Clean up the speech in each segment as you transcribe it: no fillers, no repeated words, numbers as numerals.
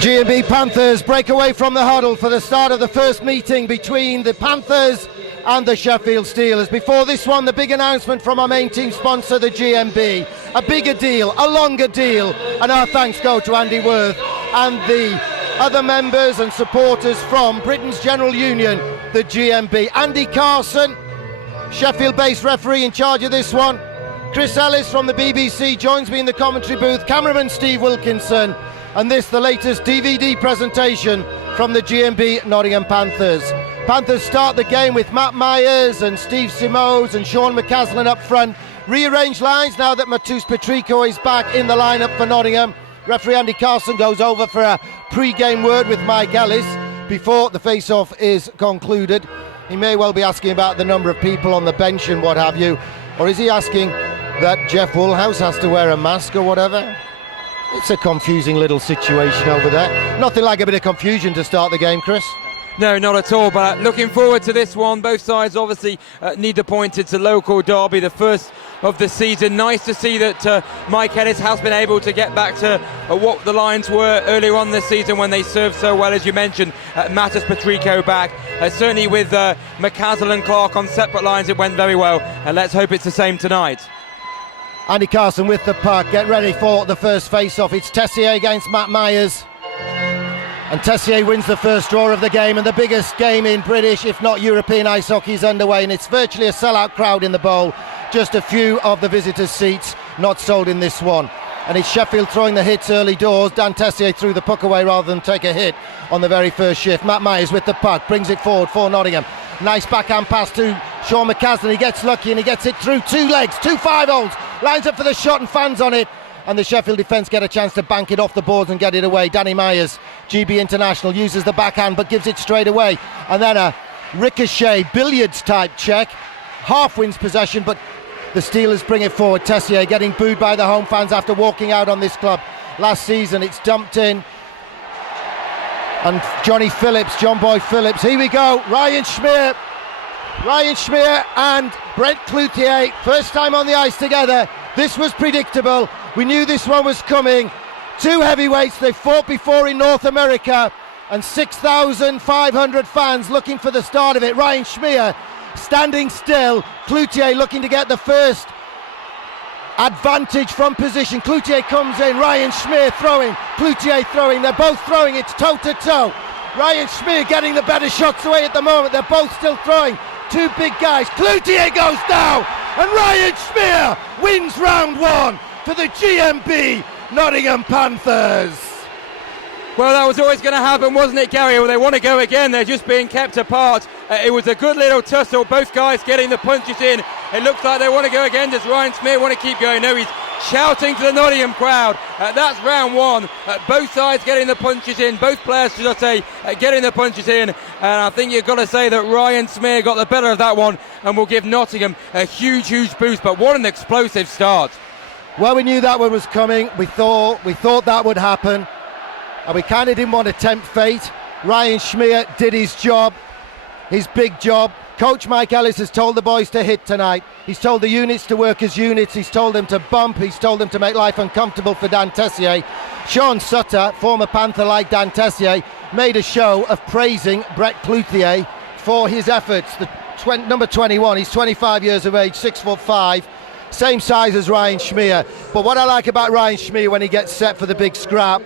G&B Panthers break away from the huddle for the start of the first meeting between the Panthers and the Sheffield Steelers. Before this one, the big announcement from our main team sponsor, the G&B. A bigger deal, a longer deal, and our thanks go to Andy Worth and the other members and supporters from Britain's General Union, the G&B. Andy Carson, Sheffield-based referee, in charge of this one. Chris Ellis from the BBC joins me in the commentary booth. Cameraman Steve Wilkinson. And this, the latest DVD presentation from the G&B Nottingham Panthers. Panthers start the game with Matt Myers and Steve Simoes and Sean McCaslin up front. Rearranged lines now that Matus Petrico is back in the lineup for Nottingham. Referee Andy Carson goes over for a pre-game word with Mike Ellis before the face-off is concluded. He may well be asking about the number of people on the bench and what have you. Or is he asking that Jeff Woolhouse has to wear a mask or whatever? It's a confusing little situation over there. Nothing like a bit of confusion to start the game, Chris. No, not at all, but looking forward to this one. Both sides obviously need the points. It's a local derby, the first of the season. Nice to see that Mike Ellis has been able to get back to what the Lions were earlier on this season when they served so well, as you mentioned. Matus Petrico back. Certainly with McCaslin and Clark on separate lines, it went very well. And let's hope it's the same tonight. Andy Carson with the puck, get ready for the first face-off. It's Tessier against Matt Myers. And Tessier wins the first draw of the game, and the biggest game in British, if not European ice hockey is underway, and it's virtually a sellout crowd in the bowl. Just a few of the visitors' seats not sold in this one. And it's Sheffield throwing the hits early doors. Dan Tessier threw the puck away rather than take a hit on the very first shift. Matt Myers with the puck, brings it forward for Nottingham. Nice backhand pass to Sean McCaslin. He gets lucky and he gets it through two legs, 2 5-holds. Lines up for the shot and fans on it. And the Sheffield defence get a chance to bank it off the boards and get it away. Danny Myers, GB International, uses the backhand but gives it straight away. And then a ricochet billiards type check. Half wins possession, but the Steelers bring it forward. Tessier getting booed by the home fans after walking out on this club last season. It's dumped in. And John Boy Phillips, here we go. Ryan Schmier and Brent Cloutier, first time on the ice together. This was predictable. We knew this one was coming. Two heavyweights, they fought before in North America, and 6,500 fans looking for the start of it. Ryan Schmier standing still, Cloutier looking to get the first advantage from position. Cloutier comes in, Ryan Schmier throwing, Cloutier throwing, they're both throwing, it's toe to toe. Ryan Schmier getting the better shots away at the moment, they're both still throwing. Two big guys, Cloutier goes down, and Ryan Schmier wins round one for the G&B Nottingham Panthers. Well, that was always going to happen, wasn't it, Gary? Well, they want to go again. They're just being kept apart. It was a good little tussle. Both guys getting the punches in. It looks like they want to go again. Does Ryan Schmier want to keep going? No, he's shouting to the Nottingham crowd. That's round one. Both sides getting the punches in. Both players, should I say, getting the punches in. And I think you've got to say that Ryan Schmier got the better of that one and will give Nottingham a huge, huge boost. But what an explosive start. Well, we knew that one was coming. We thought that would happen. And we kind of didn't want to tempt fate. Ryan Schmier did his job, his big job. Coach Mike Ellis has told the boys to hit tonight. He's told the units to work as units. He's told them to bump. He's told them to make life uncomfortable for Dan Tessier. Sean Sutter, former Panther like Dan Tessier, made a show of praising Brett Cloutier for his efforts. Number 21, he's 25 years of age, 6'5", same size as Ryan Schmier. But what I like about Ryan Schmier when he gets set for the big scrap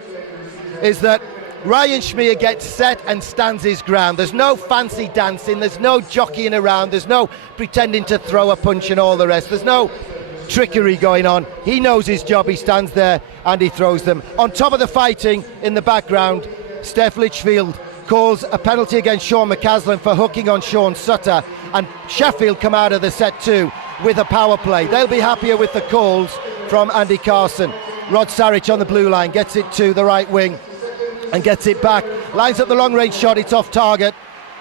is that Ryan Schmier gets set and stands his ground. There's no fancy dancing, there's no jockeying around, there's no pretending to throw a punch and all the rest. There's no trickery going on. He knows his job, he stands there and he throws them. On top of the fighting in the background, Steph Litchfield calls a penalty against Sean McCaslin for hooking on Sean Sutter, and Sheffield come out of the set too with a power play. They'll be happier with the calls from Andy Carson. Rod Sarich on the blue line, gets it to the right wing and gets it back. Lines up the long range shot, it's off target.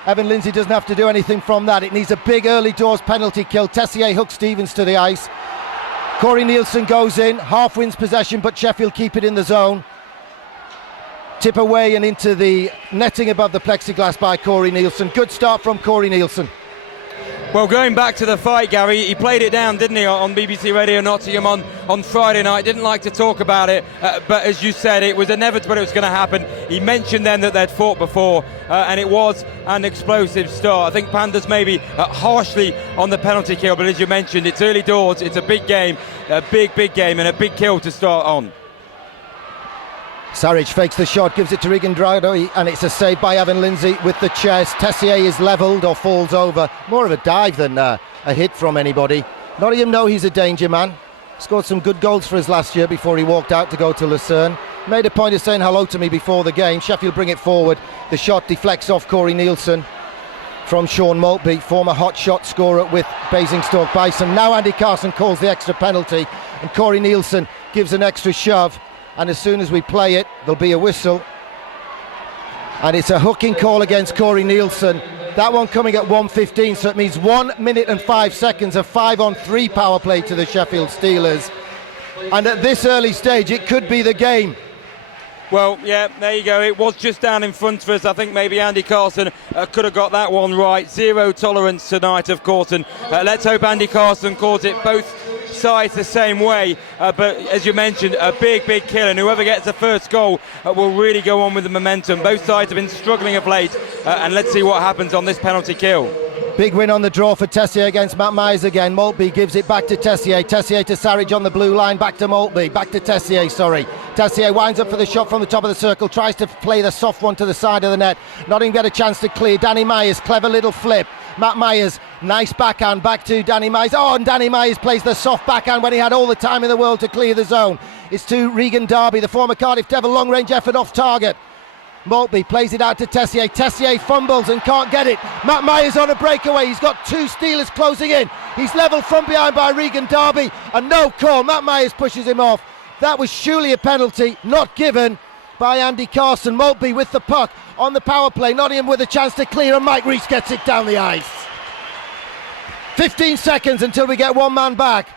Evan Lindsay doesn't have to do anything from that. It needs a big early doors penalty kill. Tessier hooks Stevens to the ice. Corey Nielsen goes in, half wins possession, but Sheffield keep it in the zone. Tip away and into the netting above the plexiglass by Corey Nielsen. Good start from Corey Nielsen. Well, going back to the fight, Gary, he played it down, didn't he, on BBC Radio Nottingham on Friday night. Didn't like to talk about it, but as you said, it was inevitable it was going to happen. He mentioned then that they'd fought before, and it was an explosive start. I think Panthers maybe harshly on the penalty kill, but as you mentioned, it's early doors, it's a big game, a big game, and a big kill to start on. Sarich fakes the shot, gives it to Regan Drado, and it's a save by Evan Lindsay with the chest. Tessier is levelled or falls over. More of a dive than a hit from anybody. Nottingham know he's a danger man. Scored some good goals for us last year before he walked out to go to Lucerne. Made a point of saying hello to me before the game. Sheffield bring it forward. The shot deflects off Corey Nielsen from Sean Maltby, former hot shot scorer with Basingstoke Bison. Now Andy Carson calls the extra penalty, and Corey Nielsen gives an extra shove. And as soon as we play it, there'll be a whistle. And it's a hooking call against Corey Nielsen. That one coming at 1:15, so it means 1 minute and 5 seconds of 5-on-3 power play to the Sheffield Steelers. And at this early stage, it could be the game. Well, yeah, there you go. It was just down in front of us. I think maybe Andy Carson could have got that one right. Zero tolerance tonight, of course. And let's hope Andy Carson calls it both sides the same way, but as you mentioned, a big kill, and whoever gets the first goal will really go on with the momentum. Both sides have been struggling of late, and let's see what happens on this penalty kill. Big win on the draw for Tessier against Matt Myers again. Maltby gives it back to Tessier. Tessier to Sarich on the blue line, back to Maltby, back to Tessier, sorry. Tessier winds up for the shot from the top of the circle, tries to play the soft one to the side of the net. Nottingham get a chance to clear. Danny Myers, clever little flip. Matt Myers, nice backhand, back to Danny Myers. Oh, and Danny Myers plays the soft backhand when he had all the time in the world to clear the zone. It's to Regan Darby, the former Cardiff Devil, long-range effort off target. Maltby plays it out to Tessier. Tessier fumbles and can't get it. Matt Myers on a breakaway. He's got two Steelers closing in. He's levelled from behind by Regan Darby, and no call. Matt Myers pushes him off. That was surely a penalty, not given by Andy Carson. Maltby with the puck on the power play. Nottingham with a chance to clear, and Mike Rees gets it down the ice. 15 seconds until we get one man back.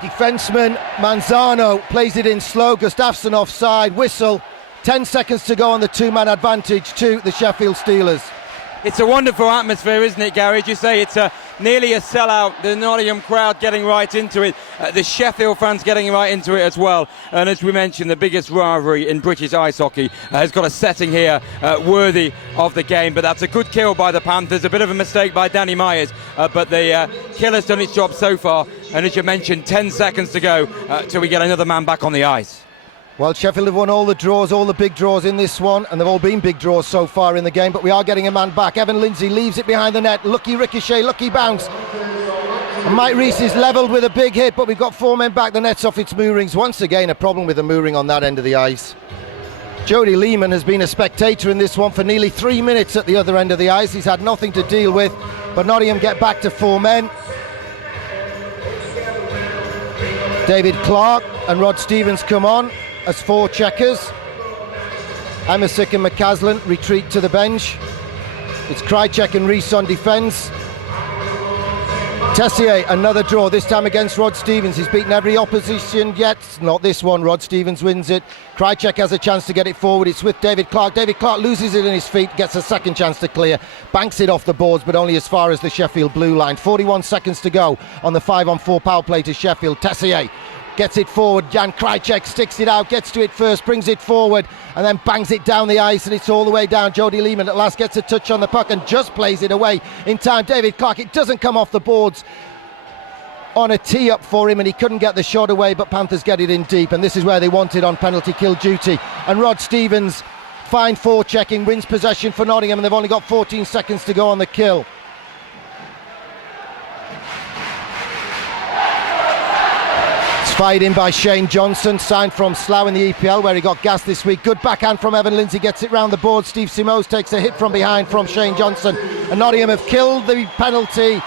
Defenseman Manzano plays it in slow. Gustafsson offside, whistle. 10 seconds to go on the two-man advantage to the Sheffield Steelers. It's a wonderful atmosphere, isn't it, Gary? As you say, it's nearly a sellout. The Nottingham crowd getting right into it. The Sheffield fans getting right into it as well. And as we mentioned, the biggest rivalry in British ice hockey has got a setting here worthy of the game. But that's a good kill by the Panthers. A bit of a mistake by Danny Myers. But the kill has done its job so far. And as you mentioned, 10 seconds to go till we get another man back on the ice. Well, Sheffield have won all the draws, all the big draws in this one, and they've all been big draws so far in the game, but we are getting a man back. Evan Lindsay leaves it behind the net. Lucky ricochet, lucky bounce. And Mike Rees is levelled with a big hit, but we've got four men back. The net's off its moorings. Once again, a problem with the mooring on that end of the ice. Jody Lehman has been a spectator in this one for nearly 3 minutes at the other end of the ice. He's had nothing to deal with, but Nottingham get back to four men. David Clark and Rod Stevens come on as four checkers. Emersick and McCaslin retreat to the bench. It's Krycek and Rees on defence. Tessier, another draw, this time against Rod Stevens. He's beaten every opposition yet. Not this one. Rod Stevens wins it. Krycek has a chance to get it forward. It's with David Clark. David Clark loses it in his feet, gets a second chance to clear, banks it off the boards, but only as far as the Sheffield blue line. 41 seconds to go on the 5-on-4 power play to Sheffield. Tessier gets it forward. Jan Krycek sticks it out, gets to it first, brings it forward, and then bangs it down the ice, and it's all the way down. Jody Lehman at last gets a touch on the puck and just plays it away in time. David Clark, it doesn't come off the boards on a tee up for him, and he couldn't get the shot away, but Panthers get it in deep, and this is where they want it on penalty kill duty. And Rod Stevens, fine forechecking, wins possession for Nottingham, and they've only got 14 seconds to go on the kill. Fired in by Shane Johnson, signed from Slough in the EPL where he got gassed this week. Good backhand from Evan Lindsay, gets it round the board. Steve Simos takes a hit from behind from Shane Johnson, and Nottingham have killed the penalty,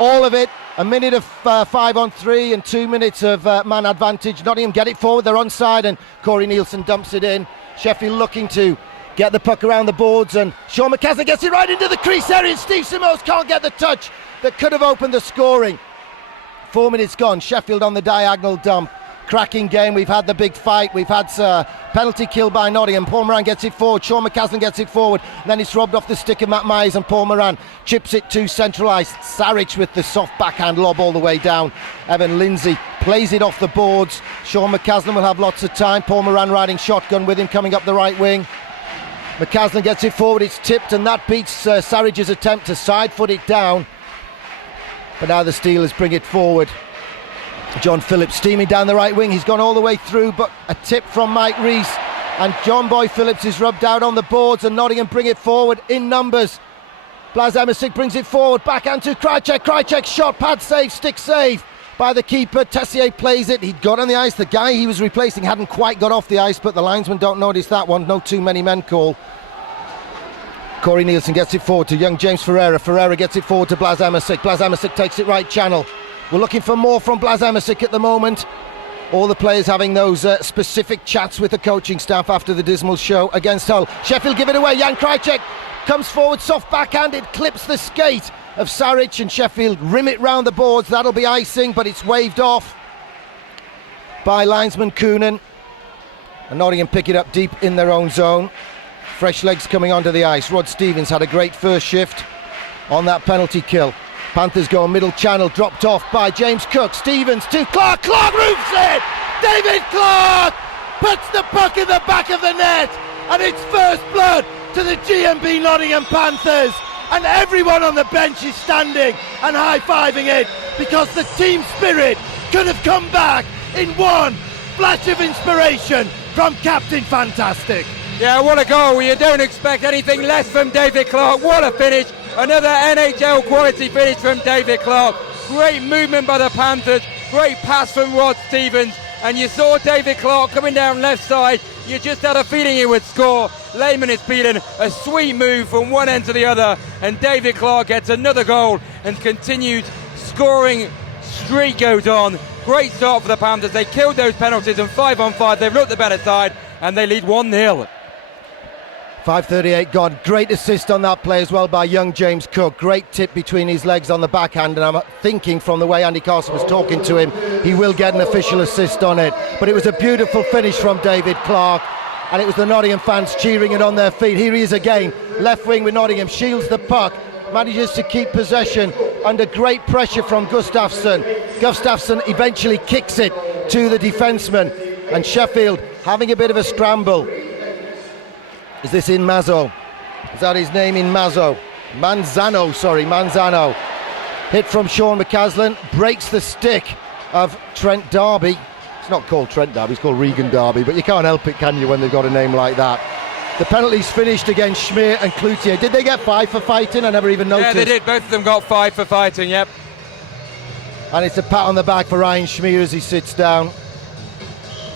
all of it. A minute of 5-on-3 and 2 minutes of man advantage. Nottingham get it forward, they're onside, and Corey Nielsen dumps it in. Sheffield looking to get the puck around the boards, and Sean McCaslin gets it right into the crease area, and Steve Simos can't get the touch that could have opened the scoring. 4 minutes gone, Sheffield on the diagonal dump. cracking game. We've had the big fight. We've had penalty kill by Nottingham. Paul Moran gets it forward. Sean McCaslin gets it forward. And then it's robbed off the stick of Matt Myers, and Paul Moran chips it to central ice. Sarich with the soft backhand lob all the way down. Evan Lindsay plays it off the boards. Sean McCaslin will have lots of time. Paul Moran riding shotgun with him coming up the right wing. McCaslin gets it forward. It's tipped, and that beats Sarich's attempt to side foot it down. But now the Steelers bring it forward. John Phillips steaming down the right wing. He's gone all the way through, but a tip from Mike Rees. And John Boy Phillips is rubbed out on the boards, and Nottingham bring it forward in numbers. Blas Emersic brings it forward, backhand to Krajcek. Krajcek shot, pad save, stick save by the keeper. Tessier plays it. He'd got on the ice. The guy he was replacing hadn't quite got off the ice, but the linesmen don't notice that one. No too many men call. Corey Nielsen gets it forward to young James Ferreira. Ferreira gets it forward to Blas Emersic. Blas Emersic takes it right channel. We're looking for more from Blas Emersic at the moment. All the players having those specific chats with the coaching staff after the dismal show against Hull. Sheffield give it away. Jan Krajcek comes forward, soft backhanded, clips the skate of Sarich, and Sheffield rim it round the boards. That'll be icing, but it's waved off by linesman Coonan. And Nottingham pick it up deep in their own zone. Fresh legs coming onto the ice. Rod Stevens had a great first shift on that penalty kill. Panthers go middle channel, dropped off by James Cook. Stevens to Clark. Clark roofs it! David Clark puts the puck in the back of the net, and it's first blood to the GMB Nottingham Panthers. And everyone on the bench is standing and high-fiving it, because the team spirit could have come back in one flash of inspiration from Captain Fantastic. Yeah, what a goal. You don't expect anything less from David Clark. What a finish. Another NHL quality finish from David Clark. Great movement by the Panthers. Great pass from Rod Stevens. And you saw David Clark coming down left side. You just had a feeling he would score. Lehman is beaten. A sweet move from one end to the other. And David Clark gets another goal, and continued scoring streak goes on. Great start for the Panthers. They killed those penalties, and 5-on-5 they've looked the better side, and they lead 1-0. 5:38 gone. Great assist on that play as well by young James Cook. Great tip between his legs on the backhand, and I'm thinking from the way Andy Carson was talking to him, he will get an official assist on it. But it was a beautiful finish from David Clark, and it was the Nottingham fans cheering it on their feet. Here he is again, left wing with Nottingham, shields the puck, manages to keep possession under great pressure from Gustafsson. Gustafsson eventually kicks it to the defenseman, and Sheffield having a bit of a scramble. Is this in Mazzo? Is that his name, in Mazzo? Manzano. Hit from Sean McCaslin, breaks the stick of Trent Darby. It's not called Trent Darby, it's called Regan Darby, but you can't help it, can you, when they've got a name like that? The penalty's finished against Schmier and Cloutier. Did they get 5 for fighting? I never even noticed. Yeah, they did. Both of them got 5 for fighting, yep. And it's a pat on the back for Ryan Schmier as he sits down.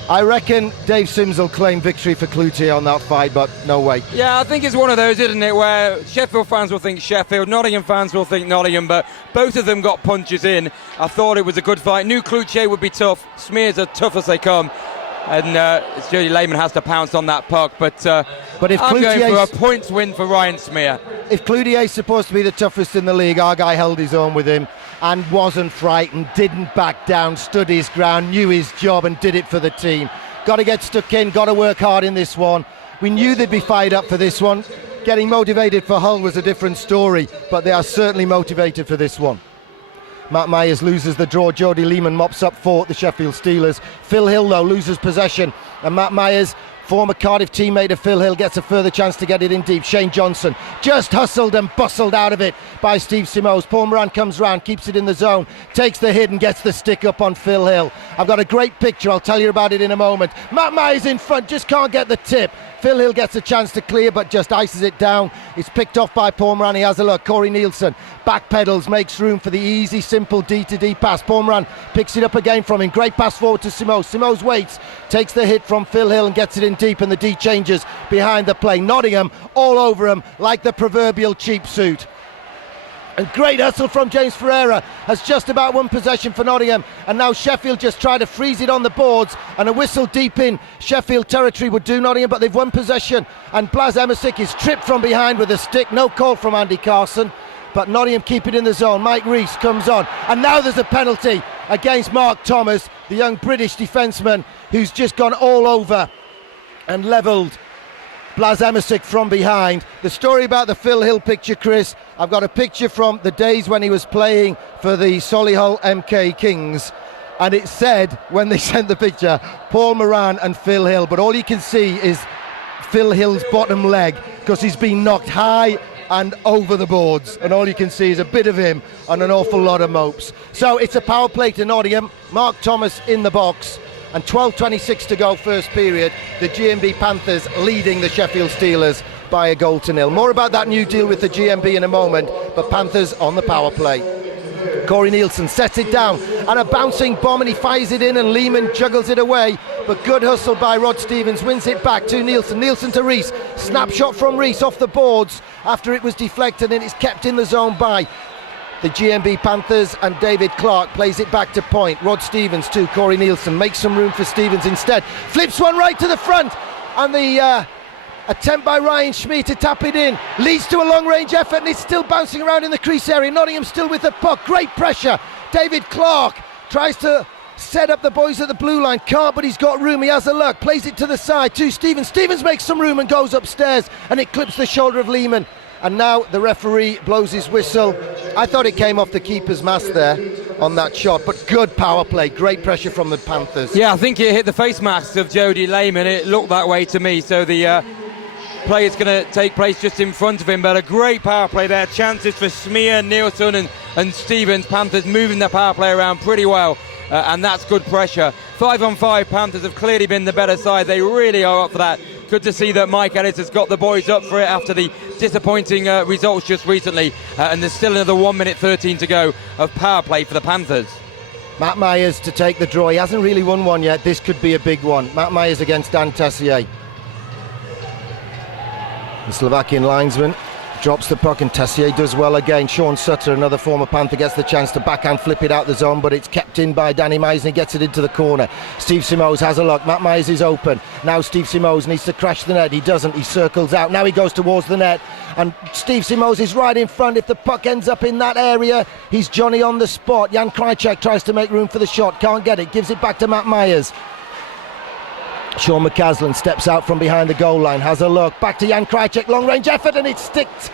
I reckon Dave Sims will claim victory for Cloutier on that fight, but no way. Yeah, I think it's one of those, isn't it, where Sheffield fans will think Sheffield, Nottingham fans will think Nottingham, but both of them got punches in. I thought it was a good fight. Knew Cloutier would be tough. Smears are tough as they come. And Jody Lehman has to pounce on that puck, but if I'm going for a points win for Ryan Smear. If Cloutier's supposed to be the toughest in the league, our guy held his own with him and wasn't frightened, didn't back down, stood his ground, knew his job and did it for the team. Got to get stuck in, got to work hard in this one. We knew they'd be fired up for this one. Getting motivated for Hull was a different story, but they are certainly motivated for this one. Matt Myers loses the draw. Jody Lehman mops up for the Sheffield Steelers. Phil Hill, though, loses possession. And Matt Myers, former Cardiff teammate of Phil Hill, gets a further chance to get it in deep. Shane Johnson just hustled and bustled out of it by Steve Simos. Paul Moran comes round, keeps it in the zone, takes the hit and gets the stick up on Phil Hill. I've got a great picture. I'll tell you about it in a moment. Matt Myers in front, just can't get the tip. Phil Hill gets a chance to clear, but just ices it down. It's picked off by Paul Moran. He has a look. Corey Nielsen backpedals, makes room for the easy, simple D-to-D pass. Paul Moran picks it up again from him. Great pass forward to Simos. Simos waits, takes the hit from Phil Hill and gets it in deep, and the D changes behind the play. Nottingham all over him like the proverbial cheap suit. And great hustle from James Ferreira has just about won possession for Nottingham, and now Sheffield just try to freeze it on the boards, and a whistle deep in Sheffield territory would do Nottingham, but they've won possession, and Blas Emersic is tripped from behind with a stick. No call from Andy Carson, but Nottingham keep it in the zone. Mike Rees comes on, and now there's a penalty against Mark Thomas, the young British defenceman who's just gone all over and levelled Blas Emersic from behind. The story about the Phil Hill picture, Chris, I've got a picture from the days when he was playing for the Solihull MK Kings, and it said, when they sent the picture, Paul Moran and Phil Hill, but all you can see is Phil Hill's bottom leg because he's been knocked high and over the boards, and all you can see is a bit of him and an awful lot of mopes. So it's a power play to Nottingham, Mark Thomas in the box, and 12:26 to go first period. The GMB Panthers leading the Sheffield Steelers by 1-0. More about that new deal with the GMB in a moment, but Panthers on the power play. Corey Nielsen sets it down and a bouncing bomb, and he fires it in and Lehman juggles it away, but good hustle by Rod Stevens, wins it back to Nielsen. Nielsen to Rees, snapshot from Rees off the boards after it was deflected, and it's kept in the zone by the GMB Panthers, and David Clark plays it back to point. Rod Stevens to Corey Nielsen, makes some room for Stevens instead, flips one right to the front, and the attempt by Ryan Schmee to tap it in leads to a long-range effort, and it's still bouncing around in the crease area. Nottingham still with the puck, great pressure. David Clark tries to set up the boys at the blue line, can't, but he's got room, he has a look, plays it to the side to Stevens. Stevens makes some room and goes upstairs, and it clips the shoulder of Lehman, and now the referee blows his whistle. I thought it came off the keeper's mask there on that shot, but good power play, great pressure from the Panthers. Yeah, I think it hit the face mask of Jody Lehman, it looked that way to me, so the play is going to take place just in front of him, but a great power play there. Chances for Smear, Nielsen and Stevens. Panthers moving the power play around pretty well, and that's good pressure. 5-on-5, Panthers have clearly been the better side. They really are up for that. Good to see that Mike Ellis has got the boys up for it after the disappointing results just recently, and there's still another 1 minute 13 to go of power play for the Panthers. Matt Myers to take the draw. He hasn't really won one yet. This could be a big one. Matt Myers against Dan Tessier. The Slovakian linesman drops the puck, and Tessier does well again. Sean Sutter, another former Panther, gets the chance to backhand flip it out the zone, but it's kept in by Danny Myers, and he gets it into the corner. Steve Simoes has a look. Matt Myers is open. Now Steve Simoes needs to crash the net. He doesn't. He circles out. Now he goes towards the net, and Steve Simoes is right in front. If the puck ends up in that area, he's Johnny on the spot. Jan Krajcek tries to make room for the shot. Can't get it. Gives it back to Matt Myers. Sean McCaslin steps out from behind the goal line, has a look, back to Jan Krajcek, long range effort, and it's sticked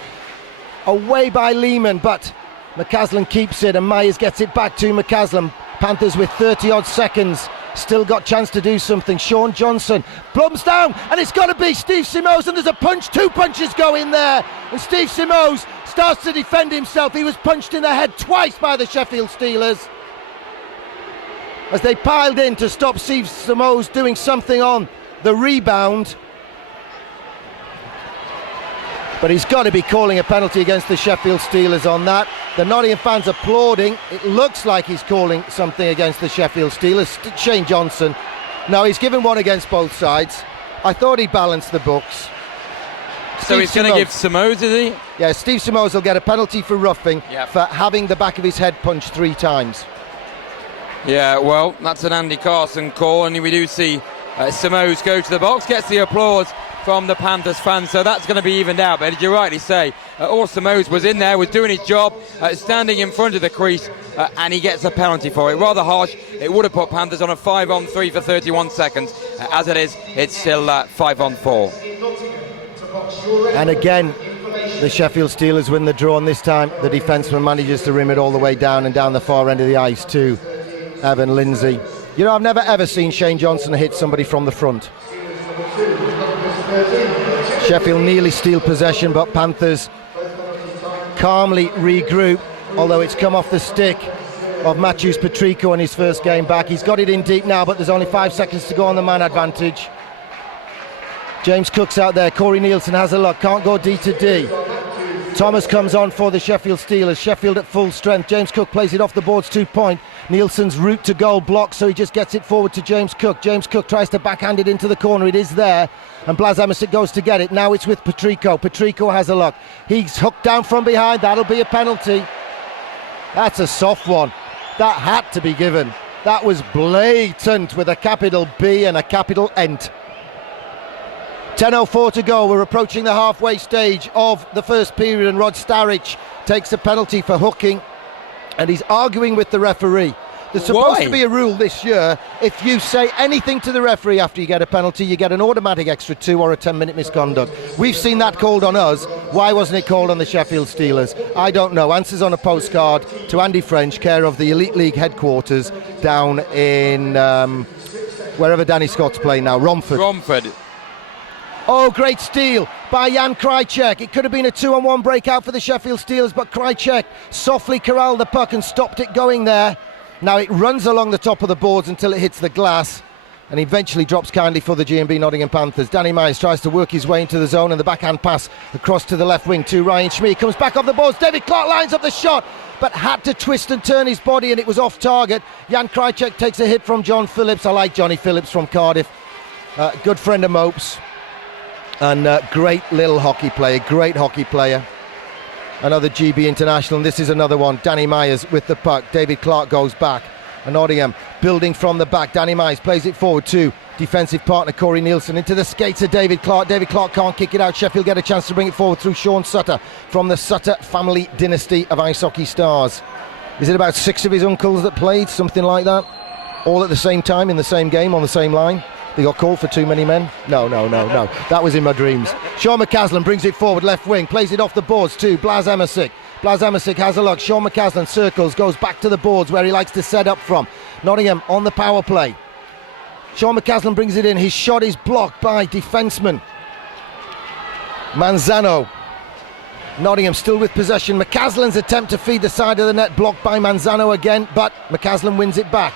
away by Lehman, but McCaslin keeps it, and Myers gets it back to McCaslin. Panthers with 30 odd seconds, still got chance to do something. Sean Johnson plumps down, and it's got to be Steve Simoes, and there's a punch, two punches go in there, and Steve Simoes starts to defend himself. He was punched in the head twice by the Sheffield Steelers as they piled in to stop Steve Simoes doing something on the rebound. But he's got to be calling a penalty against the Sheffield Steelers on that. The Nottingham fans applauding. It looks like he's calling something against the Sheffield Steelers. Shane Johnson. No, he's given one against both sides. I thought he balanced the books. So he's going to give Simoes, is he? Yeah, Steve Simoes will get a penalty for roughing, for having the back of his head punched 3 times. Yeah, well, that's an Andy Carson call, and we do see Simoes go to the box, gets the applause from the Panthers fans, so that's going to be evened out. But as you rightly say, all Simoes was in there, was doing his job, standing in front of the crease, and he gets a penalty for it. Rather harsh. It would have put Panthers on a 5-on-3 for 31 seconds. As it is, it's still 5-on-4. And again, the Sheffield Steelers win the draw, and this time the defenseman manages to rim it all the way down and down the far end of the ice to Evan Lindsay. You know, I've never ever seen Shane Johnson hit somebody from the front. Sheffield nearly steal possession, but Panthers calmly regroup, although it's come off the stick of Matthews Petrico in his first game back. He's got it in deep now, but there's only 5 seconds to go on the man advantage. James Cook's out there. Corey Nielsen has a look, can't go D to D. Thomas comes on for the Sheffield Steelers. Sheffield at full strength. James Cook plays it off the boards, 2 point. Nielsen's route to goal blocked, so he just gets it forward to James Cook. James Cook tries to backhand it into the corner. It is there, and Blas Emersic goes to get it. Now it's with Petrico. Petrico has a look. He's hooked down from behind. That'll be a penalty. That's a soft one. That had to be given. That was blatant with a capital B and a capital Ent. 10:04 to go. We're approaching the halfway stage of the first period, and Rod Starrich takes a penalty for hooking, and he's arguing with the referee. There's supposed Why? to be a rule this year. If you say anything to the referee after you get a penalty, you get an automatic extra 2 or a 10-minute misconduct. We've seen that called on us. Why wasn't it called on the Sheffield Steelers? I don't know. Answers on a postcard to Andy French, care of the Elite League headquarters down in wherever Danny Scott's playing now, Romford. Oh, great steal by Jan Krajicek. It could have been a 2-on-1 breakout for the Sheffield Steelers, but Krajicek softly corralled the puck and stopped it going there. Now it runs along the top of the boards until it hits the glass and eventually drops kindly for the GMB Nottingham Panthers. Danny Myers tries to work his way into the zone and the backhand pass across to the left wing to Ryan Schmee. Comes back off the boards. David Clark lines up the shot, but had to twist and turn his body and it was off target. Jan Krajicek takes a hit from John Phillips. I like Johnny Phillips from Cardiff. Good friend of Mope's. And great little hockey player, great hockey player. Another GB international, and this is another one. Danny Myers with the puck. David Clark goes back. And Nottingham building from the back. Danny Myers plays it forward to defensive partner Corey Nielsen. Into the skates of David Clark. David Clark can't kick it out. Sheffield get a chance to bring it forward through Sean Sutter from the Sutter family dynasty of ice hockey stars. Is it about 6 of his uncles that played? Something like that? All at the same time in the same game on the same line? They got called for too many men? No. That was in my dreams. Sean McCaslin brings it forward, left wing, plays it off the boards to Blas Emersic. Blas Emersic has a look. Sean McCaslin circles, goes back to the boards where he likes to set up from. Nottingham on the power play. Sean McCaslin brings it in. His shot is blocked by defenseman Manzano. Nottingham still with possession. McCaslin's attempt to feed the side of the net blocked by Manzano again, but McCaslin wins it back.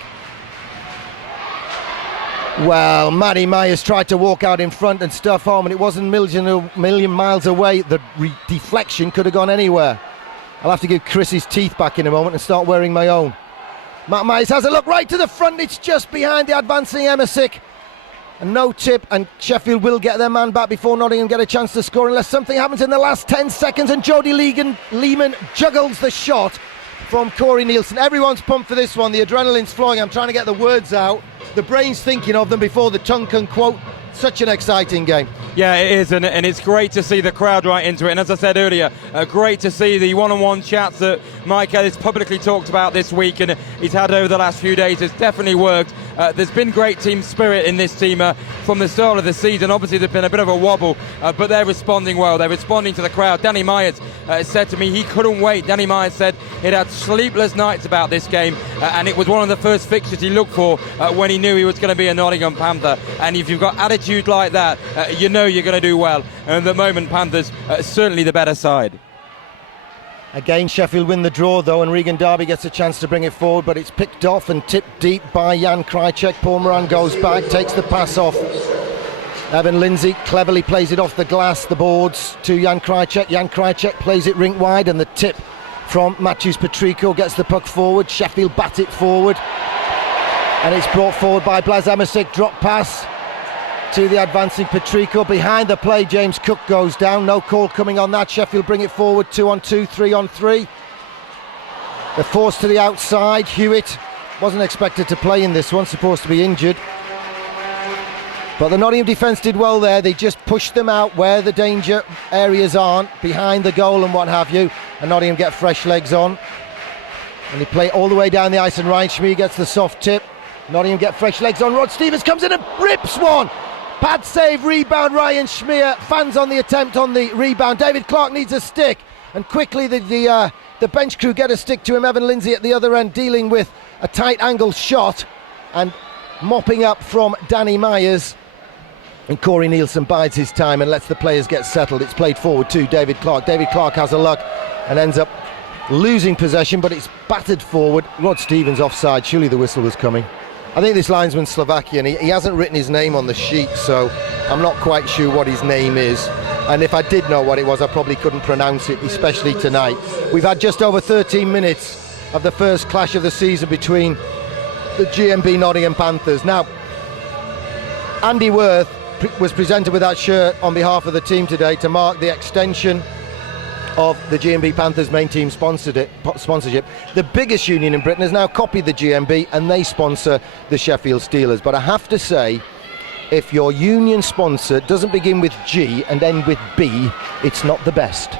Well, Matty Myers tried to walk out in front and stuff home, and it wasn't a million miles away. The deflection could have gone anywhere. I'll have to give Chris his teeth back in a moment and start wearing my own. Matt Myers has a look right to the front. It's just behind the advancing Emersic. And no tip, and Sheffield will get their man back before Nottingham get a chance to score unless something happens in the last 10 seconds, and Jody Lehman juggles the shot from Corey Nielsen. Everyone's pumped for this one. The adrenaline's flowing. I'm trying to get the words out. The brain's thinking of them before the tongue can quote. Such an exciting game. Yeah, it is, and it's great to see the crowd right into it. And as I said earlier, great to see the one-on-one chats that Mike Ellis publicly talked about this week and he's had over the last few days. It's definitely worked. There's been great team spirit in this team from the start of the season. Obviously, there's been a bit of a wobble, but they're responding well. They're responding to the crowd. Danny Myers said to me he couldn't wait. Danny Myers said he'd had sleepless nights about this game, and it was one of the first fixtures he looked for when he knew he was going to be a Nottingham Panther. And if you've got attitude like that, you know you're going to do well. And at the moment, Panthers certainly the better side. Again, Sheffield win the draw though, and Regan Darby gets a chance to bring it forward, but it's picked off and tipped deep by Jan Krajicek. Paul Moran goes back, takes the pass off. Evan Lindsay cleverly plays it off the glass, the boards, to Jan Krajicek. Jan Krajicek plays it rink wide, and the tip from Matthews Patrico gets the puck forward. Sheffield bat it forward, and it's brought forward by Blas Emersic. Drop pass to the advancing Patrico. Behind the play, James Cook goes down. No call coming on that. Sheffield bring it forward, 2-on-2, 3-on-3. They're forced to the outside. Hewitt wasn't expected to play in this one, supposed to be injured. But the Nottingham defence did well there. They just pushed them out where the danger areas aren't, behind the goal and what have you. And Nottingham get fresh legs on. And they play all the way down the ice, and Ryan Schmee gets the soft tip. Nottingham get fresh legs on. Rod Stevens comes in and rips one. Pad save, rebound, Ryan Schmee. Fans on the attempt on the rebound. David Clark needs a stick, and quickly the bench crew get a stick to him. Evan Lindsay at the other end dealing with a tight angle shot and mopping up from Danny Myers. And Corey Nielsen bides his time and lets the players get settled. It's played forward to David Clark. David Clark has a luck and ends up losing possession, but it's battered forward. Rod Stevens offside. Surely the whistle was coming. I think this linesman's Slovakian. He hasn't written his name on the sheet, so I'm not quite sure what his name is. And if I did know what it was, I probably couldn't pronounce it, especially tonight. We've had just over 13 minutes of the first clash of the season between the GMB Nottingham Panthers. Now, Andy Worth was presented with that shirt on behalf of the team today to mark the extension of the GMB Panthers main team sponsorship. The biggest union in Britain has now copied the GMB, and they sponsor the Sheffield Steelers. But I have to say, if your union sponsor doesn't begin with G and end with B, it's not the best.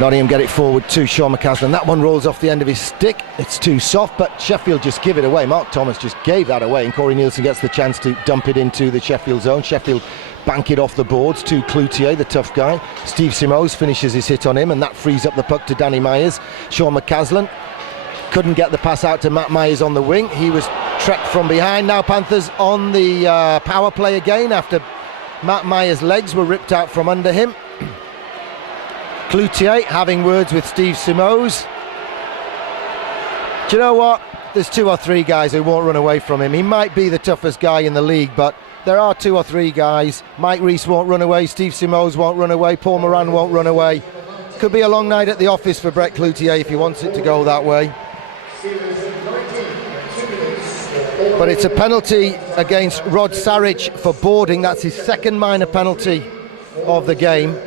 Nottingham get it forward to Sean McCaslin. That one rolls off the end of his stick. It's too soft, but Sheffield just give it away. Mark Thomas just gave that away, and Corey Nielsen gets the chance to dump it into the Sheffield zone. Sheffield bank it off the boards to Cloutier, the tough guy. Steve Simoes finishes his hit on him, and that frees up the puck to Danny Myers. Sean McCaslin couldn't get the pass out to Matt Myers on the wing. He was tracked from behind. Now Panthers on the power play again after Matt Myers' legs were ripped out from under him. Cloutier having words with Steve Simoes. Do you know what? There's 2 or 3 guys who won't run away from him. He might be the toughest guy in the league, but there are 2 or 3 guys. Mike Rees won't run away, Steve Simoes won't run away, Paul Moran won't run away. Could be a long night at the office for Brett Cloutier if he wants it to go that way. But it's a penalty against Rod Sarich for boarding. That's his second minor penalty of the game.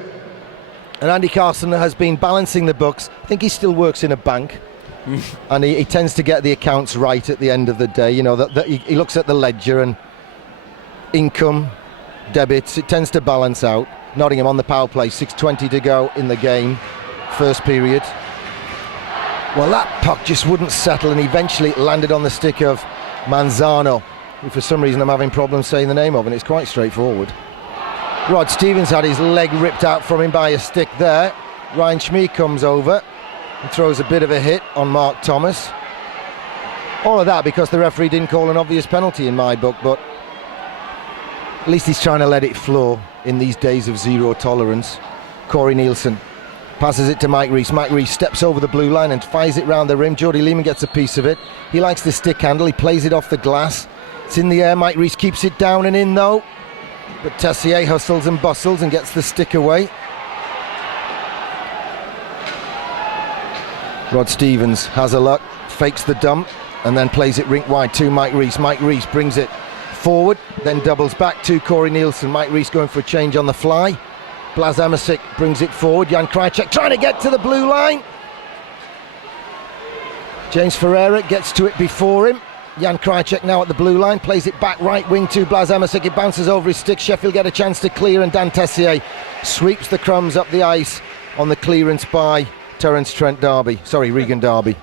And Andy Carson has been balancing the books. I think he still works in a bank. And he tends to get the accounts right at the end of the day. You know, that he looks at the ledger and income, debits. It tends to balance out. Nottingham on the power play, 6:20 to go in the game, first period. Well, that puck just wouldn't settle, and eventually it landed on the stick of Manzano, who for some reason I'm having problems saying the name of, and it's quite straightforward. Rod Stevens had his leg ripped out from him by a stick there. Ryan Schmee comes over and throws a bit of a hit on Mark Thomas. All of that because the referee didn't call an obvious penalty in my book, but at least he's trying to let it flow in these days of zero tolerance. Corey Nielsen passes it to Mike Rees. Mike Rees steps over the blue line and fires it round the rim. Jody Lehman gets a piece of it. He likes the stick handle. He plays it off the glass. It's in the air. Mike Rees keeps it down and in though. But Tessier hustles and bustles and gets the stick away. Rod Stevens has a look, fakes the dump, and then plays it rink wide to Mike Rees. Mike Rees brings it forward, then doubles back to Corey Nielsen. Mike Rees going for a change on the fly. Blas Amasic brings it forward. Jan Krajicek trying to get to the blue line. James Ferreira gets to it before him. Jan Krajicek now at the blue line, plays it back right wing to Blas Amasic. It bounces over his stick. Sheffield get a chance to clear, and Dan Tessier sweeps the crumbs up the ice on the clearance by Regan Darby.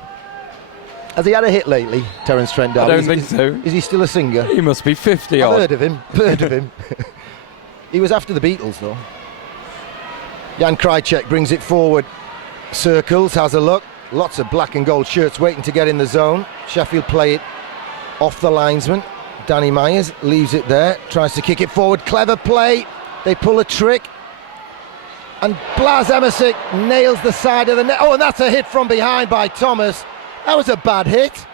Has he had a hit lately, Terence Trent D'Arby? I don't think so. Is he still a singer? He must be 50 odd. I've heard of him. He was after the Beatles though. Jan Krajicek brings it forward, circles, has a look. Lots of black and gold shirts waiting to get in the zone. Sheffield play it off the linesman. Danny Myers leaves it there, tries to kick it forward. Clever play. They pull a trick. And Blas Amasic nails the side of the net. Oh, and that's a hit from behind by Thomas. That was a bad hit.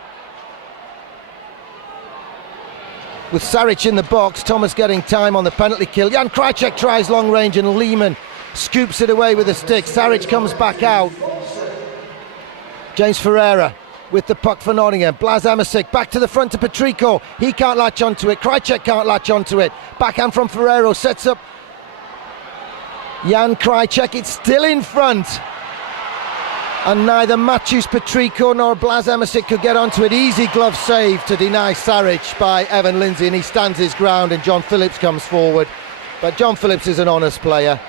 With Sarich in the box, Thomas getting time on the penalty kill. Jan Krajicek tries long range and Lehman scoops it away with a stick. Sarich comes back out. James Ferreira with the puck for Nottingham. Blas Amasic back to the front to Patrico. He can't latch onto it. Krajicek can't latch onto it. Backhand from Ferrero sets up Jan Krajicek. It's still in front. And neither Matthews Patrico nor Blas Amasic could get onto it. Easy glove save to deny Sarich by Evan Lindsay, and he stands his ground, and John Phillips comes forward. But John Phillips is an honest player,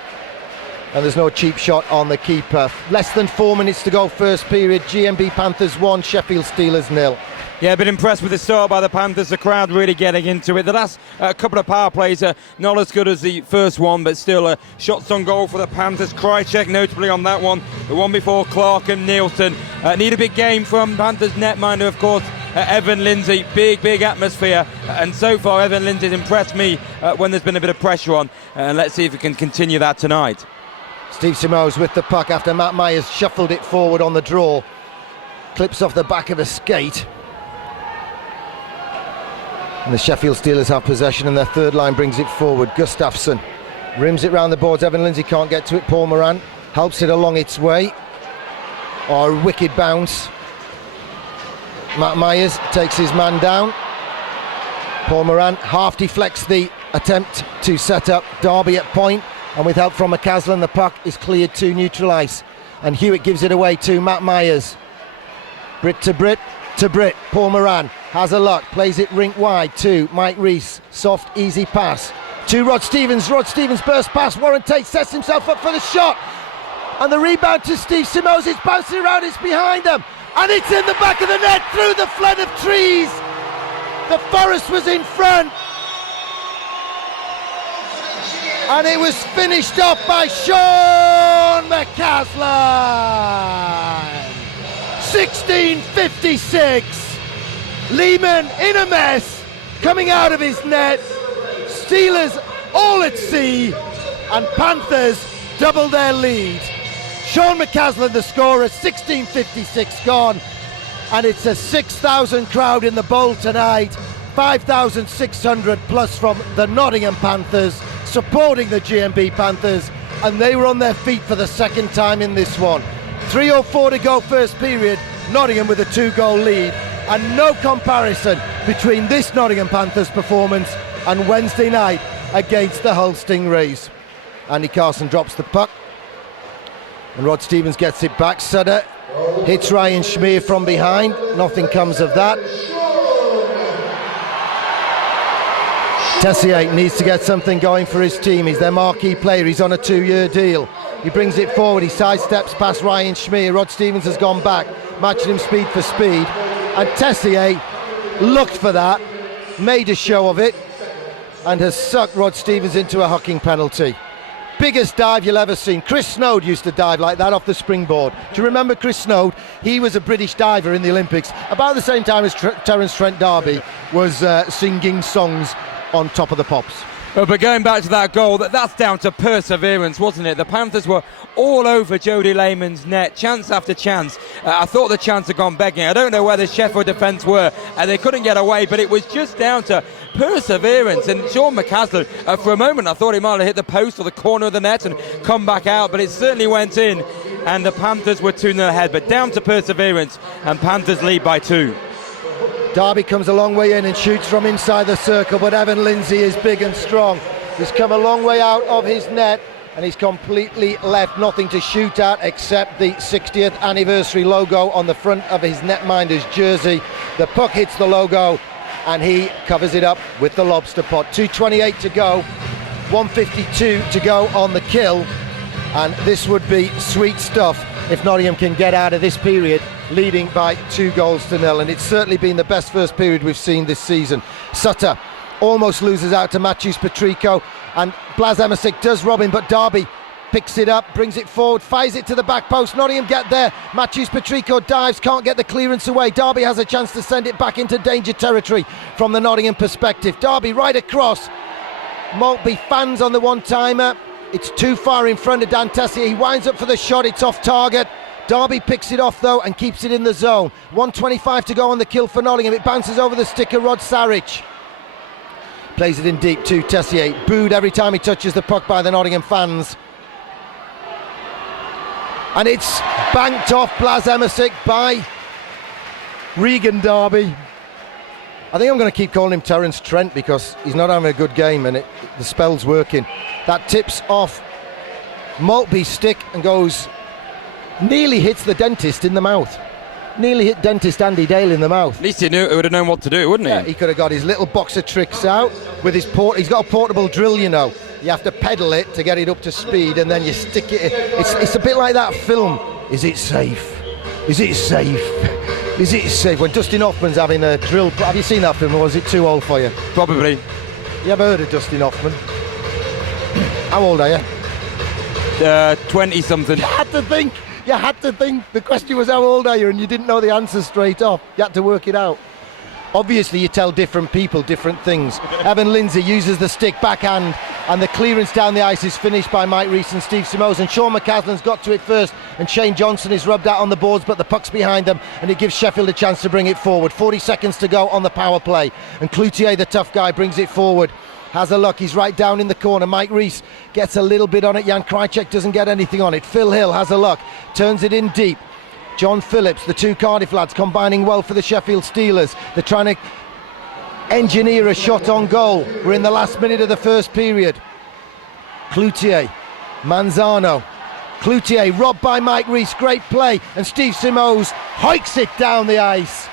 and there's no cheap shot on the keeper. Less than 4 minutes to go first period. GMB Panthers 1, Sheffield Steelers 0. Yeah, been impressed with the start by the Panthers. The crowd really getting into it. The last couple of power plays are not as good as the first one, but still shots on goal for the Panthers. Krajicek notably on that one. The one before, Clark and Nielsen. Need a big game from Panthers netminder, of course, Evan Lindsay. Big atmosphere. And so far, Evan Lindsay's impressed me when there's been a bit of pressure on. And let's see if we can continue that tonight. Steve Simoes with the puck after Matt Myers shuffled it forward on the draw. Clips off the back of a skate. And the Sheffield Steelers have possession, and their third line brings it forward. Gustafsson rims it round the boards. Evan Lindsay can't get to it. Paul Moran helps it along its way. Oh, a wicked bounce. Matt Myers takes his man down. Paul Moran half deflects the attempt to set up Darby at point, and with help from McCaslin, the puck is cleared to neutral ice. And Hewitt gives it away to Matt Myers. Britt to Britt to Britt. Paul Moran has a look, plays it rink wide to Mike Rees. Soft, easy pass to Rod Stevens. Rod Stevens burst past. Warren Tate sets himself up for the shot. And the rebound to Steve Simos, it's bouncing around, it's behind them. And it's in the back of the net, through the flood of trees. The Forest was in front. And it was finished off by Sean McCaslin. 16:56. Lehman in a mess, coming out of his net. Steelers all at sea, and Panthers double their lead. Sean McCaslin the scorer, 16:56 gone, and it's a 6,000 crowd in the Bowl tonight. 5,600 plus from the Nottingham Panthers supporting the GMB Panthers, and they were on their feet for the second time in this one. 3:04 to go first period, Nottingham with a 2-goal lead, and no comparison between this Nottingham Panthers performance and Wednesday night against the Hull Stingrays. Andy Carson drops the puck, and Rod Stevens gets it back. Sutter hits Ryan Schmier from behind, nothing comes of that. Tessier needs to get something going for his team. He's their marquee player, he's on a 2-year deal. He brings it forward, he sidesteps past Ryan Schmier. Rod Stevens has gone back, matching him speed for speed, and Tessier looked for that, made a show of it, and has sucked Rod Stevens into a hucking penalty. Biggest dive you'll ever seen. Chris Snowd used to dive like that off the springboard. Do you remember Chris Snowd? He was a British diver in the Olympics about the same time as Terence Trent D'Arby was singing songs on top of the pops. But going back to that goal, that's down to perseverance, wasn't it? The Panthers were all over Jody Lehman's net, chance after chance. I thought the chance had gone begging. I don't know where the Sheffield defence were, and they couldn't get away, but it was just down to perseverance. And Sean McCaslin, for a moment I thought he might have hit the post or the corner of the net and come back out, but it certainly went in, and the Panthers were 2-0 ahead. But down to perseverance, and Panthers lead by 2. Darby comes a long way in and shoots from inside the circle, but Evan Lindsay is big and strong. He's come a long way out of his net, and he's completely left nothing to shoot at except the 60th anniversary logo on the front of his netminder's jersey. The puck hits the logo, and he covers it up with the lobster pot. 2:28 to go, 1:52 to go on the kill, and this would be sweet stuff if Nottingham can get out of this period leading by 2-0, and it's certainly been the best first period we've seen this season. Sutter almost loses out to Matthews Patrico, and Blas Emmersick does rob him, but Darby picks it up, brings it forward, fires it to the back post. Nottingham get there, Matthews Patrico dives, can't get the clearance away. Darby has a chance to send it back into danger territory from the Nottingham perspective. Darby right across, Maltby fans on the one-timer. It's too far in front of Dan Tessier. He winds up for the shot, it's off target. Darby picks it off though and keeps it in the zone. 1:25 to go on the kill for Nottingham. It bounces over the stick of Rod Sarich. Plays it in deep to Tessier. Booed every time he touches the puck by the Nottingham fans. And it's banked off Blas Emmersick by Regan Darby. I think I'm going to keep calling him Terence Trent because he's not having a good game, and the spell's working. That tips off Maltby's stick and goes, nearly hits the dentist in the mouth. Nearly hit dentist Andy Dale in the mouth. At least he would have known what to do, wouldn't he? Yeah, he could have got his little box of tricks out with his he's got a portable drill, you know. You have to pedal it to get it up to speed, and then you stick it in. It's a bit like that film, Is It Safe? Is it safe? Is it safe? When Dustin Hoffman's having a drill. Have you seen that film, or was it too old for you? Probably. You ever heard of Dustin Hoffman? How old are you? 20-something. You had to think. The question was how old are you, and you didn't know the answer straight off. You had to work it out. Obviously you tell different people different things. Evan Lindsay uses the stick backhand, and the clearance down the ice is finished by Mike Rees and Steve Simos, and Sean McCaslin's got to it first, and Shane Johnson is rubbed out on the boards, but the puck's behind them, and it gives Sheffield a chance to bring it forward. 40 seconds to go on the power play, and Cloutier, the tough guy, brings it forward. Has a look, he's right down in the corner. Mike Rees gets a little bit on it. Jan Krajcek doesn't get anything on it. Phil Hill has a look, turns it in deep. John Phillips, the two Cardiff lads, combining well for the Sheffield Steelers. They're trying to engineer a shot on goal. We're in the last minute of the first period. Cloutier, Manzano. Cloutier robbed by Mike Rees, great play, and Steve Simos hikes it down the ice.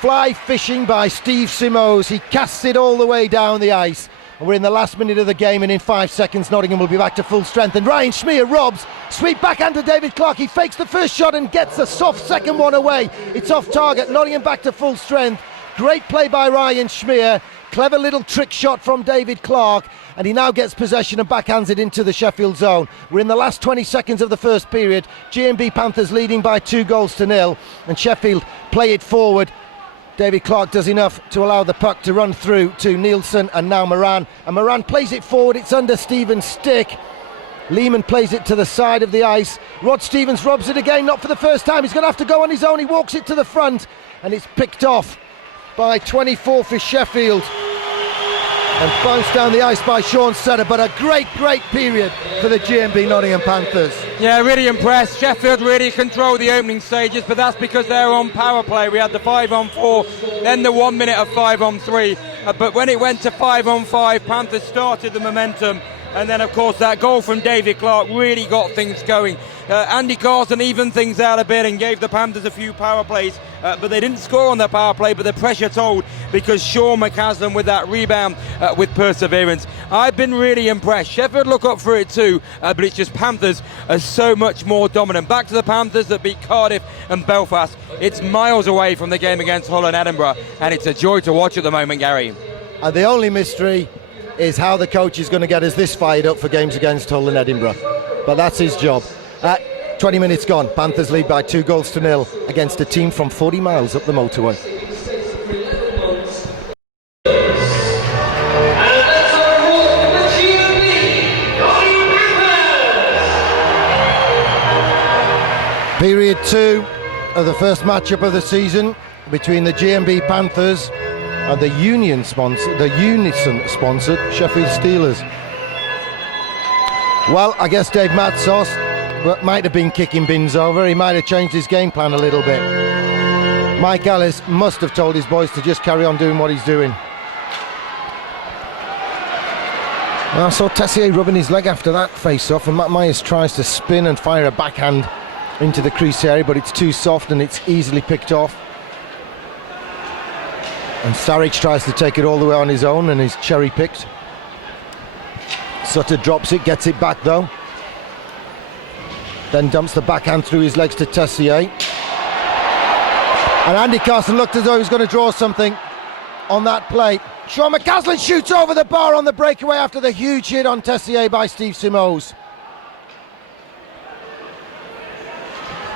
Fly fishing by Steve Simos. He casts it all the way down the ice. And we're in the last minute of the game, and in 5 seconds Nottingham will be back to full strength. And Ryan Schmier robs. Sweet backhand to David Clarke. He fakes the first shot and gets the soft second one away. It's off target. Nottingham back to full strength. Great play by Ryan Schmier. Clever little trick shot from David Clarke, and he now gets possession and backhands it into the Sheffield zone. We're in the last 20 seconds of the first period. G&B Panthers leading by 2-0, and Sheffield play it forward. David Clarke does enough to allow the puck to run through to Nielsen and now Moran. And Moran plays it forward, it's under Stevens' stick. Lehman plays it to the side of the ice. Rod Stevens robs it again, not for the first time. He's going to have to go on his own. He walks it to the front, and it's picked off by 24 for Sheffield and bounced down the ice by Sean Sutter. But a great period for the G&B Nottingham Panthers. Yeah, really impressed. Sheffield really controlled the opening stages, but that's because they're on power play. We had the 5-on-4, then the 1 minute of 5-on-3, but when it went to 5-on-5, Panthers started the momentum. And then, of course, that goal from David Clarke really got things going. Andy Carson evened things out a bit and gave the Panthers a few power plays, but they didn't score on the power play, but the pressure told because Sean McCaslin with that rebound with perseverance. I've been really impressed. Sheffield look up for it too, but it's just Panthers are so much more dominant. Back to the Panthers that beat Cardiff and Belfast. It's miles away from the game against Hull and Edinburgh, and it's a joy to watch at the moment, Gary. And the only mystery is how the coach is going to get us this fired up for games against Hull and Edinburgh. But that's his job. 20 minutes gone. Panthers lead by 2-0 against a team from 40 miles up the motorway. Period 2 of the first matchup of the season between the G&B Panthers and the Unison sponsored Sheffield Steelers. Well, I guess Dave Matsos might have been kicking bins over. He might have changed his game plan a little bit. Mike Ellis must have told his boys to just carry on doing what he's doing. I saw Tessier rubbing his leg after that face-off, and Matt Myers tries to spin and fire a backhand into the crease area, but it's too soft and it's easily picked off. And Saric tries to take it all the way on his own and is cherry-picked. Sutter drops it, gets it back though. Then dumps the backhand through his legs to Tessier. And Andy Carson looked as though he was going to draw something on that play. Sean McCaslin shoots over the bar on the breakaway after the huge hit on Tessier by Steve Simoes.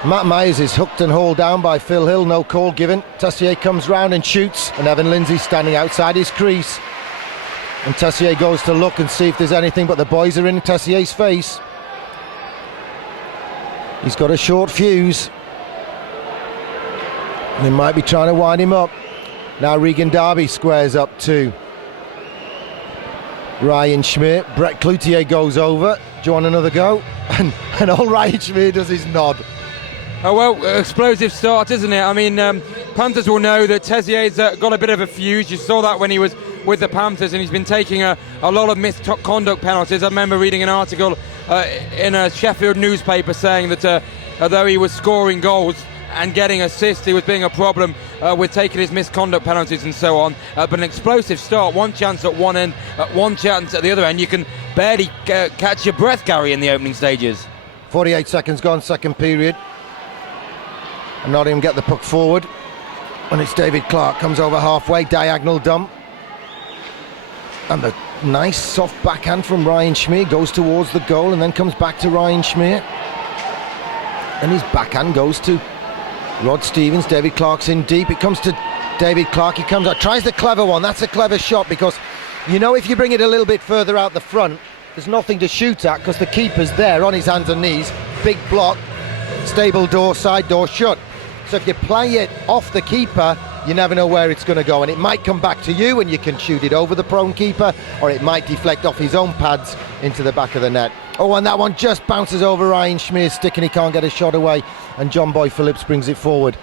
Matt Myers is hooked and hauled down by Phil Hill, no call given. Tessier comes round and shoots, and Evan Lindsay standing outside his crease. And Tessier goes to look and see if there's anything, but the boys are in Tessier's face. He's got a short fuse. They might be trying to wind him up. Now Regan Darby squares up to Ryan Schmier. Brett Cloutier goes over. Do you want another go? And all Ryan Schmier does is nod. Oh, well, explosive start, isn't it? I mean, Panthers will know that Tessier's got a bit of a fuse. You saw that when he was with the Panthers, and he's been taking a lot of misconduct penalties. I remember reading an article in a Sheffield newspaper saying that although he was scoring goals and getting assists, he was being a problem with taking his misconduct penalties and so on. But an explosive start, one chance at one end, one chance at the other end. You can barely catch your breath, Gary, in the opening stages. 48 seconds gone, second period. And Nottingham get the puck forward. And it's David Clarke, comes over halfway, diagonal dump. And the nice soft backhand from Ryan Schmier goes towards the goal and then comes back to Ryan Schmier. And his backhand goes to Rod Stevens. David Clarke's in deep. It comes to David Clarke. He comes out, tries the clever one. That's a clever shot because, you know, if you bring it a little bit further out the front, there's nothing to shoot at because the keeper's there on his hands and knees. Big block, stable door, side door shut. So if you play it off the keeper, you never know where it's going to go, and it might come back to you and you can shoot it over the prone keeper, or it might deflect off his own pads into the back of the net. Oh, and that one just bounces over Ryan Schmier's stick and he can't get a shot away, and John Boy Phillips brings it forward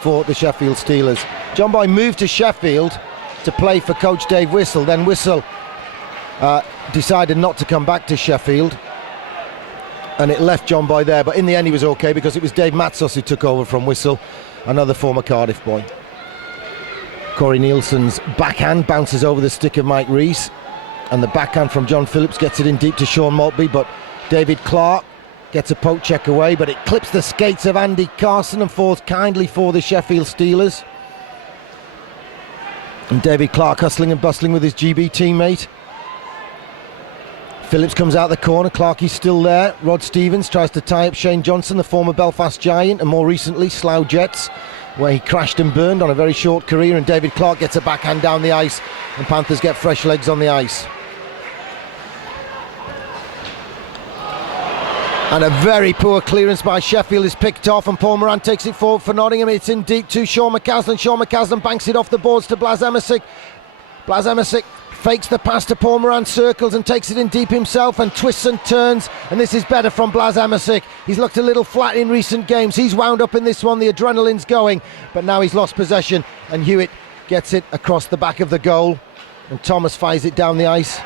for the Sheffield Steelers. John Boy moved to Sheffield to play for coach Dave Whistle. Then Whistle decided not to come back to Sheffield, and it left John Boy there, but in the end he was okay because it was Dave Matsos who took over from Whistle, another former Cardiff boy. Corey Nielsen's backhand bounces over the stick of Mike Rees, And the backhand from John Phillips gets it in deep to Sean Maltby, but David Clark gets a poke check away, but it clips the skates of Andy Carson and falls kindly for the Sheffield Steelers. And David Clark hustling and bustling with his GB teammate. Phillips comes out the corner, Clarkie's still there. Rod Stevens tries to tie up Shane Johnson, the former Belfast Giant, and more recently Slough Jets, where he crashed and burned on a very short career. And David Clark gets a backhand down the ice, and Panthers get fresh legs on the ice. And a very poor clearance by Sheffield is picked off, and Paul Moran takes it forward for Nottingham. It's in deep to Sean McCaslin. Sean McCaslin banks it off the boards to Blas Emmersic. Blas Emmersic fakes the pass to Paul Moran, circles and takes it in deep himself and twists and turns, and this is better from Blas Emmersic. He's looked a little flat in recent games. He's wound up in this one, the adrenaline's going, but now he's lost possession, and Hewitt gets it across the back of the goal, and Thomas fires it down the ice,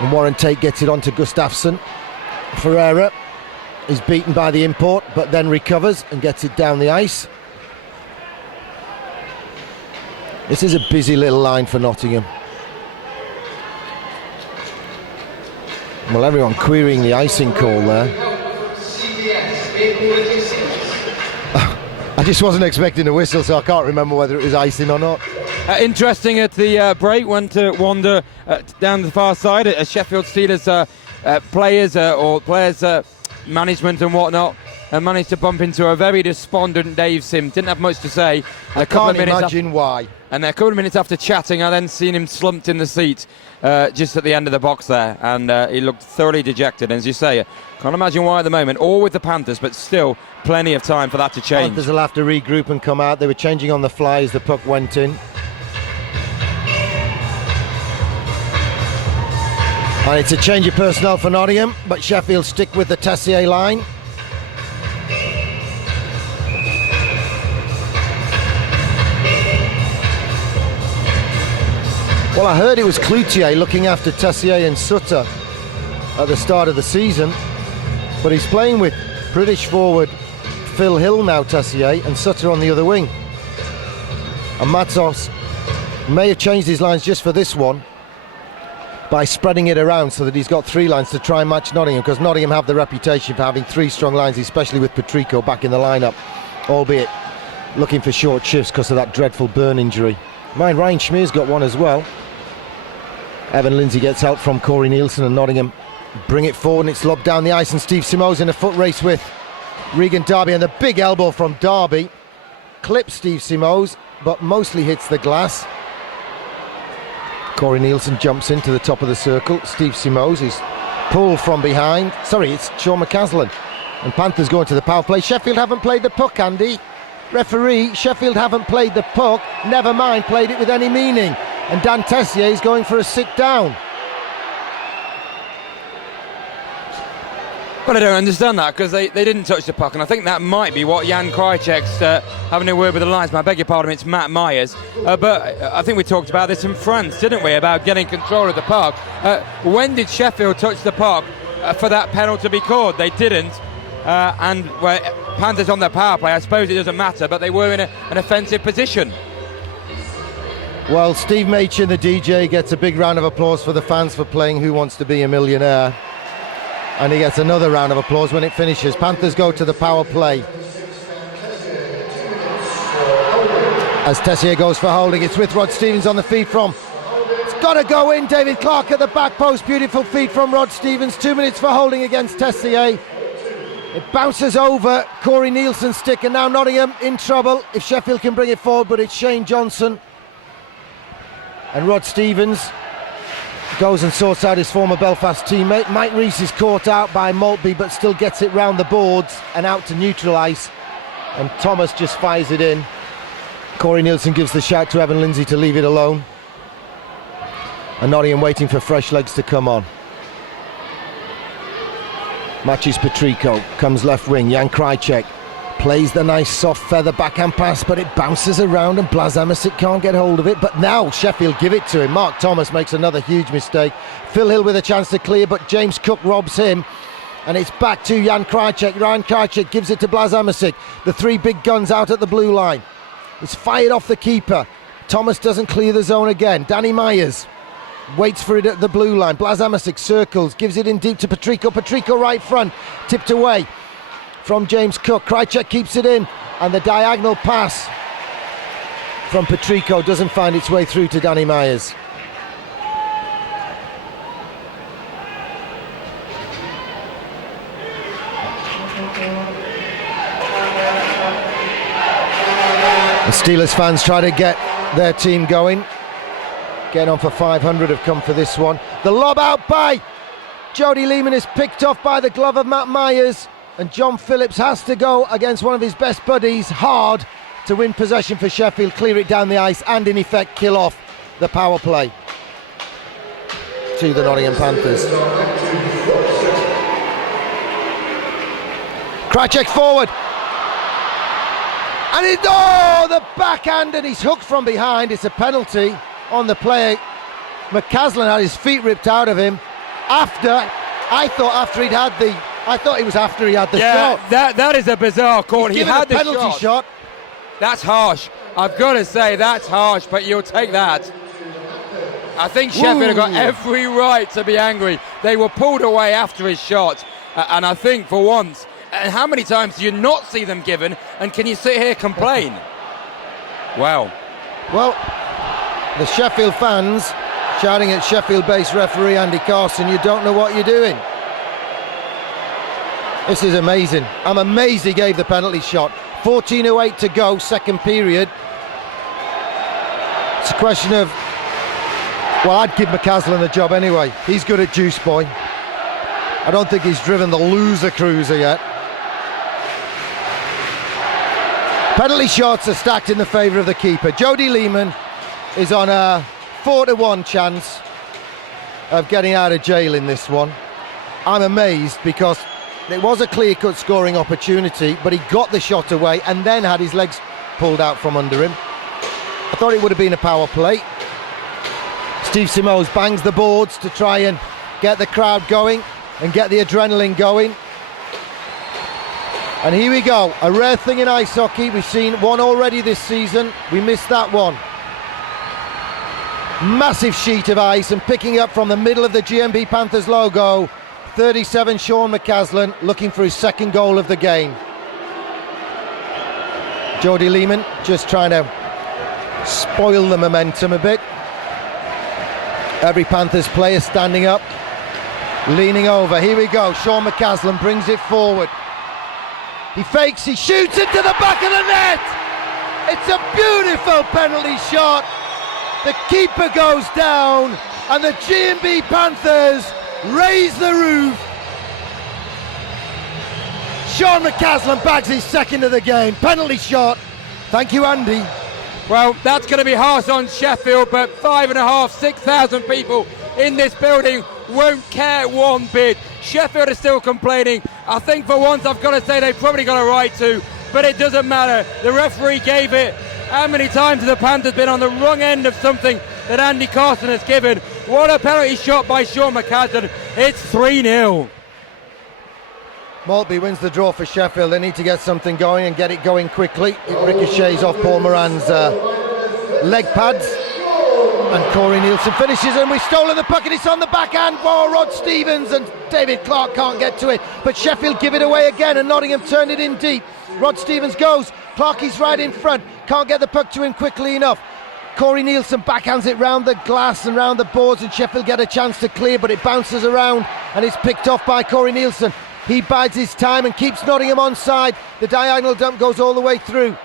and Warren Tate gets it onto Gustafsson. Ferreira is beaten by the import, but then recovers and gets it down the ice. This is a busy little line for Nottingham. Well, everyone querying the icing call there. I just wasn't expecting a whistle, so I can't remember whether it was icing or not. Interesting at the break, went to wander down the far side. Sheffield Steelers players, management and whatnot, managed to bump into a very despondent Dave Sim. Didn't have much to say. I can't imagine why. And a couple of minutes after chatting, I then seen him slumped in the seat just at the end of the box there, and he looked thoroughly dejected. And as you say, can't imagine why at the moment, all with the Panthers, but still plenty of time for that to change. Panthers will have to regroup and come out. They were changing on the fly as the puck went in. And it's a change of personnel for Nottingham, but Sheffield stick with the Tessier line. Well, I heard it was Cloutier looking after Tessier and Sutter at the start of the season, but he's playing with British forward Phil Hill now, Tessier, and Sutter on the other wing. And Matos may have changed his lines just for this one by spreading it around so that he's got three lines to try and match Nottingham, because Nottingham have the reputation for having three strong lines, especially with Patrico back in the lineup, albeit looking for short shifts because of that dreadful burn injury. Mind, Ryan Schmeer's got one as well. Evan Lindsay gets help from Corey Nielsen, and Nottingham bring it forward, and it's lobbed down the ice, and Steve Simoes in a foot race with Regan Darby, and the big elbow from Darby clips Steve Simoes but mostly hits the glass. Corey Nielsen jumps into the top of the circle. Steve Simoes is pulled from behind. Sorry, it's Sean McCaslin. And Panthers going to the power play. Sheffield haven't played the puck, Andy. Referee, Sheffield haven't played the puck. Never mind, played it with any meaning. And Dan Tessier is going for a sit down. Well, I don't understand that, because they didn't touch the puck, and I think that might be what Jan Krajcek's having a word with the linesman. I beg your pardon, it's Matt Myers. But I think we talked about this in France, didn't we, about getting control of the puck. When did Sheffield touch the puck for that penalty to be called? They didn't. And Panthers on their power play, I suppose it doesn't matter, but they were in an offensive position. Well, Steve Machin, the DJ, gets a big round of applause for the fans for playing Who Wants to Be a Millionaire. And he gets another round of applause when it finishes. Panthers go to the power play. As Tessier goes for holding, it's with Rod Stevens on the feed from. It's got to go in. David Clark at the back post. Beautiful feed from Rod Stevens. 2 minutes for holding against Tessier. It bounces over Corey Nielsen's stick, and now Nottingham in trouble if Sheffield can bring it forward, but it's Shane Johnson. And Rod Stevens goes and sorts out his former Belfast teammate. Mike Rees is caught out by Maltby, but still gets it round the boards and out to neutral ice. And Thomas just fires it in. Corey Nielsen gives the shout to Evan Lindsay to leave it alone. And Nottingham waiting for fresh legs to come on. Matches Patrico, comes left wing. Jan Krajcek plays the nice soft feather backhand pass, but it bounces around and Blas Emmersic can't get hold of it. But now Sheffield give it to him. Mark Thomas makes another huge mistake. Phil Hill with a chance to clear, but James Cook robs him. And it's back to Jan Krajcek. Jan Krajcek gives it to Blas Emmersic. The three big guns out at the blue line. It's fired off the keeper. Thomas doesn't clear the zone again. Danny Myers waits for it at the blue line. Blazamasic circles, gives it in deep to Patrico. Patrico right front, tipped away from James Cook. Krajicek keeps it in, and the diagonal pass from Patrico doesn't find its way through to Danny Myers. The Steelers fans try to get their team going. Getting on for 500 have come for this one. The lob out by Jody Lehman is picked off by the glove of Matt Myers, and John Phillips has to go against one of his best buddies hard to win possession for Sheffield, clear it down the ice, and in effect kill off the power play to the Nottingham Panthers. Krajicek forward, and the backhand, and he's hooked from behind. It's a penalty on the player. McCaslin had his feet ripped out of him I thought it was after he had the shot. That is a bizarre call. He's he given had a penalty the shot. That's harsh. I've got to say that's harsh, but you'll take that. I think Sheffield have got every right to be angry. They were pulled away after his shot, and I think for once, and how many times do you not see them given, and can you sit here complain? Wow. Well, the Sheffield fans shouting at Sheffield-based referee Andy Carson, you don't know what you're doing. This is amazing. I'm amazed he gave the penalty shot. 14:08 to go, second period. It's a question of, well, I'd give McCaslin the job anyway. He's good at juice boy. I don't think he's driven the loser cruiser yet. Penalty shots are stacked in the favour of the keeper. Jody Lehman is on a 4-1 chance of getting out of jail in this one. I'm amazed because it was a clear-cut scoring opportunity, but he got the shot away and then had his legs pulled out from under him. I thought it would have been a power play. Steve Simos bangs the boards to try and get the crowd going and get the adrenaline going. And here we go, a rare thing in ice hockey. We've seen one already this season. We missed that one. Massive sheet of ice, and picking up from the middle of the GMB Panthers logo, 37 Sean McCaslin, looking for his second goal of the game. Jody Lehman just trying to spoil the momentum a bit. Every Panthers player standing up, leaning over. Here we go, Sean McCaslin brings it forward. He fakes, he shoots into the back of the net! It's a beautiful penalty shot. The keeper goes down, and the GMB Panthers raise the roof. Sean McCaslin bags his second of the game. Penalty shot. Thank you, Andy. Well, that's going to be harsh on Sheffield, but 5,500, 6,000 people in this building won't care one bit. Sheffield is still complaining. I think for once I've got to say they've probably got a right to, but it doesn't matter. The referee gave it. How many times has the Panthers been on the wrong end of something that Andy Carson has given? What a penalty shot by Sean McCaslin. It's 3-0. Maltby wins the draw for Sheffield. They need to get something going and get it going quickly. It ricochets off Paul Moran's leg pads, and Corey Nielsen finishes, and we've stolen the puck, and it's on the backhand for Rod Stevens, and David Clark can't get to it, but Sheffield give it away again, and Nottingham turn it in deep. Rod Stevens goes, Clark is right in front, can't get the puck to him quickly enough. Corey Nielsen backhands it round the glass and round the boards, and Sheffield get a chance to clear, but it bounces around and it's picked off by Corey Nielsen. He bides his time and keeps Nottingham onside. The diagonal dump goes all the way through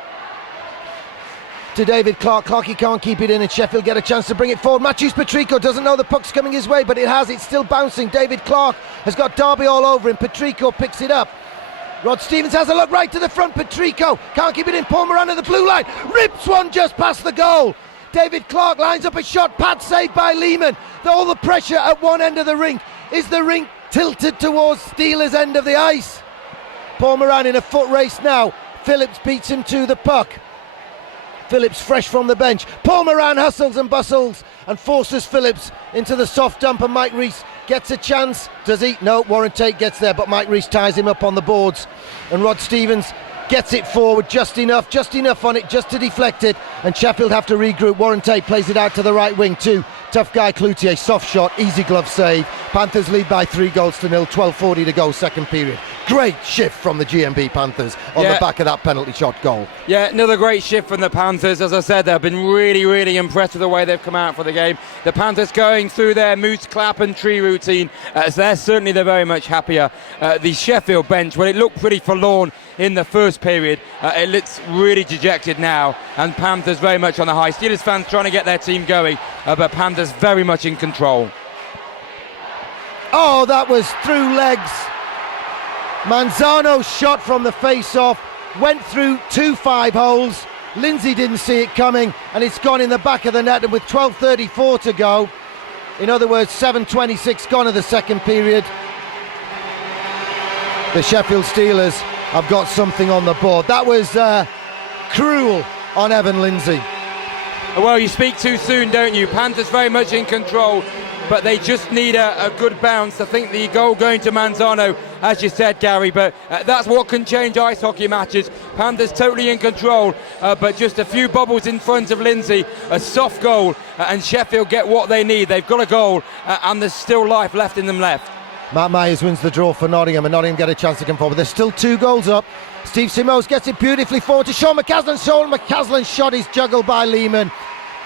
to David Clark. Clarkey can't keep it in, and Sheffield get a chance to bring it forward. Matthews Patrico doesn't know the puck's coming his way, but it has. It's still bouncing. David Clark has got Derby all over him. Patrico picks it up. Rod Stevens has a look right to the front. Patrico can't keep it in. Paul Moran at the blue line, rips one just past the goal. David Clark lines up a shot. Pad saved by Lehman. All the pressure at one end of the rink. Is the rink tilted towards Steelers' end of the ice? Paul Moran in a foot race now. Phillips beats him to the puck. Phillips fresh from the bench. Paul Moran hustles and bustles and forces Phillips into the soft dump, and Mike Rees gets a chance. Does he? No, Warren Tate gets there, but Mike Rees ties him up on the boards, and Rod Stevens gets it forward just enough on it, just to deflect it, and Sheffield have to regroup. Warren Tate plays it out to the right wing to Tough guy Cloutier, soft shot, easy glove save. Panthers lead by 3-0, 12:40 to go, second period. Great shift from the GMB Panthers on the back of that penalty shot goal. Yeah, another great shift from the Panthers. As I said, they've been really, really impressed with the way they've come out for the game. The Panthers going through their moose clap and tree routine, so they're very much happier. The Sheffield bench, well, it looked pretty forlorn in the first period. It looks really dejected now, and Panthers very much on the high. Steelers fans trying to get their team going, but Panthers very much in control. Oh, that was through legs. Manzano's shot from the face-off went through 2 5-holes. Lindsay didn't see it coming, and it's gone in the back of the net, and with 12:34 to go, in other words 7:26 gone of the second period, the Sheffield Steelers have got something on the board. That was cruel on Evan Lindsay. Well, you speak too soon, don't you? Panthers very much in control, but they just need a good bounce. I think the goal going to Manzano, as you said, Gary, but that's what can change ice hockey matches. Panthers totally in control, but just a few bubbles in front of Lindsay, a soft goal, and Sheffield get what they need. They've got a goal, and there's still life left in them left. Matt Myers wins the draw for Nottingham, and Nottingham get a chance to come forward. There's still 2 goals up. Steve Simos gets it beautifully forward to Sean McCaslin. Sean McCaslin's shot is juggled by Lehman.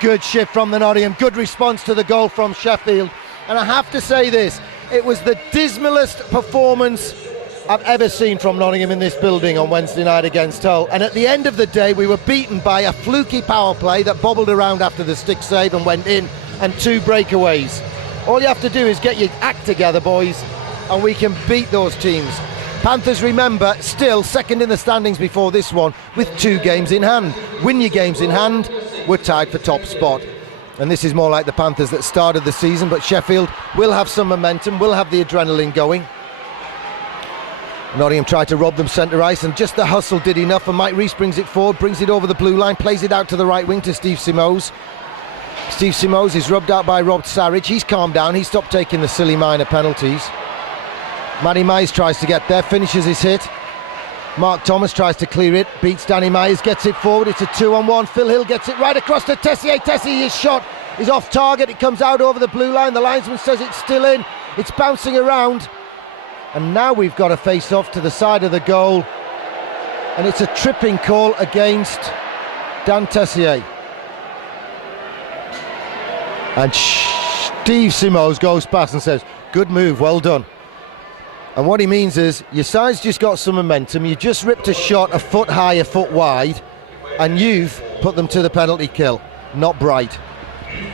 Good shift from the Nottingham, good response to the goal from Sheffield. And I have to say this, it was the dismalest performance I've ever seen from Nottingham in this building on Wednesday night against Hull. And at the end of the day, we were beaten by a fluky power play that bobbled around after the stick save and went in, and 2 breakaways. All you have to do is get your act together, boys, and we can beat those teams. Panthers, remember, still second in the standings before this one with 2 games in hand. Win your games in hand, we're tied for top spot. And this is more like the Panthers that started the season, but Sheffield will have some momentum, will have the adrenaline going. Nottingham tried to rob them centre ice, and just the hustle did enough, and Mike Rees brings it forward, brings it over the blue line, plays it out to the right wing to Steve Simos. Steve Simos is rubbed out by Rob Sarridge. He's calmed down, he stopped taking the silly minor penalties. Matty Myers tries to get there, finishes his hit. Mark Thomas tries to clear it, beats Danny Myers, gets it forward, it's a 2-on-1. Phil Hill gets it right across to Tessier. Tessier's shot is off target, it comes out over the blue line, the linesman says it's still in, it's bouncing around. And now we've got a face-off to the side of the goal, and it's a tripping call against Dan Tessier. And Steve Simos goes past and says, good move, well done. And what he means is, your side's just got some momentum, you just ripped a shot a foot high, a foot wide, and you've put them to the penalty kill. Not bright.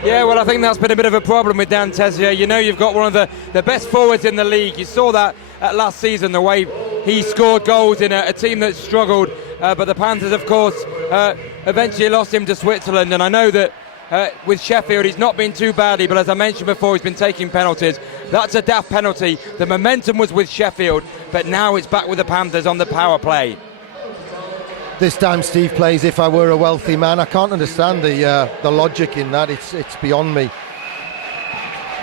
Yeah, well, I think that's been a bit of a problem with Dan Tessier. You know, you've got one of the best forwards in the league. You saw that last season, the way he scored goals in a team that struggled. But the Panthers, of course, eventually lost him to Switzerland. And I know that with Sheffield, he's not been too badly, but as I mentioned before, he's been taking penalties. That's a daft penalty. The momentum was with Sheffield, but now it's back with the Panthers on the power play. This time Steve plays if I were a wealthy man. I can't understand the logic in that. It's beyond me.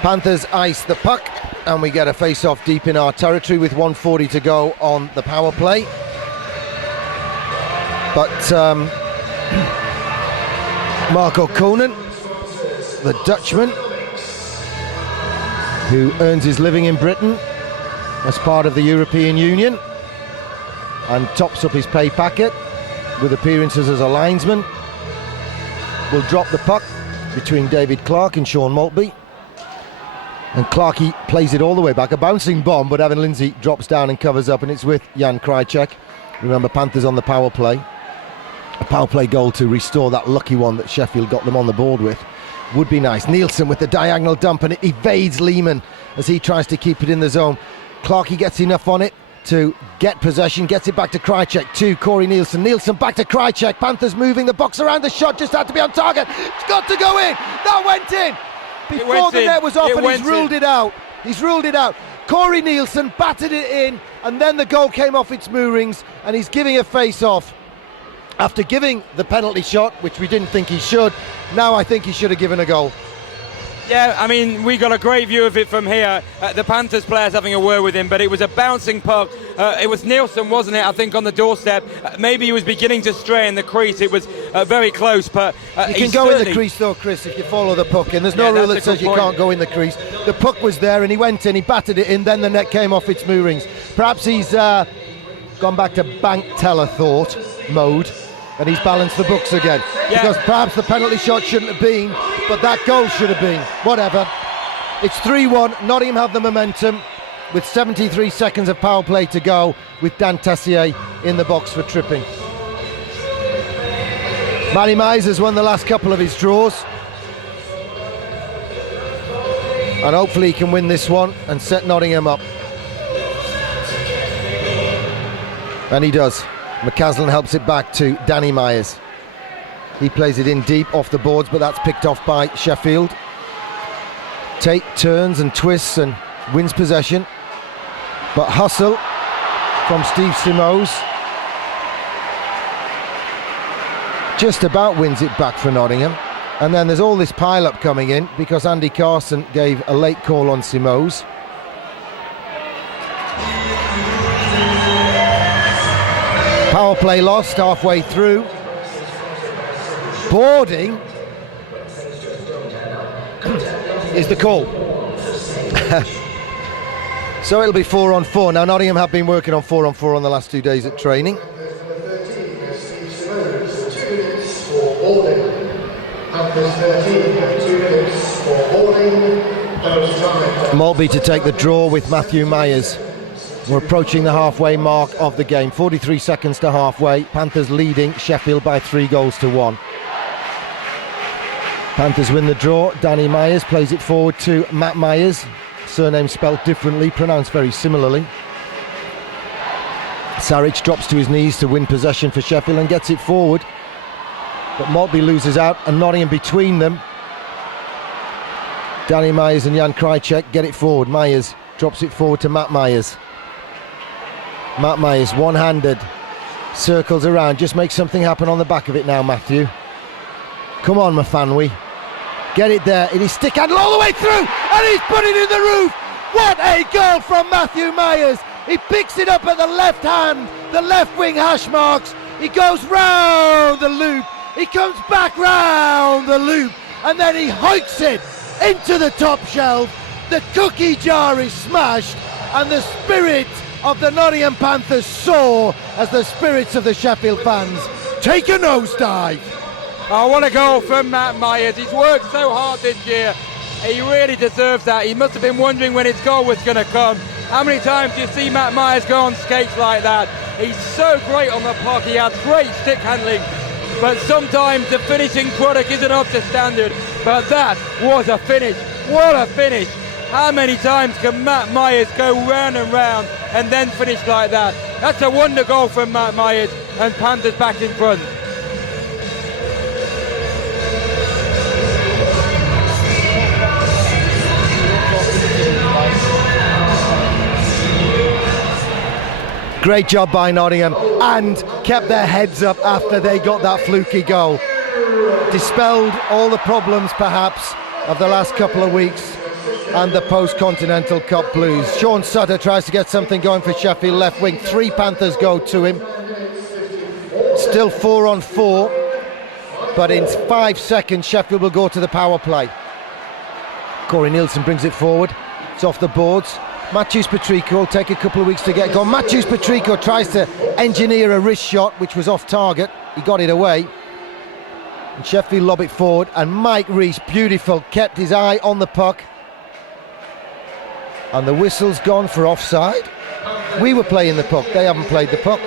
Panthers ice the puck, and we get a face-off deep in our territory with 1:40 to go on the power play. But Marco Koenen, the Dutchman, who earns his living in Britain as part of the European Union and tops up his pay packet with appearances as a linesman, will drop the puck between David Clarke and Sean Maltby. And Clarkey plays it all the way back, a bouncing bomb, but Evan Lindsay drops down and covers up, and it's with Jan Krajcek. Remember, Panthers on the power play. A power play goal to restore that lucky one that Sheffield got them on the board with. Would be nice. Nielsen with the diagonal dump, and it evades Lehman as he tries to keep it in the zone. Clarkey gets enough on it to get possession, gets it back to Krajcek to Corey Nielsen. Nielsen back to Krajcek. Panthers moving the box around. The shot just had to be on target. It's got to go in. That went in before the net was off, and he's ruled it out. He's ruled it out. Corey Nielsen battered it in, and then the goal came off its moorings, and he's giving a face-off after giving the penalty shot, which we didn't think he should. Now I think he should have given a goal. Yeah, I mean, we got a great view of it from here. The Panthers players having a word with him, but it was a bouncing puck. It was Nielsen, wasn't it, I think, on the doorstep. Maybe he was beginning to stray in the crease. It was very close, but you can go in the crease though, Chris, if you follow the puck in. There's no rule that says you can't go in the crease. The puck was there and he went in, he batted it in, then the net came off its moorings. Perhaps he's gone back to bank teller thought mode and he's balanced the books again. Yeah. Because perhaps the penalty shot shouldn't have been, but that goal should have been. Whatever. It's 3-1. Nottingham have the momentum with 73 seconds of power play to go, with Dan Tessier in the box for tripping. Matty Myers has won the last couple of his draws. And hopefully he can win this one and set Nottingham up. And he does. McCaslin helps it back to Danny Myers. He plays it in deep off the boards, but that's picked off by Sheffield. Tate turns and twists and wins possession. But hustle from Steve Simoes just about wins it back for Nottingham. And then there's all this pile-up coming in because Andy Carson gave a late call on Simoes. Power play lost halfway through. Boarding is the call. So it'll be 4-on-4. Now Nottingham have been working on 4-on-4 on the last 2 days at training. Maltby to take the draw with Matthew Myers. We're approaching the halfway mark of the game. 43 seconds to halfway. Panthers leading Sheffield by 3-1. Panthers win the draw. Danny Myers plays it forward to Matt Myers. Surname spelt differently, pronounced very similarly. Saric drops to his knees to win possession for Sheffield and gets it forward. But Maltby loses out and Nottingham between them. Danny Myers and Jan Krajcek get it forward. Myers drops it forward to Matt Myers. Matt Myers, one-handed, circles around, just make something happen on the back of it now, Matthew. Come on, Mafanwi. Get it there, it is stick handle all the way through, and he's put it in the roof! What a goal from Matthew Myers! He picks it up at the left hand, the left wing hash marks, he goes round the loop, he comes back round the loop, and then he hikes it into the top shelf. The cookie jar is smashed, and the spirit of the Nottingham Panthers soar as the spirits of the Sheffield fans take a nosedive. Oh, what a goal from Matt Myers. He's worked so hard this year. He really deserves that. He must have been wondering when his goal was going to come. How many times do you see Matt Myers go on skates like that? He's so great on the puck. He has great stick handling. But sometimes the finishing product isn't up to standard. But that was a finish. What a finish. How many times can Matt Myers go round and round and then finish like that? That's a wonder goal from Matt Myers, and Panthers back in front. Great job by Nottingham, and kept their heads up after they got that fluky goal. Dispelled all the problems perhaps of the last couple of weeks and the post-Continental Cup blues. Sean Sutter tries to get something going for Sheffield left wing. 3 Panthers go to him. Still 4-on-4, but in 5 seconds Sheffield will go to the power play. Corey Nielsen brings it forward. It's off the boards. Matthews Patrico will take a couple of weeks to get going. Matthews Patrico tries to engineer a wrist shot which was off target. He got it away. And Sheffield lob it forward, and Mike Rees, beautiful, kept his eye on the puck. And the whistle's gone for offside. We were playing the puck, they haven't played the puck.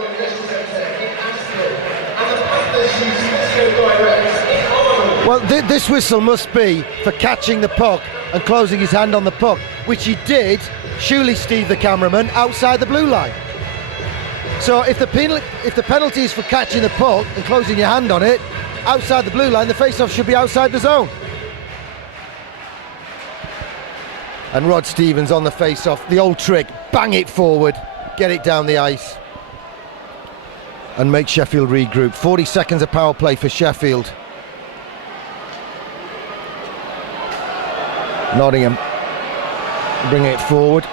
Well, this whistle must be for catching the puck and closing his hand on the puck, which he did, surely Steve the cameraman, outside the blue line. So if the penalty is for catching the puck and closing your hand on it, outside the blue line, the face-off should be outside the zone. And Rod Stevens on the face-off, the old trick, bang it forward, get it down the ice, and make Sheffield regroup. 40 seconds of power play for Sheffield. Nottingham bringing it forward.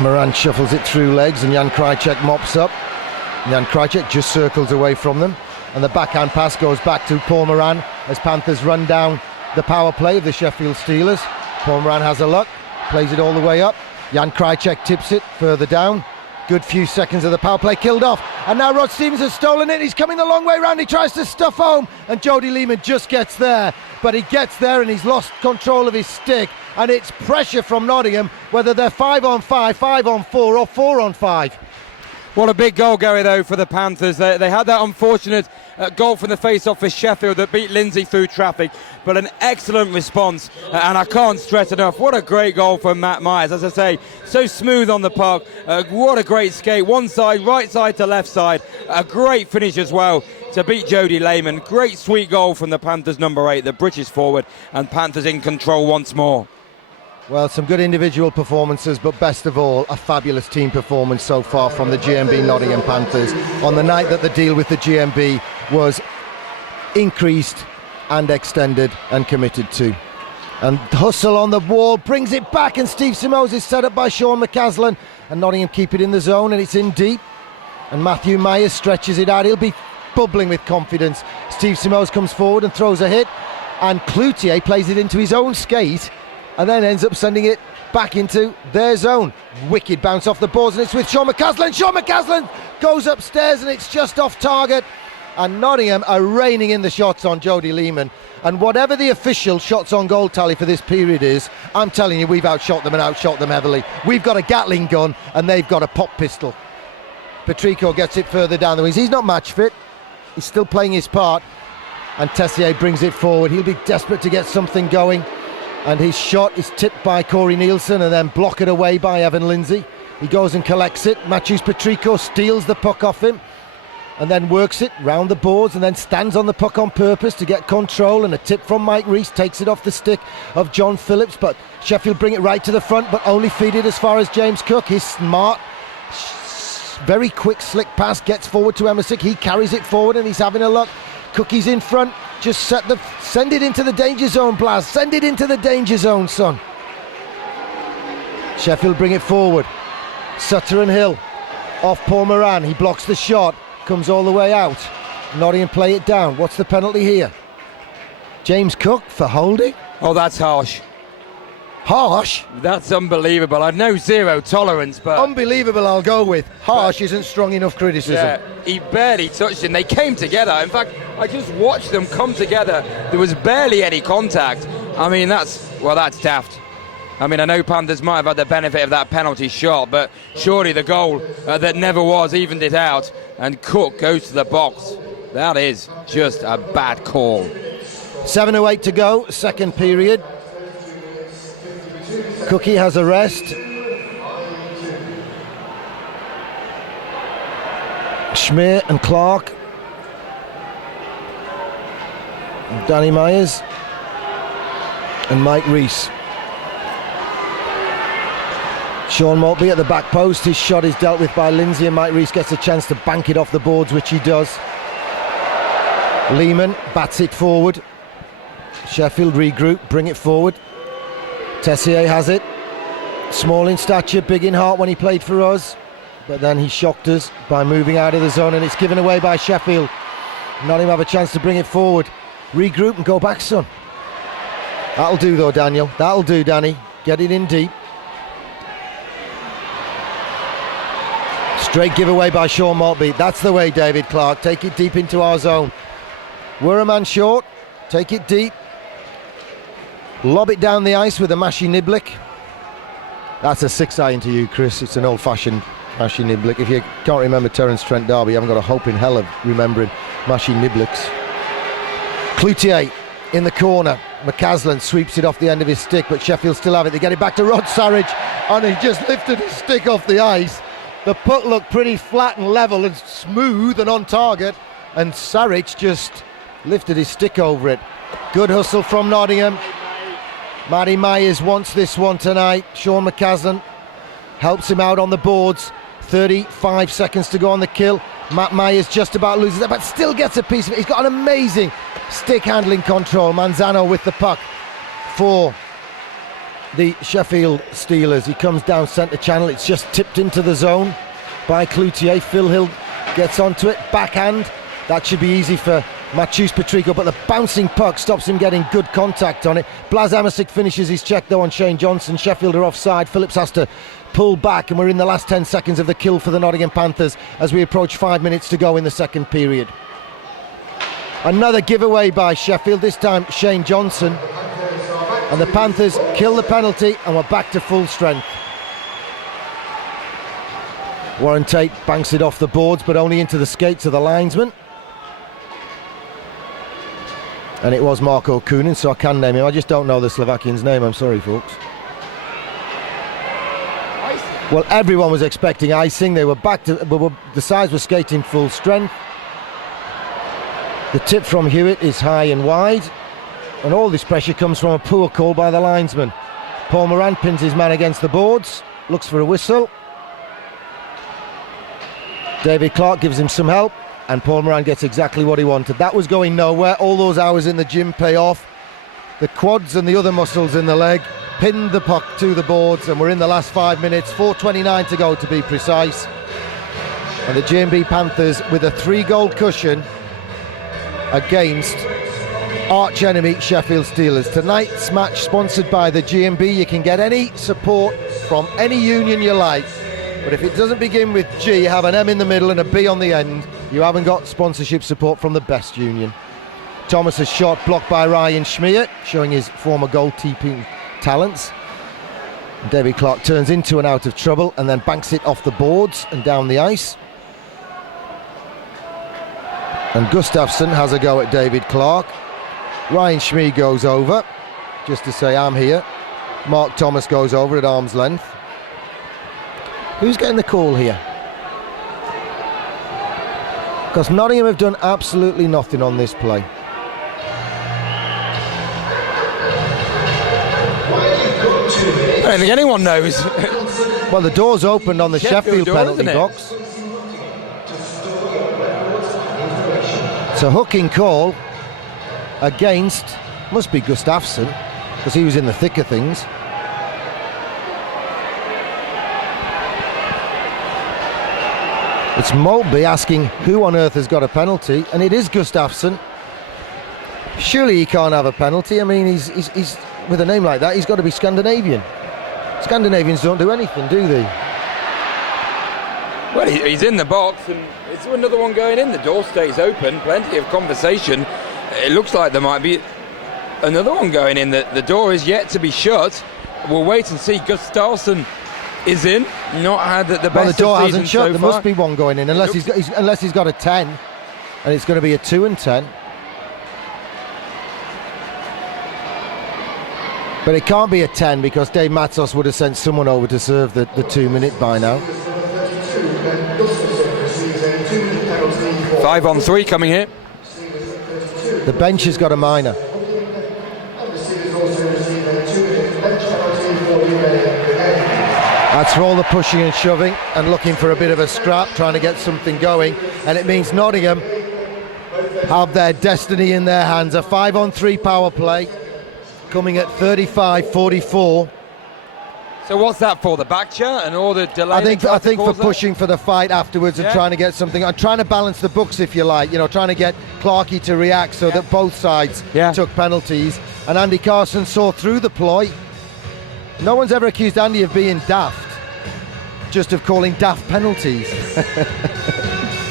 Moran shuffles it through legs and Jan Krajcek mops up. Jan Krajcek just circles away from them, and the backhand pass goes back to Paul Moran as Panthers run down the power play of the Sheffield Steelers. Paul Moran has a look, plays it all the way up. Jan Krajcek tips it further down. Good few seconds of the power play killed off, and now Rod Stevens has stolen it. He's coming the long way round. He tries to stuff home, and Jody Lehman just gets there, but he gets there and he's lost control of his stick, and it's pressure from Nottingham, whether they're 5-on-5, 5-on-4 or 4-on-5. What a big goal, Gary, though, for the Panthers. They had that unfortunate goal from the face-off for Sheffield that beat Lindsay through traffic, but an excellent response, and I can't stress enough, what a great goal from Matt Myers. As I say, so smooth on the puck, what a great skate, one side, right side to left side, a great finish as well to beat Jody Lehman. Great sweet goal from the Panthers number 8, the British forward, and Panthers in control once more. Well, some good individual performances, but best of all, a fabulous team performance so far from the GMB Nottingham Panthers on the night that the deal with the GMB was increased and extended and committed to. And hustle on the wall brings it back, and Steve Simoes is set up by Sean McCaslin, and Nottingham keep it in the zone, and it's in deep, and Matthew Myers stretches it out. He'll be bubbling with confidence. Steve Simoes comes forward and throws a hit, and Cloutier plays it into his own skate and then ends up sending it back into their zone. Wicked bounce off the boards, and it's with Sean McCaslin. Sean McCaslin goes upstairs, and it's just off target. And Nottingham are reining in the shots on Jody Lehman. And whatever the official shots on goal tally for this period is, I'm telling you, we've outshot them and outshot them heavily. We've got a Gatling gun, and they've got a pop pistol. Patrico gets it further down the wings. He's not match fit. He's still playing his part. And Tessier brings it forward. He'll be desperate to get something going. And his shot is tipped by Corey Nielsen and then blocked away by Evan Lindsay. He goes and collects it. Matthews Patrico steals the puck off him and then works it round the boards and then stands on the puck on purpose to get control, and a tip from Mike Rees takes it off the stick of John Phillips, but Sheffield bring it right to the front, but only feed it as far as James Cook. His smart, very quick slick pass gets forward to Emersick. He carries it forward and he's having a look. Cookie's in front. Just send it into the danger zone, Blas. Send it into the danger zone, son. Sheffield bring it forward. Sutter and Hill off Paul Moran. He blocks the shot, comes all the way out. Nottingham play it down. What's the penalty here? James Cook for holding? Oh, that's harsh. Harsh? That's unbelievable. I know zero tolerance, but... Unbelievable, I'll go with. Harsh isn't strong enough criticism. Yeah, he barely touched him. They came together. In fact, I just watched them come together. There was barely any contact. I mean, that's daft. I mean, I know Panthers might have had the benefit of that penalty shot, but surely the goal that never was evened it out, and Cook goes to the box. That is just a bad call. 7:08 to go, second period. Cookie has a rest. Schmier and Clark. Danny Myers. And Mike Rees. Sean Maltby at the back post. His shot is dealt with by Lindsay, and Mike Rees gets a chance to bank it off the boards, which he does. Lehman bats it forward. Sheffield regroup, bring it forward. Tessier has it. Small in stature, big in heart when he played for us, but then he shocked us by moving out of the zone, and it's given away by Sheffield. Nottingham have a chance to bring it forward. Regroup and go back, son. That'll do though, Daniel. That'll do, Danny. Get it in deep. Straight giveaway by Sean Maltby. That's the way, David Clark. Take it deep into our zone. We're a man short. Take it deep. Lob it down the ice with a Mashi Niblick. That's a 6-iron to you, Chris. It's an old-fashioned Mashi Niblick. If you can't remember Terence Trent D'Arby, you haven't got a hope in hell of remembering Mashi Niblicks. Cloutier in the corner. McCaslin sweeps it off the end of his stick, but Sheffield still have it. They get it back to Rod Sarridge, and he just lifted his stick off the ice. The puck looked pretty flat and level and smooth and on target, and Sarridge just lifted his stick over it. Good hustle from Nottingham. Matty Myers wants this one tonight. Sean McCaslin helps him out on the boards. 35 seconds to go on the kill. Matt Myers just about loses that, but still gets a piece of it. He's got an amazing stick handling control. Manzano with the puck. for the Sheffield Steelers. He comes down centre channel. It's just tipped into the zone by Cloutier. Phil Hill gets onto it. Backhand. That should be easy for Matthews Patrico, but the bouncing puck stops him getting good contact on it. Blas Amasic finishes his check though on Shane Johnson. Sheffield are offside. Phillips has to pull back, and we're in the last 10 seconds of the kill for the Nottingham Panthers as we approach 5 minutes to go in the second period. Another giveaway by Sheffield, this time Shane Johnson, and the Panthers kill the penalty and we're back to full strength. Warren Tate banks it off the boards, but only into the skates of the linesman. And it was Marko Kunin, so I can name him. I just don't know the Slovakian's name, I'm sorry folks. Well, everyone was expecting icing. They were back to, the sides were skating full strength. The tip from Hewitt is high and wide, and all this pressure comes from a poor call by the linesman. Paul Moran pins his man against the boards, looks for a whistle. David Clark gives him some help, and Paul Moran gets exactly what he wanted. That was going nowhere. All those hours in the gym pay off. The quads and the other muscles in the leg pinned the puck to the boards, and we're in the last 5 minutes, 4:29 to go to be precise. And the G&B Panthers with a 3-goal cushion against arch enemy Sheffield Steelers. Tonight's match sponsored by the G&B. You can get any support from any union you like, but if it doesn't begin with G, have an M in the middle and a B on the end, you haven't got sponsorship support from the best union. Thomas's shot blocked by Ryan Schmier, showing his former goalkeeping talents. David Clark turns into and out of trouble and then banks it off the boards and down the ice. And Gustafsson has a go at David Clark. Ryan Schmier goes over just to say I'm here. Mark Thomas goes over at arm's length. Who's getting the call here? Because Nottingham have done absolutely nothing on this play. I don't think anyone knows. Well, the door's opened on the Sheffield door, penalty box. It's a hooking call against, must be Gustafsson, because he was in the thick of things. It's Maltby asking who on earth has got a penalty, and it is Gustafsson. Surely he can't have a penalty. I mean, he's with a name like that, he's got to be Scandinavian. Scandinavians don't do anything, do they? Well, he's in the box, and it's another one going in. The door stays open, plenty of conversation. It looks like there might be another one going in. The door is yet to be shut. We'll wait and see. Gustafsson is in. Not had the best. Well, the door of hasn't shut. So there far. Must be one going in, unless he's got a 10, and it's going to be a 2 and 10. But it can't be a 10 because Dave Matzos would have sent someone over to serve the 2 minute by now. 5 on 3 coming here. The bench has got a minor. That's for all the pushing and shoving and looking for a bit of a scrap, trying to get something going, and it means Nottingham have their destiny in their hands. A 5 on 3 power play coming at 35-44. So what's that for? The back chair and all the delay? I think for pushing for the fight afterwards and trying to get something. I'm trying to balance the books, if you like. You know, trying to get Clarkey to react so that both sides took penalties. And Andy Carson saw through the ploy. No one's ever accused Andy of being daft, just of calling daft penalties.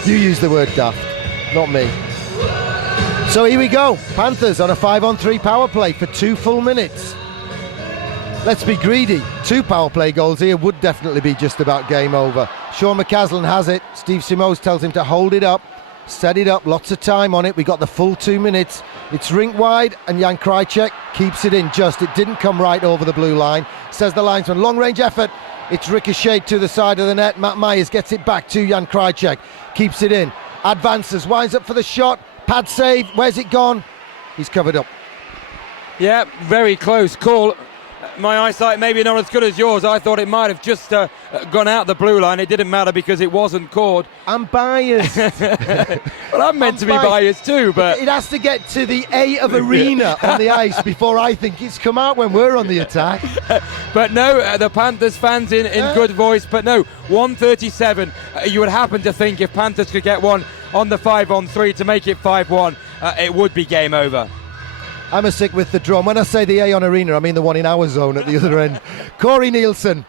You use the word daft, not me. So here we go. Panthers on a 5 on 3 power play for 2 full minutes. Let's be greedy. 2 power play goals here would definitely be just about game over. Sean McCaslin has it. Steve Simos tells him to hold it up, set it up, lots of time on it. We got the full 2 minutes. It's rink wide and Jan Krajcek keeps it in just. It didn't come right over the blue line, says the linesman. Long range effort. It's ricocheted to the side of the net. Matt Myers gets it back to Jan Krajcek. Keeps it in. Advances, winds up for the shot. Pad save. Where's it gone? He's covered up. Yeah, very close call. my eyesight maybe not as good as yours. I thought it might have just gone out the blue line. It didn't matter because it wasn't caught. I'm biased. Well, I'm meant to be biased too, but it has to get to the A of arena on the ice before I think it's come out when we're on the attack. But no, the Panthers fans in good voice. But no, 137. You would happen to think if Panthers could get one on the 5-on-3 to make it 5-1, it would be game over. I'm a sick with the drum. When I say the A on arena, I mean the one in our zone at the other end. Corey Nielsen,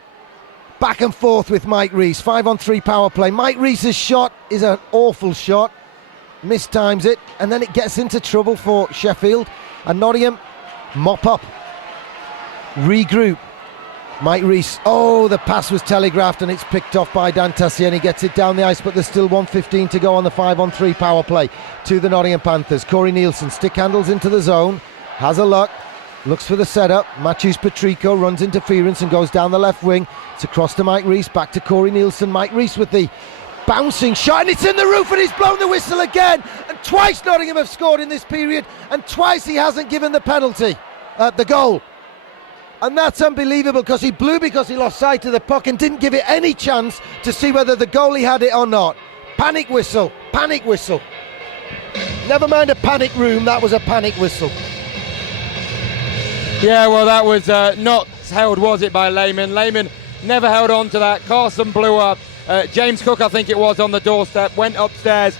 back and forth with Mike Rees. 5-on-3 power play. Mike Rees' shot is an awful shot. Mistimes it, and then it gets into trouble for Sheffield. And Nottingham mop up. Regroup. Mike Rees. Oh, the pass was telegraphed and it's picked off by Dan Tassier. He gets it down the ice, but there's still 1:15 to go on the 5-on-3 power play to the Nottingham Panthers. Corey Nielsen stick handles into the zone, has a look, looks for the setup. Matthews Patrico runs interference and goes down the left wing. It's across to Mike Rees, back to Corey Nielsen. Mike Rees with the bouncing shot, and it's in the roof, and he's blown the whistle again. And twice Nottingham have scored in this period, and twice he hasn't given the penalty, the goal. And that's unbelievable, because he blew because he lost sight of the puck and didn't give it any chance to see whether the goalie had it or not. Panic whistle, panic whistle. Never mind a panic room, that was a panic whistle. Yeah, well, that was not held, was it, by Lehman? Lehman never held on to that. Carson blew up. James Cook, I think it was, on the doorstep, went upstairs,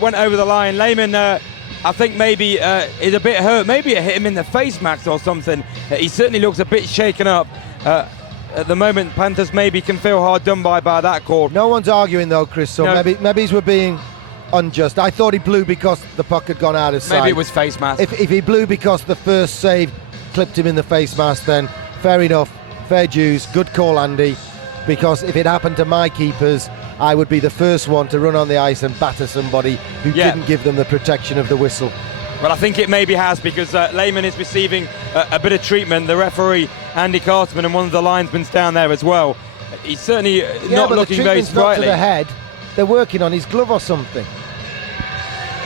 went over the line. Lehman, I think maybe is a bit hurt. Maybe it hit him in the face, Max, or something. He certainly looks a bit shaken up. At the moment, Panthers maybe can feel hard done by that call. No one's arguing though, Chris, so No. maybe we're being unjust. I thought he blew because the puck had gone out of sight. Maybe it was face mask. If he blew because the first save clipped him in the face mask, then fair enough, fair dues, good call, Andy. Because if it happened to my keepers, I would be the first one to run on the ice and batter somebody who didn't give them the protection of the whistle. Well, I think it maybe has, because Lehman is receiving a bit of treatment. The referee, Andy Cartman, and one of the linesmen's down there as well. He's certainly not looking very treatment's not to sprightly. the head. They're working on his glove or something.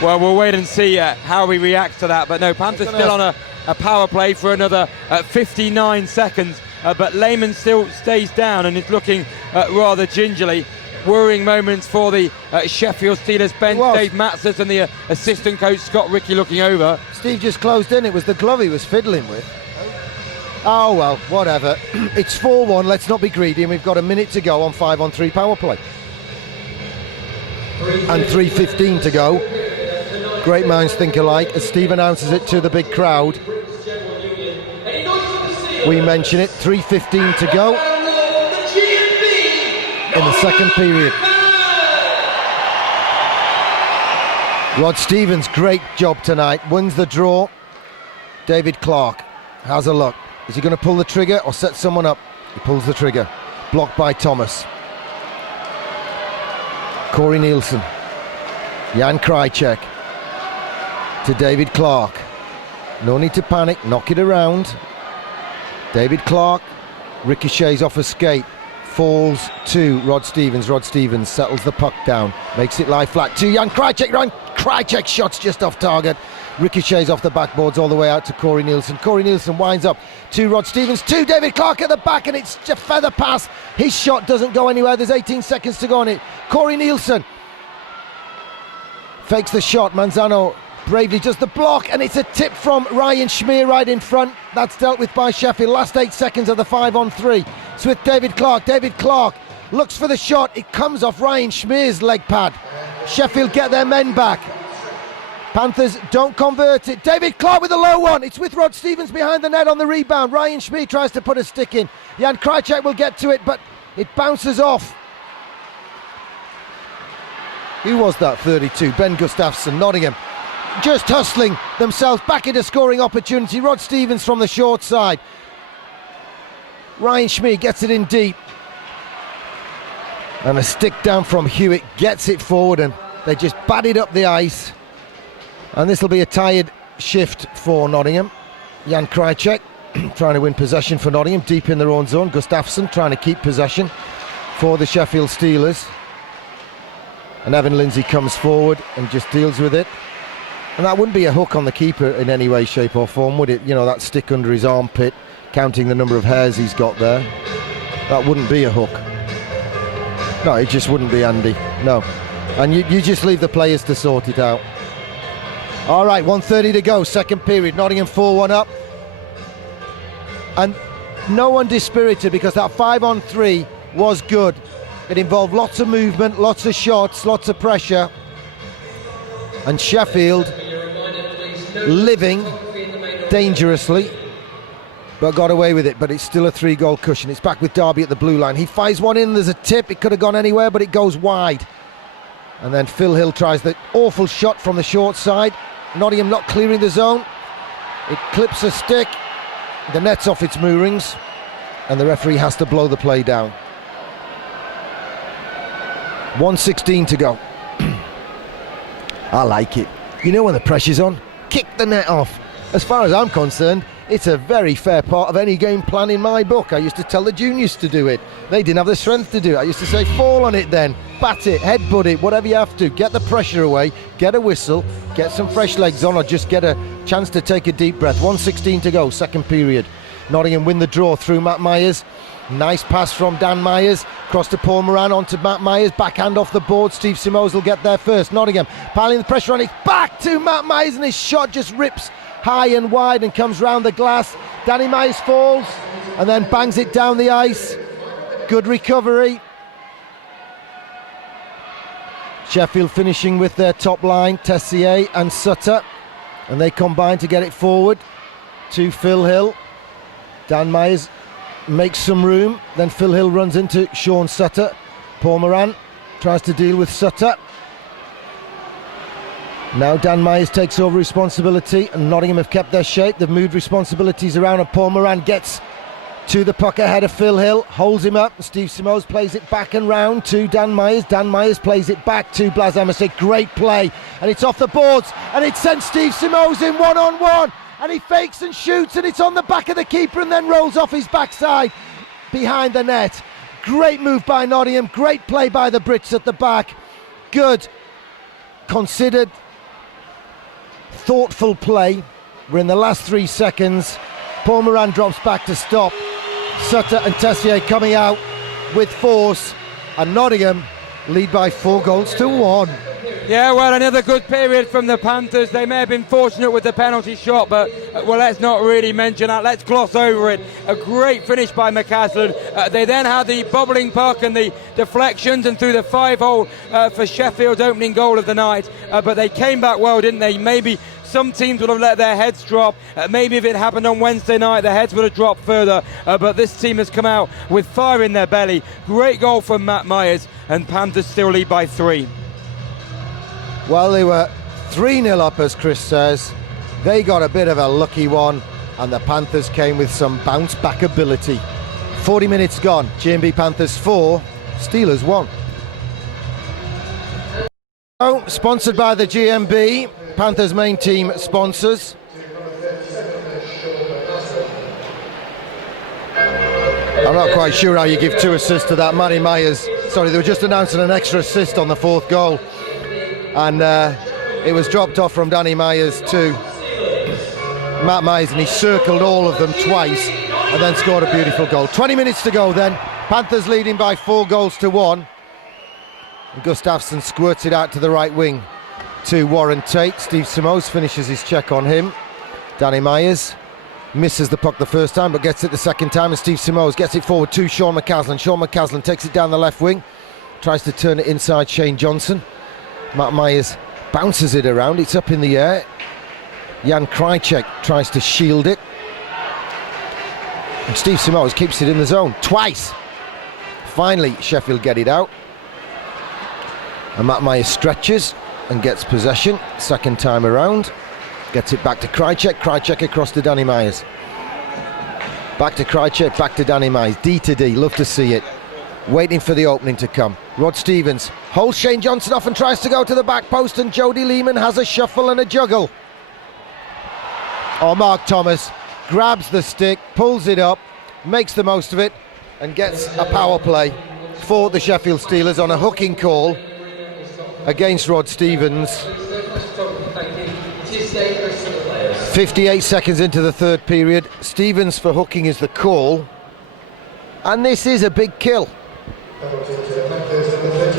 Well, we'll wait and see how he reacts to that. But no, Panthers still on a power play for another 59 seconds. But Lehman still stays down and is looking rather gingerly. Worrying moments for the Sheffield Steelers bench. Dave Matzers and the assistant coach Scott Rickey looking over. Steve just closed in. It was the glove he was fiddling with. Oh well, whatever. It's 4-1. Let's not be greedy, and we've got a minute to go on 5-on-3 power play. And 3:15 to go. Great minds think alike. As Steve announces it to the big crowd, we mention it. 3:15 to go in the second period. Rod Stevens, great job tonight. Wins the draw. David Clark has a look. Is he going to pull the trigger or set someone up? He pulls the trigger. Blocked by Thomas. Corey Nielsen. Jan Krajcek to David Clark. No need to panic. Knock it around. David Clark ricochets off a skate. Falls to Rod Stevens. Rod Stevens settles the puck down, makes it lie flat to Jan Krajcek. Jan Krajcek shots just off target, ricochets off the backboards all the way out to Corey Nielsen. Corey Nielsen winds up to Rod Stevens, to David Clark at the back, and it's a feather pass. His shot doesn't go anywhere. There's 18 seconds to go on it. Corey Nielsen fakes the shot. Manzano bravely does the block, and it's a tip from Ryan Schmier right in front. That's dealt with by Sheffield. Last 8 seconds of the 5-on-3. It's with David Clark. David Clark looks for the shot. It comes off Ryan Schmier's leg pad. Sheffield get their men back. Panthers don't convert it. David Clark with a low one. It's with Rod Stevens behind the net on the rebound. Ryan Schmier tries to put a stick in. Jan Krajcek will get to it, but it bounces off. Who was that? 32. Ben Gustafsson, Nottingham. Just hustling themselves back into scoring opportunity. Rod Stevens from the short side. Ryan Schmier gets it in deep. And a stick down from Hewitt gets it forward, and they just batted up the ice. And this will be a tired shift for Nottingham. Jan Krajcek trying to win possession for Nottingham deep in their own zone. Gustafsson trying to keep possession for the Sheffield Steelers. And Evan Lindsay comes forward and just deals with it. And that wouldn't be a hook on the keeper in any way, shape or form, would it? You know, that stick under his armpit counting the number of hairs he's got there. That wouldn't be a hook. No, it just wouldn't be, Andy. No. And you just leave the players to sort it out. All right, 1:30 to go, second period. Nottingham 4-1 up. And no one dispirited, because that 5-on-3 was good. It involved lots of movement, lots of shots, lots of pressure. And Sheffield living dangerously, but got away with it. But it's still a 3-goal cushion. It's back with Derby at the blue line. He fires one in, there's a tip. It could have gone anywhere, but it goes wide. And then Phil Hill tries the awful shot from the short side. Nottingham not clearing the zone. It clips a stick. The net's off its moorings, and the referee has to blow the play down. 1:16 to go. I like it. You know, when the pressure's on, kick the net off. As far as I'm concerned, it's a very fair part of any game plan in my book. I used to tell the juniors to do it. They didn't have the strength to do it. I used to say, fall on it then, bat it, headbutt it, whatever you have to. Get the pressure away, get a whistle, get some fresh legs on, or just get a chance to take a deep breath. 1:16 to go, second period. Nottingham win the draw through Matt Myers. Nice pass from Dan Myers, cross to Paul Moran, onto Matt Myers, backhand off the board. Steve Simoes will get there first. Nottingham piling the pressure on, it's back to Matt Myers, and his shot just rips high and wide and comes round the glass. Danny Myers falls and then bangs it down the ice. Good recovery. Sheffield finishing with their top line, Tessier and Sutter, and they combine to get it forward to Phil Hill. Dan Myers makes some room, then Phil Hill runs into Sean Sutter. Paul Moran tries to deal with Sutter. Now Dan Myers takes over responsibility, and Nottingham have kept their shape. They've moved responsibilities around, and Paul Moran gets to the puck ahead of Phil Hill, holds him up, and Steve Simoes plays it back and round to Dan Myers. Dan Myers plays it back to Blas Emerson. Great play, and it's off the boards, and it sends Steve Simoes in one-on-one, and he fakes and shoots, and it's on the back of the keeper and then rolls off his backside behind the net. Great move by Nottingham, great play by the Brits at the back. Good, considered, thoughtful play. We're in the last 3 seconds. Paul Moran drops back to stop. Sutter and Tessier coming out with force, and Nottingham lead by 4-1. Yeah, well, another good period from the Panthers. They may have been fortunate with the penalty shot, but well, let's not really mention that. Let's gloss over it. A great finish by McCaslin. They then had the bobbling puck and the deflections, and through the 5-hole for Sheffield's opening goal of the night. But they came back well, didn't they? Maybe some teams would have let their heads drop. Maybe if it happened on Wednesday night, their heads would have dropped further. But this team has come out with fire in their belly. Great goal from Matt Myers, and Panthers still lead by 3. Well, they were 3-0 up, as Chris says. They got a bit of a lucky one, and the Panthers came with some bounce-back ability. 40 minutes gone. G&B Panthers 4, Steelers 1. Oh, sponsored by the GMB, Panthers main team sponsors. I'm not quite sure how you give 2 assists to that. Matty Myers, sorry, they were just announcing an extra assist on the 4th goal. And it was dropped off from Danny Myers to Matt Myers, and he circled all of them twice and then scored a beautiful goal. 20 minutes to go then. Panthers leading by 4-1. And Gustafsson squirts it out to the right wing to Warren Tate. Steve Simoes finishes his check on him. Danny Myers misses the puck the first time but gets it the second time, and Steve Simoes gets it forward to Sean McCaslin. Sean McCaslin takes it down the left wing, tries to turn it inside Shane Johnson. Matt Myers bounces it around, it's up in the air. Jan Krajcek tries to shield it, and Steve Simoes keeps it in the zone twice. Finally Sheffield get it out, and Matt Myers stretches and gets possession second time around, gets it back to Krajcek. Krajcek across to Danny Myers, back to Krajcek, back to Danny Myers. D to D, love to see it. Waiting for the opening to come. Rod Stevens holds Shane Johnson off and tries to go to the back post, and Jody Lehman has a shuffle and a juggle. Oh, Mark Thomas grabs the stick, pulls it up, makes the most of it, and gets a power play for the Sheffield Steelers on a hooking call against Rod Stevens. 58 seconds into the third period. Stevens for hooking is the call. And this is a big kill.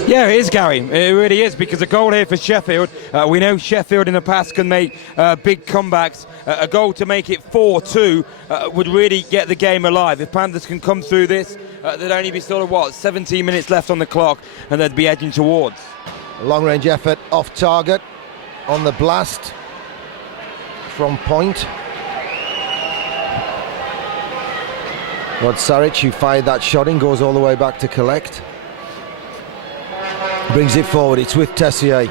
Yeah, it is, Gary. It really is, because a goal here for Sheffield. We know Sheffield in the past can make big comebacks. A goal to make it 4-2 would really get the game alive. If Panthers can come through this, there'd only be 17 minutes left on the clock, and they'd be edging towards. A long-range effort off target on the blast from point. Rod Saric, who fired that shot in, goes all the way back to collect. Brings it forward, it's with Tessier.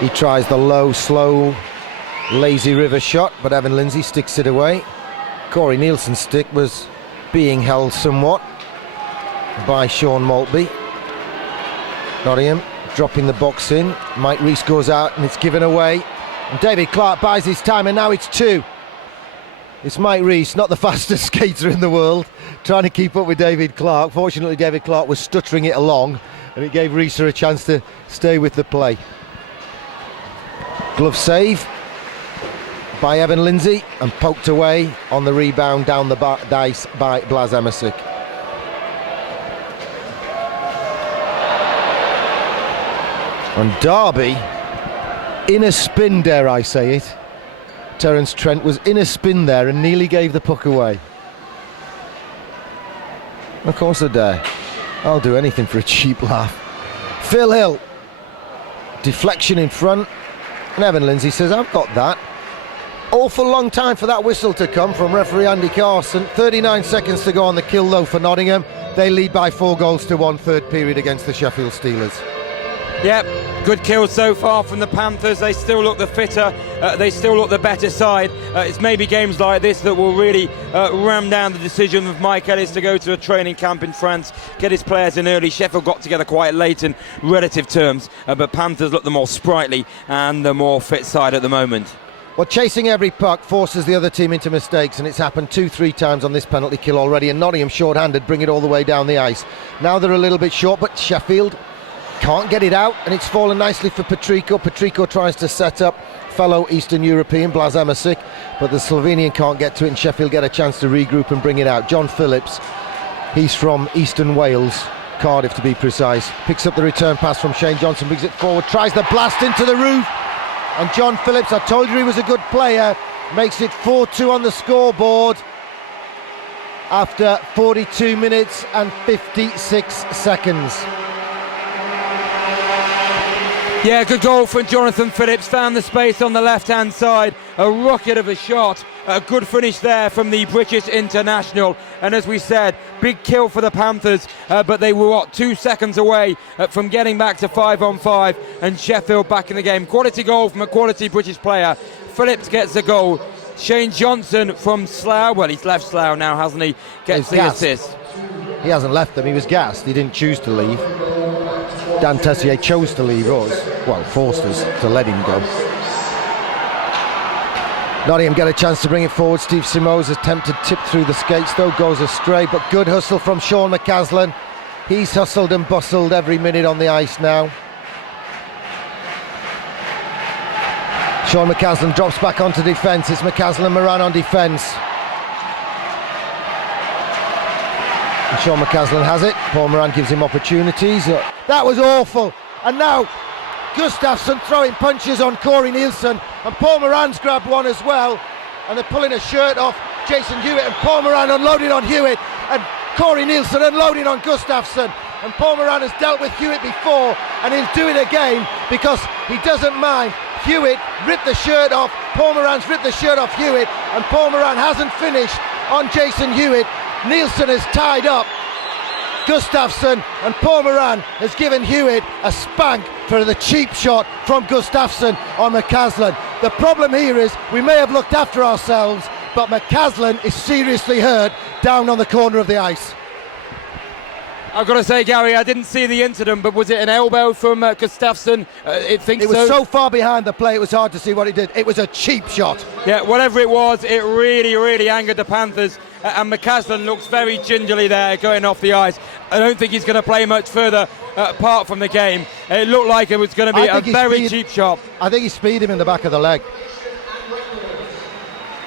He tries the low, slow, lazy river shot, but Evan Lindsay sticks it away. Corey Nielsen's stick was being held somewhat by Sean Maltby. Nottingham dropping the box in. Mike Rees goes out and it's given away. And David Clark buys his time, and now it's 2. It's Mike Rees, not the fastest skater in the world, trying to keep up with David Clark. Fortunately, David Clark was stuttering it along, and it gave Rees a chance to stay with the play. Glove save by Evan Lindsay, and poked away on the rebound down the dice by Blas Emmersic. And Derby, in a spin, dare I say it, Terence Trent was in a spin there and nearly gave the puck away. Of course I dare. I'll do anything for a cheap laugh. Phil Hill, deflection in front, and Evan Lindsay says, I've got that. Awful long time for that whistle to come from referee Andy Carson. 39 seconds to go on the kill though for Nottingham. They lead by 4-1 third period against the Sheffield Steelers. Yep, good kill so far from the Panthers. They still look the fitter, they still look the better side. It's maybe games like this that will really ram down the decision of Mike Ellis to go to a training camp in France, get his players in early. Sheffield got together quite late in relative terms, but Panthers look the more sprightly and the more fit side at the moment. Well, chasing every puck forces the other team into mistakes, and it's happened 2-3 times on this penalty kill already, and Nottingham short-handed bring it all the way down the ice. Now they're a little bit short, but Sheffield can't get it out, and it's fallen nicely for Patrico. Patrico tries to set up fellow Eastern European Blas Emmersic, but the Slovenian can't get to it, and Sheffield get a chance to regroup and bring it out. John Phillips, he's from Eastern Wales, Cardiff to be precise, picks up the return pass from Shane Johnson, brings it forward, tries the blast into the roof, and John Phillips, I told you he was a good player, makes it 4-2 on the scoreboard after 42 minutes and 56 seconds. Yeah, good goal from Jonathan Phillips, found the space on the left-hand side, a rocket of a shot, a good finish there from the British international, and as we said, big kill for the Panthers, but they were 2 seconds away from getting back to 5-on-5, and Sheffield back in the game. Quality goal from a quality British player. Phillips gets the goal. Shane Johnson from Slough, well, he's left Slough now, hasn't he, gets the assist. He hasn't left them, he was gassed, he didn't choose to leave. Dan Tessier chose to leave us, well, forced us to let him go. Nottingham get a chance to bring it forward. Steve Simoes attempted tip through the skates though, goes astray, but good hustle from Sean McCaslin. He's hustled and bustled every minute on the ice now. Sean McCaslin drops back onto defence. It's McCaslin and Moran on defence. And Sean McCaslin has it. Paul Moran gives him opportunities. That was awful. And now Gustafsson throwing punches on Corey Nielsen, and Paul Moran's grabbed one as well, and they're pulling a shirt off Jason Hewitt, and Paul Moran unloading on Hewitt, and Corey Nielsen unloading on Gustafsson, and Paul Moran has dealt with Hewitt before, and he'll do it again because he doesn't mind. Hewitt ripped the shirt off, Paul Moran's ripped the shirt off Hewitt, and Paul Moran hasn't finished on Jason Hewitt. Nielsen is tied up Gustafsson, and Paul Moran has given Hewitt a spank for the cheap shot from Gustafsson on McCaslin. The problem here is we may have looked after ourselves, but McCaslin is seriously hurt down on the corner of the ice. I've got to say, Gary, I didn't see the incident, but was it an elbow from Gustafsson? It was so far behind the play, it was hard to see what he did. It was a cheap shot. Yeah, whatever it was, it really, really angered the Panthers. and McCaslin looks very gingerly there going off the ice. I don't think he's going to play much further apart from the game. It looked like it was going to be a very cheap shot. I think he speed him in the back of the leg.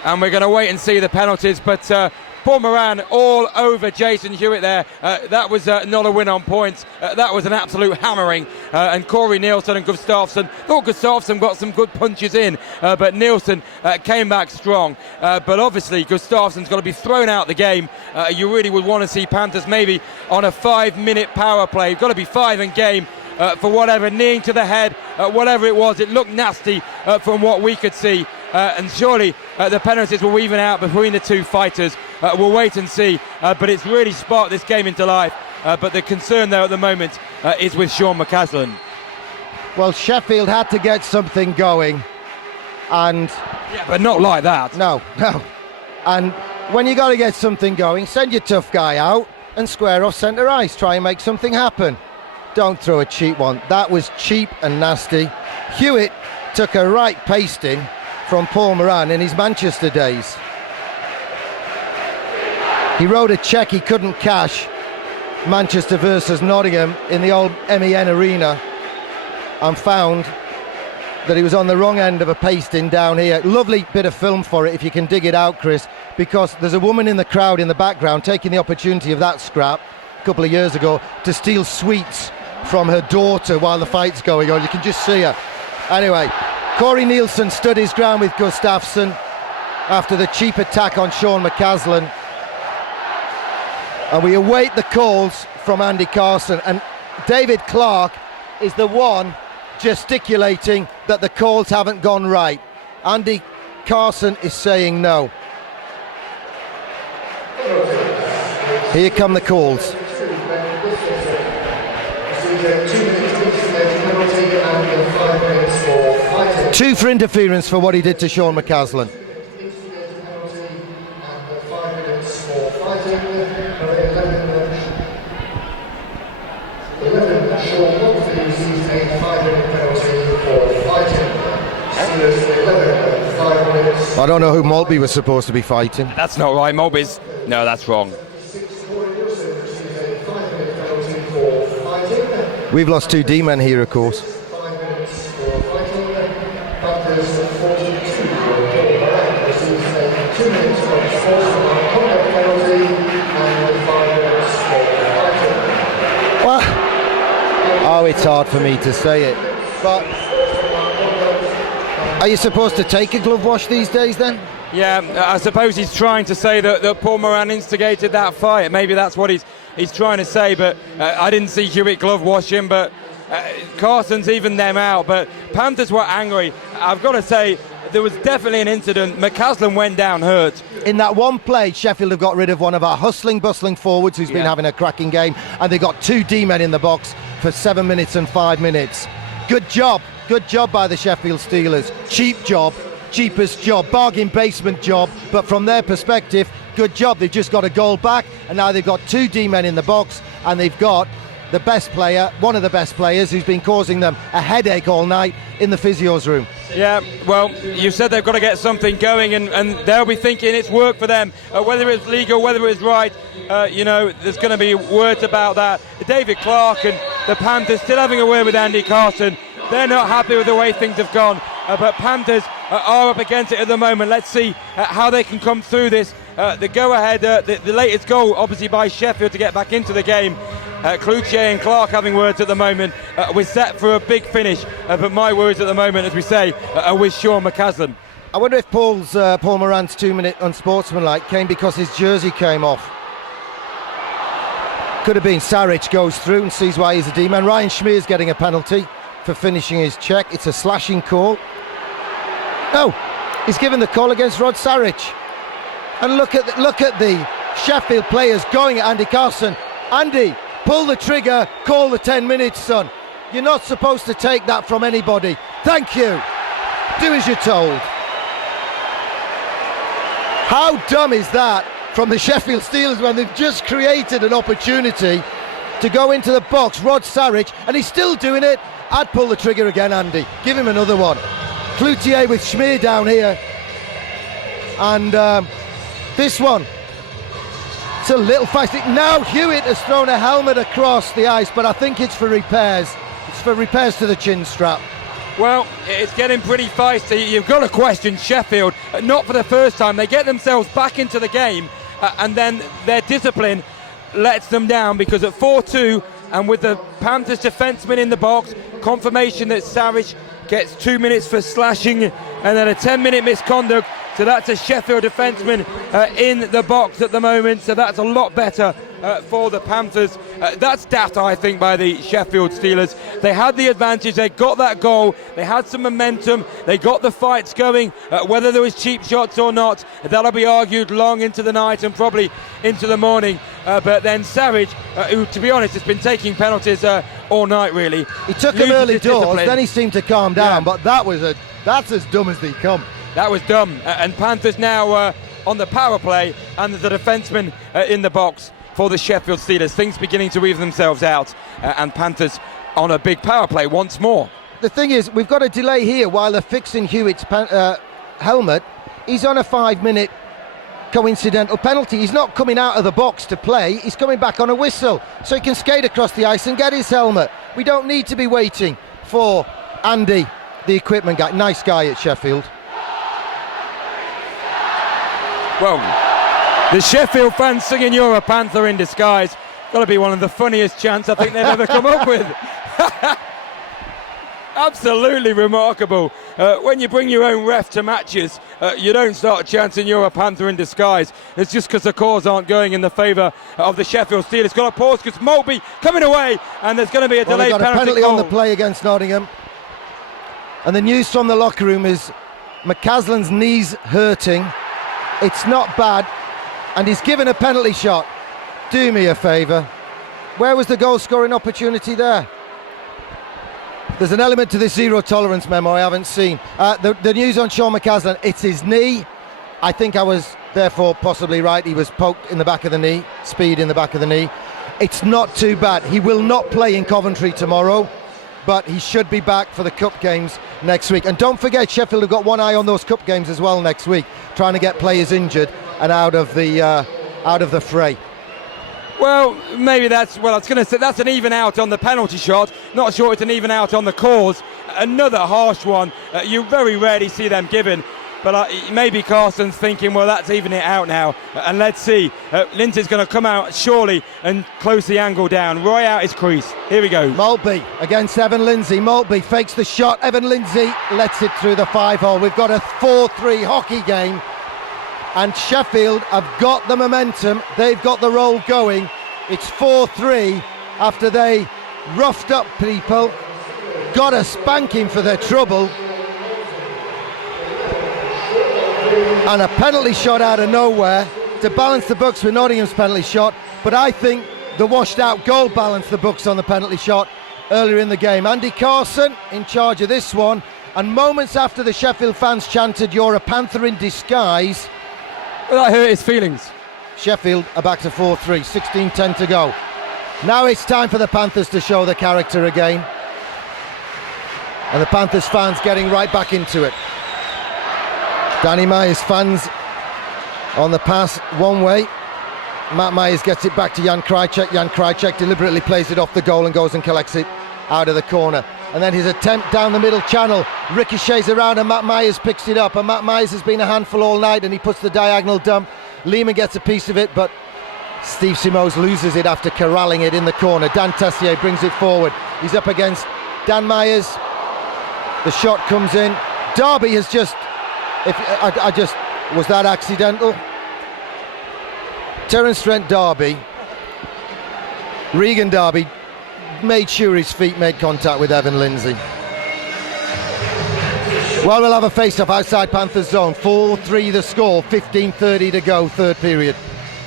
And we're going to wait and see the penalties, but Paul Moran all over Jason Hewitt there. That was not a win on points. That was an absolute hammering. And Corey Nielsen and Gustafsson, thought Gustafsson got some good punches in, but Nielsen came back strong. But obviously Gustafsson's got to be thrown out the game. You really would want to see Panthers maybe on a 5-minute power play. Got to be 5 in game. For whatever, kneeing to the head, whatever it was, it looked nasty from what we could see. And surely the penalties will even out between the two fighters. We'll wait and see, but it's really sparked this game into life. But the concern there at the moment is with Sean McCaslin. Well, Sheffield had to get something going, and yeah, but not like that. No. And when you got to get something going, send your tough guy out and square off centre ice. Try and make something happen. Don't throw a cheap one. That was cheap and nasty. Hewitt took a right pasting from Paul Moran in his Manchester days. He wrote a cheque he couldn't cash, Manchester versus Nottingham in the old MEN arena, and found that he was on the wrong end of a pasting down here. Lovely bit of film for it if you can dig it out, Chris, because there's a woman in the crowd in the background taking the opportunity of that scrap a couple of years ago to steal sweets from her daughter while the fight's going on. You can just see her. Anyway, Corey Nielsen stood his ground with Gustafsson after the cheap attack on Sean McCaslin. And we await the calls from Andy Carson. And David Clark is the one gesticulating that the calls haven't gone right. Andy Carson is saying no. Here come the calls. 2 for interference for what he did to Sean McCaslin. I don't know who Maltby was supposed to be fighting. That's not right, Maltby's. No, that's wrong. We've lost 2 D-men here, of course. Well, oh, it's hard for me to say it, but are you supposed to take a glove wash these days then? Yeah, I suppose he's trying to say that Paul Moran instigated that fight. Maybe that's what he's trying to say, but I didn't see Hewitt glove wash him, but Carson's even them out. But Panthers were angry. I've got to say, there was definitely an incident. McCaslin went down hurt. In that one play, Sheffield have got rid of one of our hustling, bustling forwards who's been having a cracking game, and they got 2 D-men in the box for 7 minutes and 5 minutes. Good job by the Sheffield Steelers. Cheap job, cheapest job, bargain basement job, but from their perspective, good job. They've just got a goal back, and now they've got 2 D-men in the box, and they've got the best player, one of the best players, who's been causing them a headache all night in the physio's room. Yeah, well, you said they've got to get something going, and they'll be thinking it's work for them, whether it's legal, whether it's right. There's going to be words about that. David Clark and the Panthers still having a word with Andy Carson. They're not happy with the way things have gone, but Panthers are up against it at the moment. Let's see how they can come through this. The go-ahead, the latest goal, obviously by Sheffield to get back into the game. Cloutier and Clark having words at the moment. We're set for a big finish, but my words at the moment, as we say, are with Sean McCaslin. I wonder if Paul Moran's 2-minute unsportsmanlike came because his jersey came off. Could have been Saric goes through and sees why he's a D-man. Ryan Schmeer's getting a penalty for finishing his check. It's a slashing call. No, he's given the call against Rod Saric. And look at the Sheffield players going at Andy Carson. Andy, pull the trigger, call the 10 minutes, son. You're not supposed to take that from anybody. Thank you. Do as you're told. How dumb is that from the Sheffield Steelers when they've just created an opportunity to go into the box, Rod Saric, and he's still doing it. I'd pull the trigger again, Andy. Give him another one. Cloutier with Schmeer down here. And this one, It's a little feisty. Now Hewitt has thrown a helmet across the ice, but I think it's for repairs. It's for repairs to the chin strap. Well, it's getting pretty feisty. You've got to question Sheffield. Not for the first time. They get themselves back into the game, and then their discipline lets them down, because at 4-2, and with the Panthers defenseman in the box, confirmation that Savage gets 2 minutes for slashing, and then a 10-minute misconduct. So that's a Sheffield defenseman in the box at the moment. So that's a lot better for the Panthers. That's daft, I think, by the Sheffield Steelers. They had the advantage. They got that goal. They had some momentum. They got the fights going. Whether there was cheap shots or not, that'll be argued long into the night and probably into the morning. But then Savage, who, to be honest, has been taking penalties all night, really. He took them early doors, then he seemed to calm down. Yeah. But that's as dumb as they come. That was dumb. And Panthers now on the power play, and there's a defenseman in the box for the Sheffield Steelers. Things beginning to weave themselves out, and Panthers on a big power play once more. The thing is, we've got a delay here while they're fixing Hewitt's helmet. He's on a 5-minute coincidental penalty. He's not coming out of the box to play. He's coming back on a whistle, so he can skate across the ice and get his helmet. We don't need to be waiting for Andy, the equipment guy. Nice guy at Sheffield. Well, the Sheffield fans singing "You're a Panther" in disguise. Got to be one of the funniest chants I think they've ever come up with. Absolutely remarkable. When you bring your own ref to matches, you don't start chanting "You're a Panther" in disguise. It's just because the calls aren't going in the favour of the Sheffield Steelers. Got a pause because Maltby coming away, and there's going to be a delayed penalty. Got a penalty goal on the play against Nottingham. And the news from the locker room is McCaslin's knee's hurting. It's not bad, and he's given a penalty shot. Do me a favour. Where was the goal scoring opportunity there? There's an element to this zero tolerance memo I haven't seen. The news on Sean McCaslin, it's his knee. I think I was therefore possibly right. He was poked in the back of the knee, speed in the back of the knee. It's not too bad. He will not play in Coventry tomorrow, but he should be back for the cup games next week. And don't forget, Sheffield have got one eye on those cup games as well next week, trying to get players injured and out of the fray. Well, maybe I was going to say that's an even out on the penalty shot. Not sure it's an even out on the cause. Another harsh one. You very rarely see them given. But maybe Carson's thinking, well, that's even it out now. And let's see. Lindsay's going to come out surely and close the angle down. Roy out his crease. Here we go. Maltby against Evan Lindsay. Maltby fakes the shot. Evan Lindsay lets it through the 5-hole. We've got a 4-3 hockey game. And Sheffield have got the momentum. They've got the roll going. It's 4-3 after they roughed up people, got a spanking for their trouble, and a penalty shot out of nowhere to balance the books with Nottingham's penalty shot. But I think the washed out goal balanced the books on the penalty shot earlier in the game. Andy Carson in charge of this one, and moments after the Sheffield fans chanted "You're a Panther in disguise," well, that hurt his feelings. Sheffield are back to 4-3, 16-10 to go. Now it's time for the Panthers to show their character again. And the Panthers fans getting right back into it. Danny Myers fans on the pass one way. Matt Myers gets it back to Jan Krajcek. Jan Krajcek deliberately plays it off the goal and goes and collects it out of the corner. And then his attempt down the middle channel ricochets around and Matt Myers picks it up. And Matt Myers has been a handful all night and he puts the diagonal dump. Lehman gets a piece of it, but Steve Simos loses it after corralling it in the corner. Dan Tessier brings it forward. He's up against Dan Myers. The shot comes in. Darby has was that accidental? Terence Trent Darby, Regan Darby, made sure his feet made contact with Evan Lindsay. Well, we'll have a face-off outside Panthers zone. 4-3 the score, 15:30 to go, third period.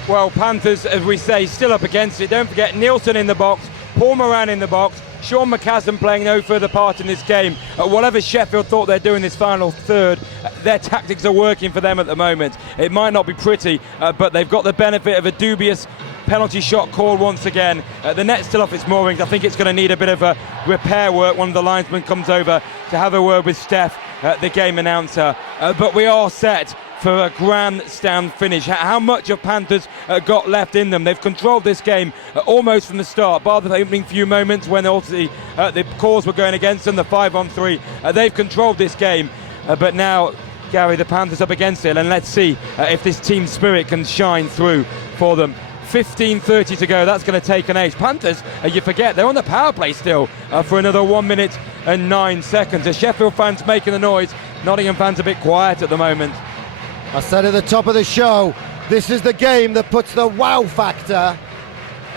Well, Panthers, as we say, still up against it. Don't forget Nielsen in the box, Paul Moran in the box, Sean McCassin playing no further part in this game. Whatever Sheffield thought they're doing this final third, their tactics are working for them at the moment. It might not be pretty, but they've got the benefit of a dubious penalty shot call once again. The net's still off its moorings. I think it's going to need a bit of a repair work. One of the linesmen comes over to have a word with Steph, the game announcer. But we are set for a grandstand finish. How much have Panthers got left in them? They've controlled this game almost from the start, bar the opening few moments when obviously the calls were going against them, the 5-on-3. They've controlled this game, but now, Gary, the Panthers up against it, and let's see if this team spirit can shine through for them. 15:30 to go, that's going to take an ace. Panthers, you forget, they're on the power play still for another 1 minute and 9 seconds. The Sheffield fans making the noise, Nottingham fans a bit quiet at the moment. I said at the top of the show, this is the game that puts the wow factor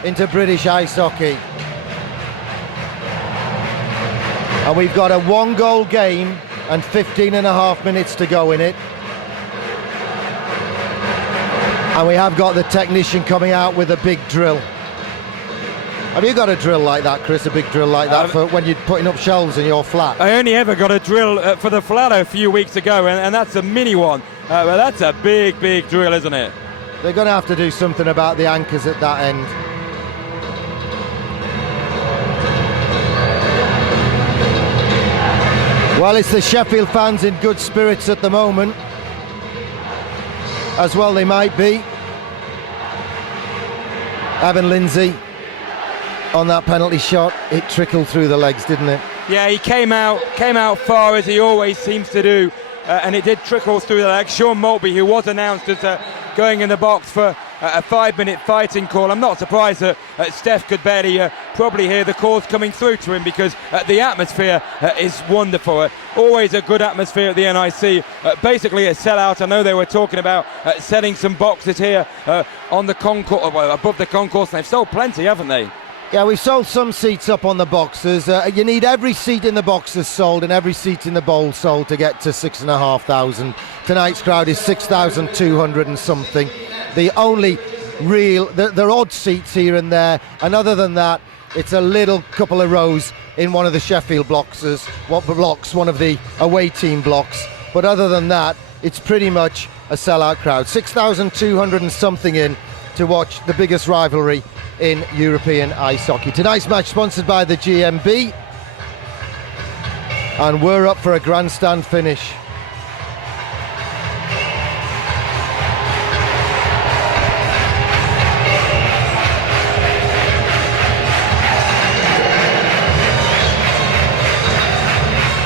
into British ice hockey. And we've got a 1-goal game and 15.5 minutes to go in it. And we have got the technician coming out with a big drill. Have you got a drill like that, Chris? A big drill like that for when you're putting up shelves in your flat? I only ever got a drill for the flat a few weeks ago, and that's a mini one. But that's a big, big drill, isn't it? They're going to have to do something about the anchors at that end. Well, it's the Sheffield fans in good spirits at the moment. As well they might be. Evan Lindsay on that penalty shot, it trickled through the legs, didn't it? Yeah, he came out far as he always seems to do, and it did trickle through the legs. Sean Maltby, who was announced as going in the box for a 5-minute fighting call. I'm not surprised that Steph could barely probably hear the calls coming through to him, because the atmosphere is wonderful. Always a good atmosphere at the NIC. Basically a sellout. I know they were talking about selling some boxes here on the concourse, above the concourse, and they've sold plenty, haven't they? Yeah, we've sold some seats up on the boxes. You need every seat in the boxes sold and every seat in the bowl sold to get to 6,500. Tonight's crowd is 6,200 and something. The only real, there are odd seats here and there, and other than that, it's a little couple of rows in one of the Sheffield boxes, one of the away team blocks. But other than that, it's pretty much a sellout crowd. 6,200 and something in to watch the biggest rivalry in European ice hockey. Tonight's match sponsored by the GMB, and we're up for a grandstand finish.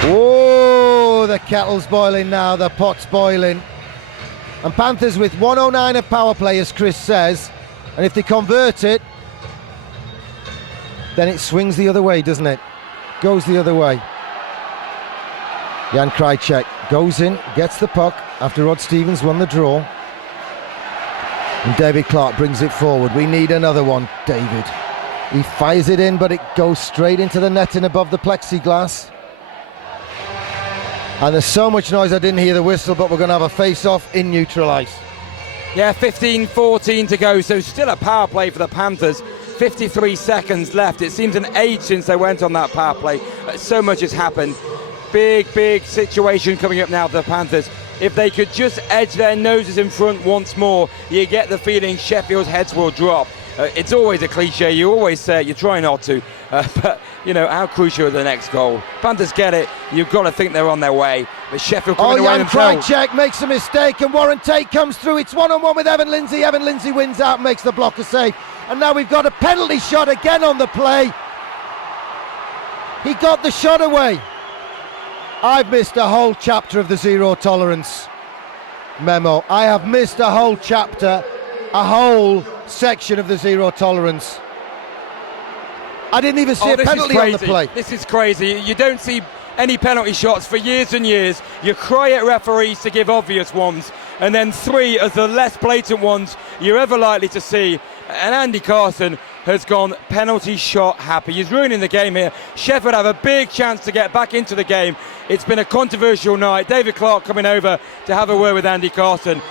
Oh, the kettle's boiling now, the pot's boiling. And Panthers with 109 of power play, as Chris says, and if they convert it, then it swings the other way, doesn't it? Goes the other way. Jan Krajicek goes in, gets the puck after Rod Stevens won the draw. And David Clark brings it forward. We need another one, David. He fires it in, but it goes straight into the netting above the plexiglass. And there's so much noise I didn't hear the whistle, but we're going to have a face-off in neutral ice. Yeah, 15:14 to go, so still a power play for the Panthers. 53 seconds left. It seems an age since they went on that power play. So much has happened. Big situation coming up now for the Panthers. If they could just edge their noses in front once more, you get the feeling Sheffield's heads will drop. It's always a cliche, you always say it, you try not to, but you know, how crucial is the next goal? Panthers get it, you've got to think they're on their way, but Sheffield coming away themselves. Krajicek makes a mistake and Warren Tate comes through. It's 1-on-1 with Evan Lindsay. Evan Lindsay wins out and makes the blocker save. And now we've got a penalty shot again on the play. He got the shot away. I've missed a whole chapter of the zero tolerance memo. I have missed a whole chapter, a whole section of the zero tolerance. I didn't even see a penalty on the play. This is crazy. You don't see any penalty shots for years and years. You cry at referees to give obvious ones, and then three as the less blatant ones you're ever likely to see. And Andy Carson has gone penalty shot happy. He's ruining the game here. Sheffield have a big chance to get back into the game. It's been a controversial night. David Clark coming over to have a word with Andy Carson.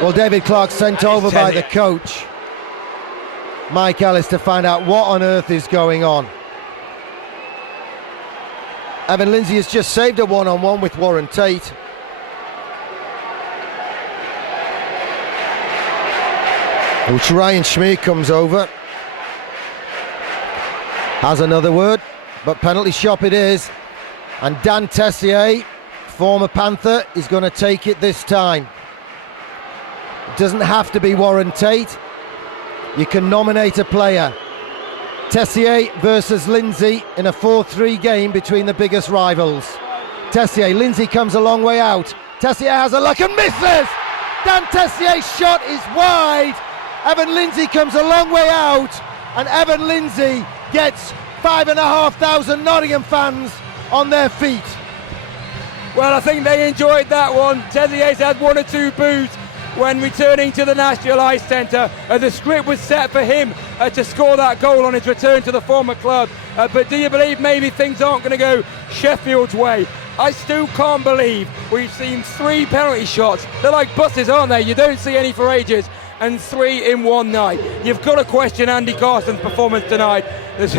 Well, David Clark sent over by the coach, Mike Ellis, to find out what on earth is going on. Evan Lindsay has just saved a 1-on-1 with Warren Tate. Which Ryan Schmier comes over, has another word, but penalty shot it is. And Dan Tessier Former Panther is going to take it this time. It doesn't have to be Warren Tate. You can nominate a player. Tessier versus Lindsay in a 4-3 game between the biggest rivals. Tessier, Lindsay comes a long way out. Tessier has a look and misses! Dan Tessier's shot is wide. Evan Lindsay comes a long way out, and Evan Lindsay gets 5,500 Nottingham fans on their feet. Well, I think they enjoyed that one. Tessier's had 1 or 2 boos when returning to the National Ice Centre. The script was set for him to score that goal on his return to the former club. But do you believe maybe things aren't going to go Sheffield's way? I still can't believe we've seen 3 penalty shots. They're like buses, aren't they? You don't see any for ages, and 3 in one night. You've got to question Andy Carson's performance tonight as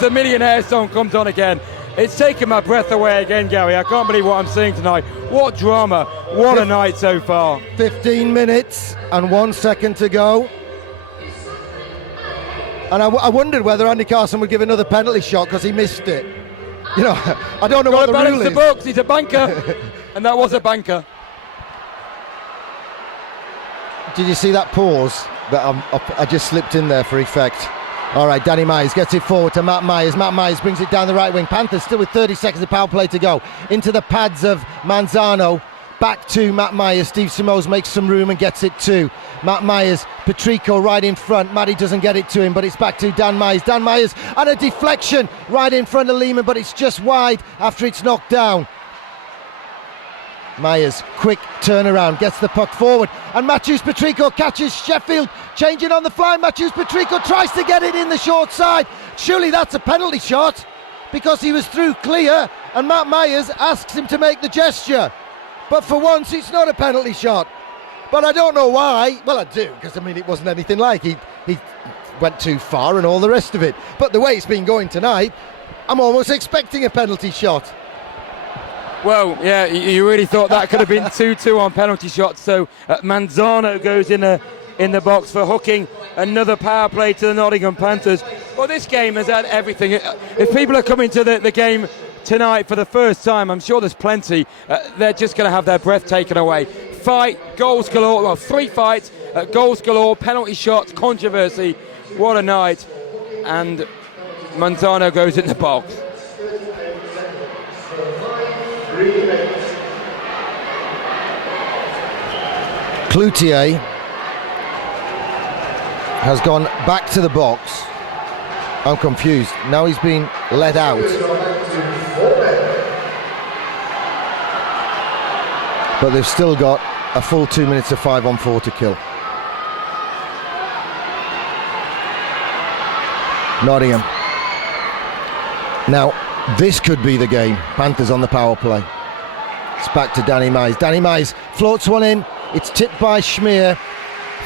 the Millionaire song comes on again. It's taken my breath away again, Gary. I can't believe what I'm seeing tonight. What drama, what a night so far. 15 minutes and 1 second to go. And I wondered whether Andy Carson would give another penalty shot because he missed it. You know, I don't know what the rule is. The books. He's a banker, and that was a banker. Did you see that pause that I just slipped in there for effect? All right, Danny Myers gets it forward to Matt Myers. Matt Myers brings it down the right wing. Panthers still with 30 seconds of power play to go. Into the pads of Manzano. Back to Matt Myers. Steve Simoes makes some room and gets it to Matt Myers. Patrico right in front. Matty doesn't get it to him, but it's back to Dan Myers. Dan Myers and a deflection right in front of Lehman, but it's just wide after it's knocked down. Myers, quick turnaround, gets the puck forward, and Matthews Patrico catches Sheffield, changing on the fly. Matthews Patrico tries to get it in the short side. Surely that's a penalty shot because he was through clear, and Matt Myers asks him to make the gesture. But for once, it's not a penalty shot. But I don't know why. Well, I do, because I mean, it wasn't anything like he went too far and all the rest of it. But the way it's been going tonight, I'm almost expecting a penalty shot. Well, yeah, you really thought that could have been 2-2 on penalty shots. So Manzano goes in the box for hooking another power play to the Nottingham Panthers. Well, this game has had everything. If people are coming to the game tonight for the first time, I'm sure there's plenty. They're just going to have their breath taken away. Fight, goals galore. Well, 3 fights, goals galore, penalty shots, controversy. What a night. And Manzano goes in the box. Cloutier has gone back to the box. I'm confused. Now he's been let out. But they've still got a full 2 minutes of 5-on-4 to kill. Nottingham. Now, this could be the game. Panthers on the power play. It's back to Danny Myers. Danny Myers floats one in. It's tipped by Schmier.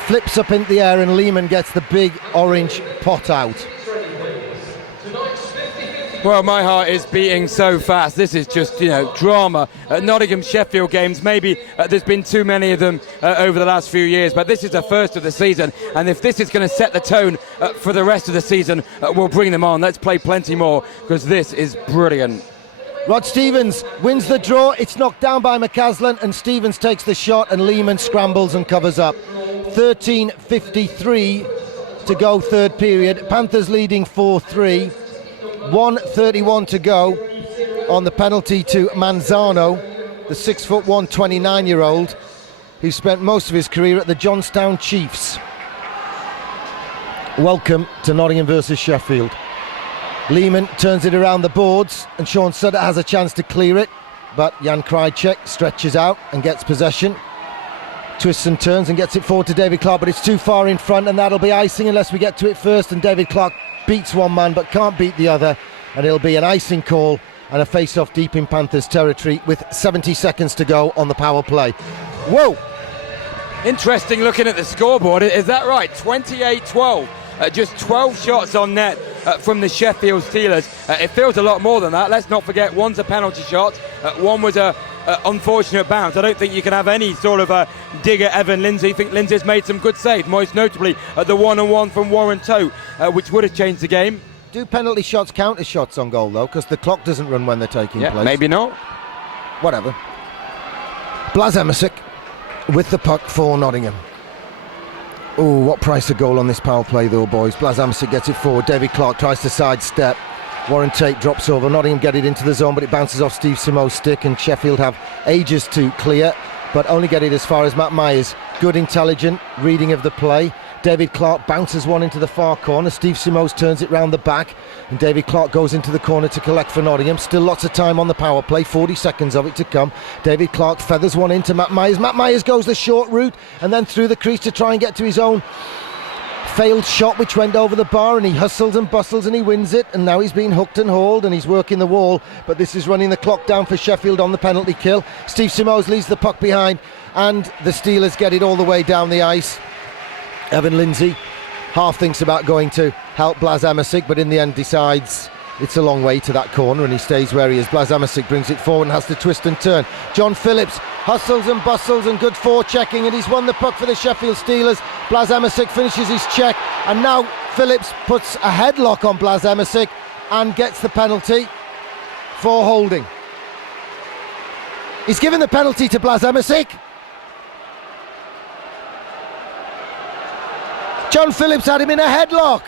Flips up into the air, and Lehman gets the big orange pot out. Well, my heart is beating so fast. This is just, drama. Nottingham Sheffield games, maybe there's been too many of them over the last few years, but this is the first of the season, and if this is going to set the tone for the rest of the season, we'll bring them on. Let's play plenty more, because this is brilliant. Rod Stevens wins the draw. It's knocked down by McCaslin, and Stevens takes the shot, and Lehman scrambles and covers up. 13:53 to go, third period. Panthers leading 4-3. 1:31 to go on the penalty to Manzano, the 6'1", 29-year-old, who spent most of his career at the Johnstown Chiefs. Welcome to Nottingham versus Sheffield. Lehman turns it around the boards, and Sean Sutter has a chance to clear it, but Jan Krajcek stretches out and gets possession. Twists and turns and gets it forward to David Clark, but it's too far in front, and that'll be icing unless we get to it first, and David Clark beats one man but can't beat the other, and it'll be an icing call and a face-off deep in Panthers territory with 70 seconds to go on the power play. Whoa! Interesting looking at the scoreboard. Is that right? 28-12. Just 12 shots on net from the Sheffield Steelers. It feels a lot more than that. Let's not forget, one's a penalty shot, one was a unfortunate bounce. I don't think you can have any sort of dig at Evan Lindsay. I think Lindsay's made some good saves, most notably the 1-on-1 from Warren Tate, which would have changed the game. Do penalty shots count as shots on goal, though? Because the clock doesn't run when they're taking place. Maybe not. Whatever. Blas Emmersic with the puck for Nottingham. Oh, what price a goal on this power play though, boys. Blas Emmersic gets it forward. David Clark tries to sidestep. Warren Tate drops over. Nottingham get it into the zone, but it bounces off Steve Simo's stick, and Sheffield have ages to clear, but only get it as far as Matt Myers. Good, intelligent reading of the play. David Clark bounces one into the far corner. Steve Simos turns it round the back, and David Clark goes into the corner to collect for Nottingham. Still lots of time on the power play, 40 seconds of it to come. David Clark feathers one into Matt Myers. Matt Myers goes the short route and then through the crease to try and get to his own failed shot, which went over the bar, and he hustles and bustles and he wins it, and now he's been hooked and hauled and he's working the wall, but this is running the clock down for Sheffield on the penalty kill. Steve Simos leaves the puck behind, and the Steelers get it all the way down the ice. Evan Lindsay half thinks about going to help Blas Emmersic, but in the end decides it's a long way to that corner, and he stays where he is. Blas Emmersic brings it forward and has to twist and turn. John Phillips hustles and bustles and good forechecking, and he's won the puck for the Sheffield Steelers. Blas Emmersic finishes his check, and now Phillips puts a headlock on Blas Emmersic and gets the penalty for holding. He's given the penalty to Blas Emmersic. John Phillips had him in a headlock.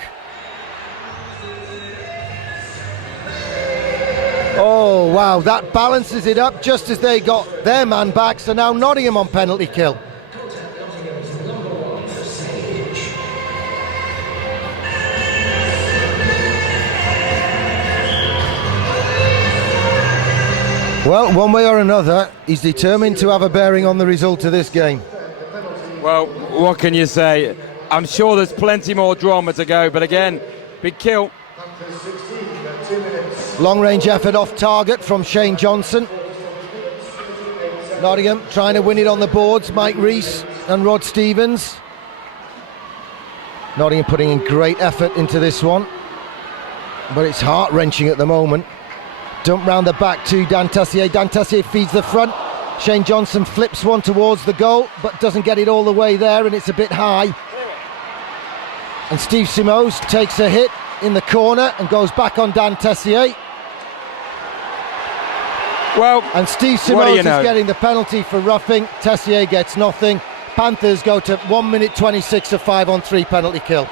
Oh wow, that balances it up just as they got their man back, so now Nottingham on penalty kill. Well, one way or another, he's determined to have a bearing on the result of this game. Well, what can you say? I'm sure there's plenty more drama to go, but again, big kill. Long range effort off target from Shane Johnson. Nottingham trying to win it on the boards. Mike Rees and Rod Stevens. Nottingham putting in great effort into this one, but it's heart-wrenching at the moment. Dump round the back to Dan Tessier. Dan Tessier feeds the front. Shane Johnson flips one towards the goal, but doesn't get it all the way there, and it's a bit high. And Steve Simos takes a hit in the corner and goes back on Dan Tessier. Well, and Steve Simos is getting the penalty for roughing. Tessier gets nothing. Panthers go to 1 minute 26 of 5-on-3 penalty kill.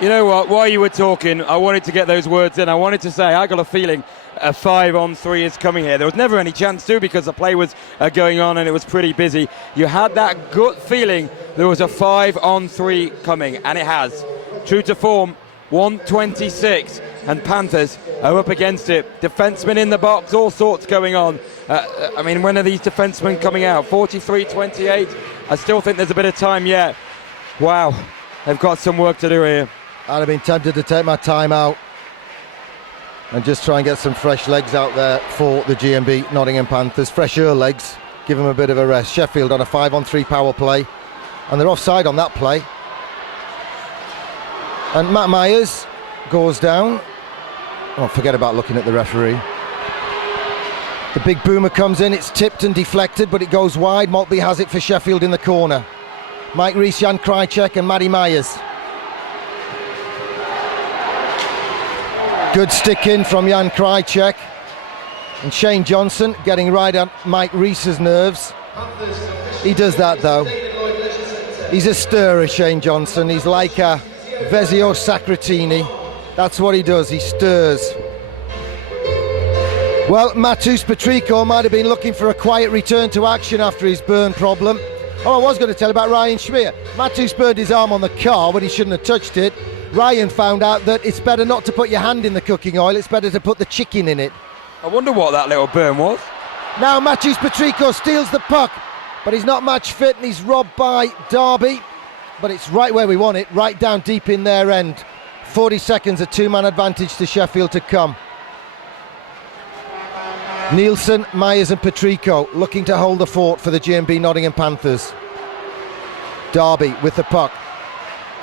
You know what, while you were talking, I wanted to get those words in. I wanted to say, I got a feeling a 5-on-3 is coming here. There was never any chance to, because the play was going on and it was pretty busy. You had that gut feeling there was a 5-on-3 coming, and it has. True to form, 126, and Panthers are up against it. Defensemen in the box, all sorts going on. I mean, when are these defensemen coming out? 43-28. I still think there's a bit of time yet. Wow, they've got some work to do here. I'd have been tempted to take my time out and just try and get some fresh legs out there for the GMB Nottingham Panthers. Fresher legs, give them a bit of a rest. Sheffield on a 5-on-3 power play, and they're offside on that play. And Matt Myers goes down. Oh, forget about looking at the referee. The big boomer comes in, it's tipped and deflected, but it goes wide. Maltby has it for Sheffield in the corner. Mike Rees, Jan Krajicek and Matty Myers. Good stick in from Jan Krajicek. And Shane Johnson getting right on Mike Rees's nerves. He does that though. He's a stirrer, Shane Johnson. He's like a Vezio Sacratini. That's what he does, he stirs. Well, Matus Petrico might have been looking for a quiet return to action after his burn problem. Oh, I was going to tell you about Ryan Schmier. Matus burned his arm on the car when he shouldn't have touched it. Ryan found out that it's better not to put your hand in the cooking oil, it's better to put the chicken in it. I wonder what that little burn was. Now Matus Petrico steals the puck, but he's not match fit and he's robbed by Derby. But it's right where we want it, right down deep in their end. 40 seconds, a two-man advantage to Sheffield to come. Nielsen, Myers and Petrico looking to hold the fort for the GMB Nottingham Panthers. Derby with the puck.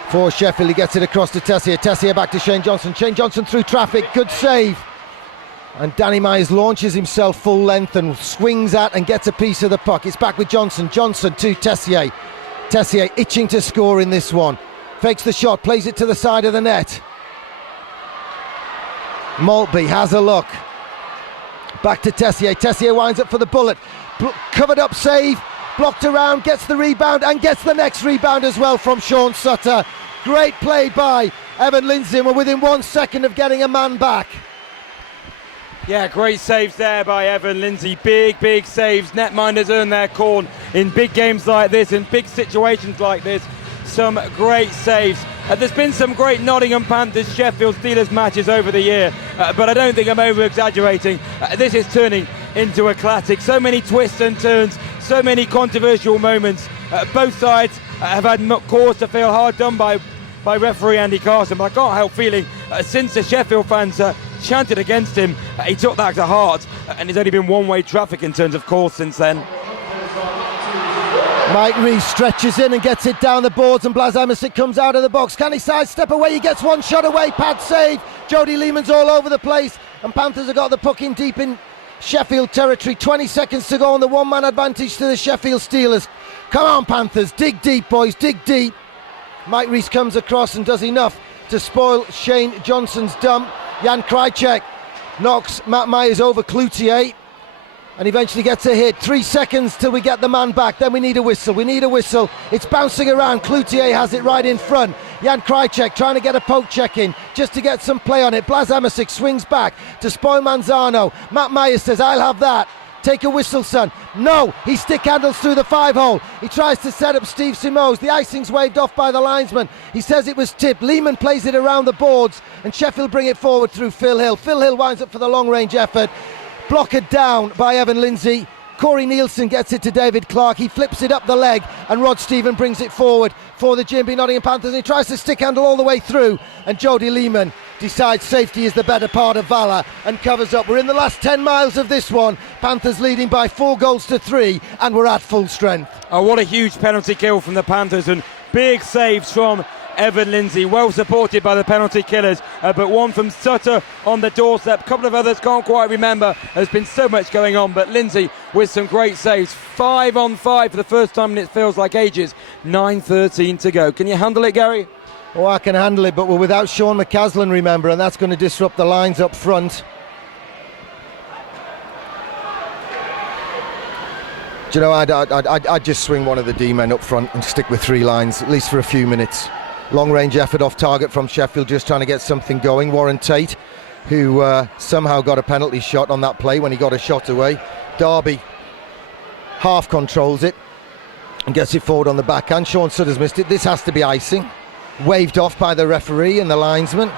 For Sheffield, he gets it across to Tessier. Tessier back to Shane Johnson. Shane Johnson through traffic, good save. And Danny Myers launches himself full length and swings at and gets a piece of the puck. It's back with Johnson. Johnson to Tessier. Tessier itching to score in this one. Fakes the shot, plays it to the side of the net. Maltby has a look. Back to Tessier. Tessier winds up for the bullet. Covered up save. Blocked around, gets the rebound and gets the next rebound as well from Sean Sutter. Great play by Evan Lindsay, and we're within 1 second of getting a man back. Yeah, great saves there by Evan Lindsay. Big saves. Netminders earn their corn in big games like this, in big situations like this. Some great saves. There's been some great Nottingham Panthers, Sheffield Steelers matches over the year, but I don't think I'm over-exaggerating. This is turning into a classic. So many twists and turns, so many controversial moments. Both sides have had cause to feel hard done by referee Andy Carson, but I can't help feeling since the Sheffield fans chanted against him, he took that to heart, and there's only been one-way traffic in terms of calls since then. Mike Rees stretches in and gets it down the boards, and Blas Emerson comes out of the box. Can he sidestep away? He gets one shot away. Pad save. Jody Lehman's all over the place, and Panthers have got the puck in deep in Sheffield territory. 20 seconds to go on the one-man advantage to the Sheffield Steelers. Come on, Panthers. Dig deep, boys. Dig deep. Mike Rees comes across and does enough to spoil Shane Johnson's dump. Jan Krajcek knocks Matt Myers over Cloutier and eventually gets a hit. 3 seconds till we get the man back. Then we need a whistle. We need a whistle. It's bouncing around. Cloutier has it right in front. Jan Krajcek trying to get a poke check in just to get some play on it. Blas Emerson swings back to spoil Manzano. Matt Myers says, I'll have that. Take a whistle, son. No, he stick handles through the 5-hole. He tries to set up Steve Simoes. The icing's waved off by the linesman. He says it was tipped. Lehman plays it around the boards, and Sheffield bring it forward through Phil Hill. Phil Hill winds up for the long-range effort. Blocked down by Evan Lindsay. Corey Nielsen gets it to David Clark. He flips it up the leg, and Rod Stephen brings it forward for the GMB Nottingham Panthers. And he tries to stick handle all the way through, and Jody Lehman decides safety is the better part of valour and covers up. We're in the last 10 miles of this one. Panthers leading by 4-3, and we're at full strength. Oh, what a huge penalty kill from the Panthers, and big saves from Evan Lindsay, well supported by the penalty killers, but one from Sutter on the doorstep. A couple of others can't quite remember. There's been so much going on, but Lindsay with some great saves. 5 on 5 for the first time in it feels like ages. 9:13 to go. Can you handle it, Gary? Oh, I can handle it, but we're without Sean McCaslin, remember, and that's going to disrupt the lines up front. Do you know, I'd just swing one of the D-men up front and stick with 3 lines, at least for a few minutes. Long-range effort off target from Sheffield, just trying to get something going. Warren Tate, who somehow got a penalty shot on that play when he got a shot away. Derby half controls it and gets it forward on the backhand. Sean Sutter's missed it. This has to be icing. Waved off by the referee and the linesman.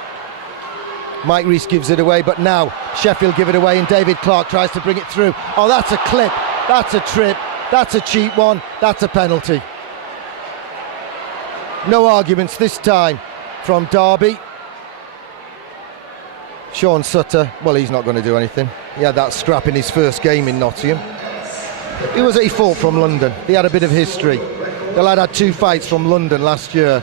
Mike Rees gives it away, but now Sheffield give it away, and David Clark tries to bring it through. Oh, that's a clip. That's a trip. That's a cheap one. That's a penalty. No arguments this time from Derby. Sean Sutter, well, he's not going to do anything. He had that scrap in his first game in Nottingham. He fought from London. He had a bit of history. The lad had 2 fights from London last year.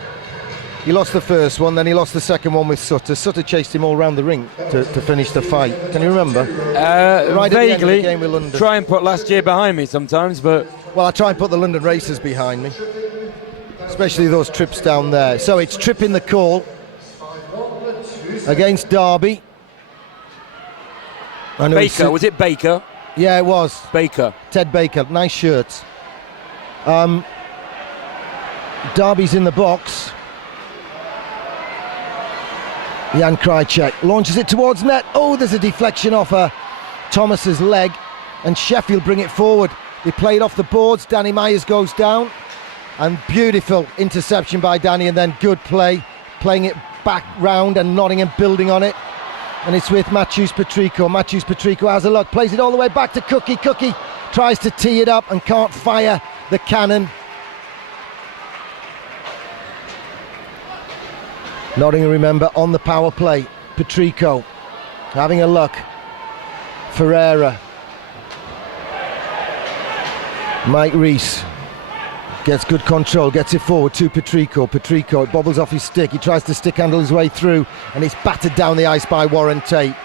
He lost the first one, then he lost the second one with Sutter. Sutter chased him all round the ring to finish the fight. Can you remember? Right vaguely. At the end of the game with London. Try and put last year behind me sometimes, but... Well, I try and put the London races behind me, especially those trips down there. So it's trip in the call against Derby. Baker, was it Baker? Yeah, it was. Baker. Ted Baker, nice shirts. Derby's in the box. Jan Krajcek launches it towards net. Oh, there's a deflection off Thomas's leg, and Sheffield bring it forward. They play it off the boards. Danny Myers goes down, and beautiful interception by Danny, and then good play, playing it back round, and Nottingham building on it. And it's with Matthews Patrico. Matthews Patrico has a look, plays it all the way back to Cookie. Cookie tries to tee it up and can't fire the cannon. Nottingham, remember, on the power play. Patrico having a look. Ferreira. Mike Rees gets good control, gets it forward to Patrico. Patrico, it bobbles off his stick. He tries to stick handle his way through, and it's battered down the ice by Warren Tate.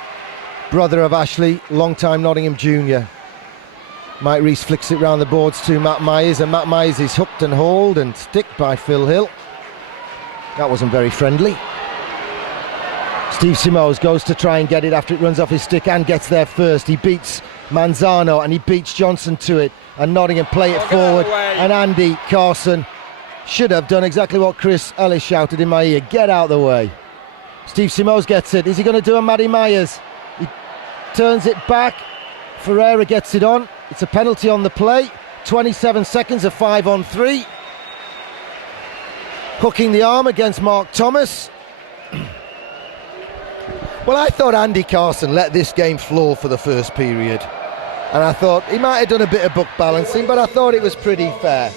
Brother of Ashley, long-time Nottingham junior. Mike Rees flicks it round the boards to Matt Myers, and Matt Myers is hooked and hauled and sticked by Phil Hill. That wasn't very friendly. Steve Simos goes to try and get it after it runs off his stick and gets there first. He beats Manzano and he beats Johnson to it, and Nottingham play it forward, and Andy Carson should have done exactly what Chris Ellis shouted in my ear: get out the way. Steve Simos gets it. Is he going to do a Matty Myers? He turns it back. Ferreira gets it on. It's a penalty on the play. 27 seconds of 5-on-3. Hooking the arm against Mark Thomas. Well, I thought Andy Carson let this game flow for the first period, and I thought he might have done a bit of book balancing, but I thought it was pretty fair.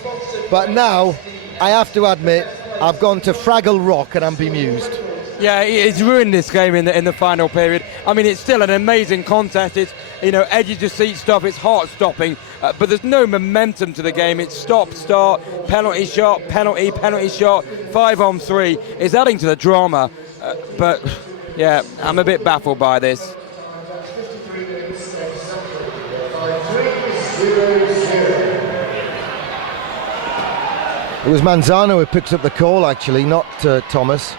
But now, I have to admit, I've gone to Fraggle Rock and I'm bemused. Yeah, it's ruined this game in the final period. I mean, it's still an amazing contest. It's, edge of your seat stuff. It's heart-stopping, but there's no momentum to the game. It's stop, start, penalty shot, penalty shot, 5-on-3. It's adding to the drama, but yeah, I'm a bit baffled by this. It was Manzano who picks up the call, actually, not Thomas.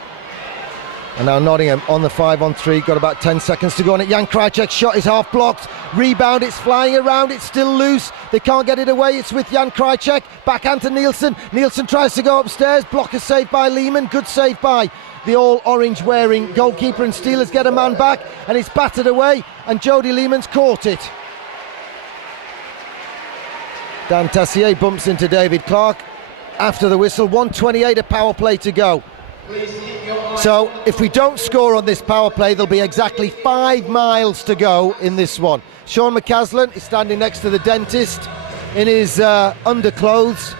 And now Nottingham on the 5-on-3, got about 10 seconds to go on it. Jan Krajcek's shot is half blocked. Rebound, it's flying around, it's still loose. They can't get it away, it's with Jan Krajcek. Backhand to Nielsen. Nielsen tries to go upstairs. Blocker saved by Lehmann. Good save by the all-orange wearing goalkeeper, and Steelers get a man back, and it's battered away, and Jody Lehmann's caught it. Dan Tassier bumps into David Clark after the whistle. 1:28, a power play to go. So if we don't score on this power play, there'll be exactly 5 miles to go in this one. Sean McCaslin is standing next to the dentist in his underclothes,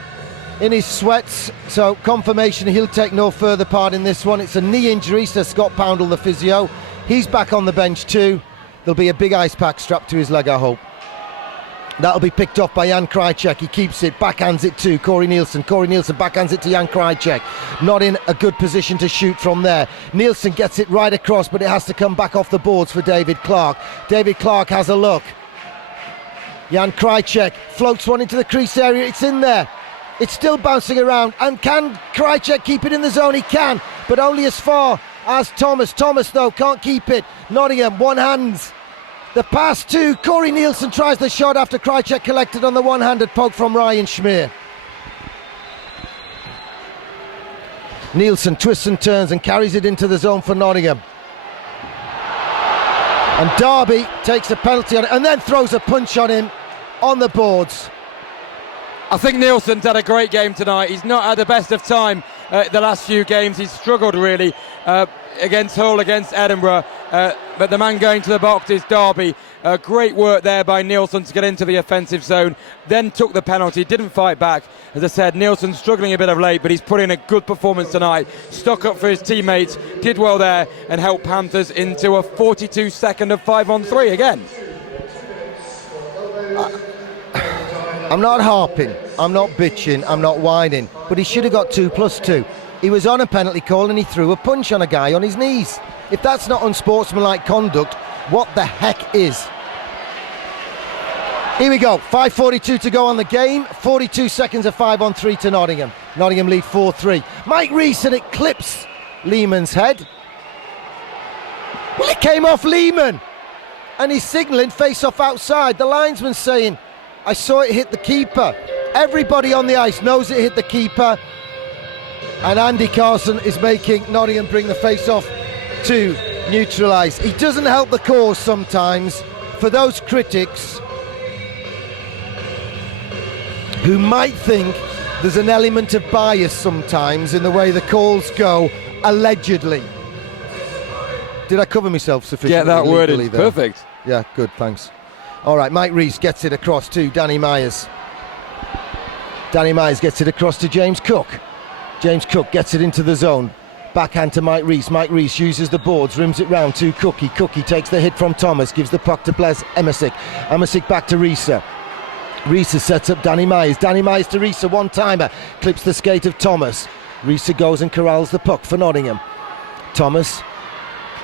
in his sweats, so confirmation he'll take no further part in this one. It's a knee injury, says Scott Poundle, the physio. He's back on the bench too. There'll be a big ice pack strapped to his leg, I hope. That'll be picked off by Jan Krajcek. He keeps it, backhands it to Corey Nielsen. Corey Nielsen backhands it to Jan Krajcek. Not in a good position to shoot from there. Nielsen gets it right across, but it has to come back off the boards for David Clark. David Clark has a look. Jan Krajcek floats one into the crease area. It's in there. It's still bouncing around. And can Krajcek keep it in the zone? He can, but only as far as Thomas. Thomas, though, can't keep it. Nottingham, one hands. The pass to Corey Nielsen, tries the shot after Krajcek collected on the one-handed poke from Ryan Schmier. Nielsen twists and turns and carries it into the zone for Nottingham. And Derby takes a penalty on it and then throws a punch on him on the boards. I think Nielsen's had a great game tonight. He's not had the best of time the last few games. He's struggled really against Hull, against Edinburgh. But the man going to the box is Derby. Great work there by Nielsen to get into the offensive zone. Then took the penalty, didn't fight back. As I said, Nielsen's struggling a bit of late, but he's put in a good performance tonight. Stuck up for his teammates, did well there, and helped Panthers into a 42-second of 5-on-3 again. I'm not harping, I'm not bitching, I'm not whining, but he should have got 2+2. He was on a penalty call and he threw a punch on a guy on his knees. If that's not unsportsmanlike conduct, what the heck is? Here we go, 5:42 to go on the game, 42 seconds of 5-on-3 to Nottingham. Nottingham lead 4-3. Mike Rees, and it clips Lehmann's head. Well, it came off Lehmann, and he's signalling face-off outside. The linesman's saying, I saw it hit the keeper. Everybody on the ice knows it hit the keeper. And Andy Carson is making Nottingham bring the face-off to neutralise. He doesn't help the cause sometimes. For those critics who might think there's an element of bias sometimes in the way the calls go, allegedly. Did I cover myself sufficiently? Yeah, that word is perfect. Yeah, good, thanks. All right, Mike Rees gets it across to Danny Myers. Danny Myers gets it across to James Cook. James Cook gets it into the zone. Backhand to Mike Rees. Mike Rees uses the boards, rims it round to Cookie. Cookie takes the hit from Thomas, gives the puck to Blaise Emmersic. Emmersic back to Reesa. Reesa sets up Danny Myers. Danny Myers to Reesa, one-timer. Clips the skate of Thomas. Reesa goes and corrals the puck for Nottingham. Thomas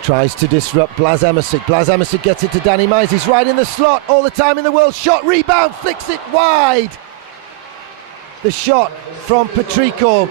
tries to disrupt Blaise Emmersic. Blaise Emmersic gets it to Danny Myers. He's right in the slot all the time in the world. Shot, rebound, flicks it wide. The shot from Patrico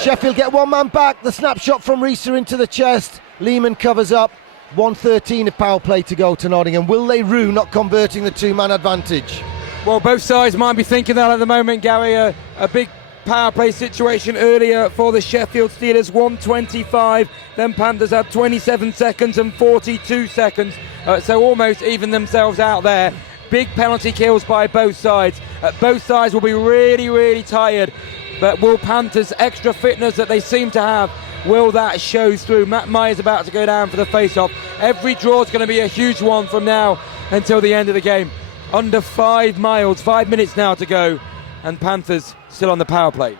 Sheffield get one man back. The snapshot from Risa into the chest. Lehman covers up. 1:13 of power play to go to Nottingham. Will they rue not converting the two-man advantage? Well, both sides might be thinking that at the moment, Gary. A big power play situation earlier for the Sheffield Steelers, 1:25. Then Panthers had 27 seconds and 42 seconds, so almost even themselves out there. Big penalty kills by both sides. Both sides will be really, really tired, but will Panthers' extra fitness that they seem to have, will that show through? Matt Myers about to go down for the face-off. Every draw is going to be a huge one from now until the end of the game. Under 5 minutes now to go, and Panthers still on the power play.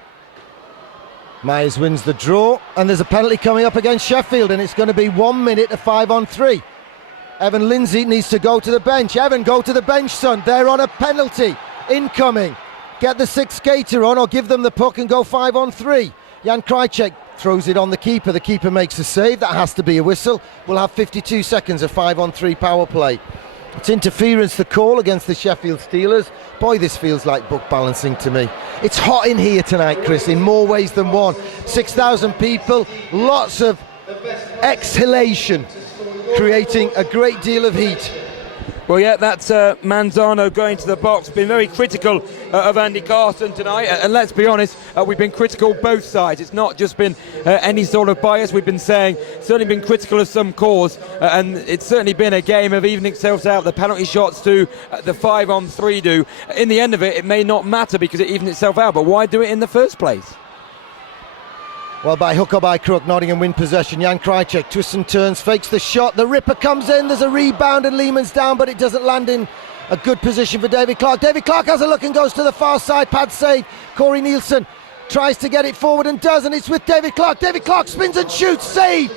Myers wins the draw, and there's a penalty coming up against Sheffield, and it's going to be 1 minute of 5-on-3. Evan Lindsay needs to go to the bench. Evan, go to the bench, son. They're on a penalty. Incoming. Get the sixth skater on, or give them the puck and go 5-on-3. Jan Krajcek throws it on the keeper. The keeper makes a save. That has to be a whistle. We'll have 52 seconds of 5-on-3 power play. It's interference, the call against the Sheffield Steelers. Boy, this feels like book balancing to me. It's hot in here tonight, Chris, in more ways than one. 6,000 people, lots of exhalation, creating a great deal of heat. Well, yeah, that's Manzano going to the box. Been very critical of Andy Carson tonight, and let's be honest, we've been critical both sides. It's not just been any sort of bias. We've been saying, certainly been critical of some calls, and it's certainly been a game of evening itself out. The penalty shots do, the 5-on-3 do. In the end of it, it may not matter because it evens itself out, but why do it in the first place? Well, by hook or by crook, Nottingham win possession. Jan Krajcek twists and turns, fakes the shot. The ripper comes in, there's a rebound and Lehman's down, but it doesn't land in a good position for David Clark. David Clark has a look and goes to the far side. Pad save. Corey Nielsen tries to get it forward and does, and it's with David Clark. David Clark spins and shoots. Save.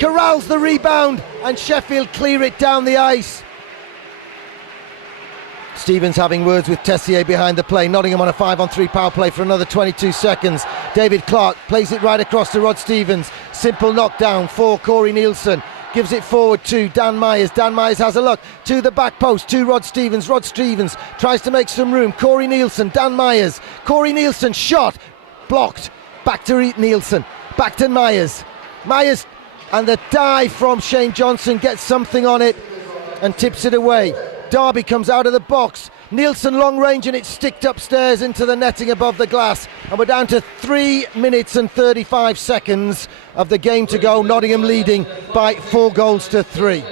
Corrals the rebound, and Sheffield clear it down the ice. Stevens having words with Tessier behind the play. Nottingham on a 5-on-3 power play for another 22 seconds. David Clark plays it right across to Rod Stevens. Simple knockdown for Corey Nielsen. Gives it forward to Dan Myers. Dan Myers has a look to the back post to Rod Stevens. Rod Stevens tries to make some room. Corey Nielsen, Dan Myers. Corey Nielsen shot. Blocked. Back to Nielsen. Back to Myers. Myers, and the dive from Shane Johnson gets something on it and tips it away. Darby comes out of the box. Nielsen long range, and it's sticked upstairs into the netting above the glass. And we're down to 3 minutes and 35 seconds of the game to go. Nottingham leading by 4-3.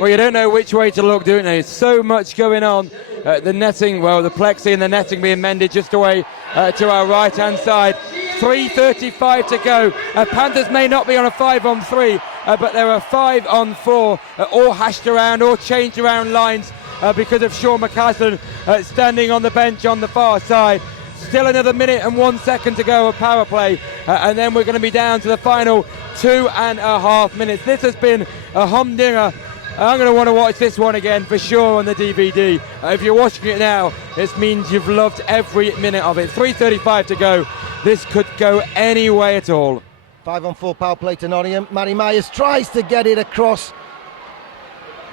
Well, you don't know which way to look, don't you? There's so much going on. The netting, well, the plexi and the netting being mended just away to our right-hand side. 3:35 to go. Panthers may not be on a 5-on-3, but there are 5-on-4, all hashed around, all changed around lines because of Sean McCaslin standing on the bench on the far side. Still another minute and 1 second to go of power play, and then we're going to be down to the final 2.5 minutes. This has been a humdinger. I'm going to want to watch this one again for sure on the DVD. If you're watching it now, this means you've loved every minute of it. 3:35 to go. This could go any way at all. 5-on-4 power play to Nottingham. Matty Myers tries to get it across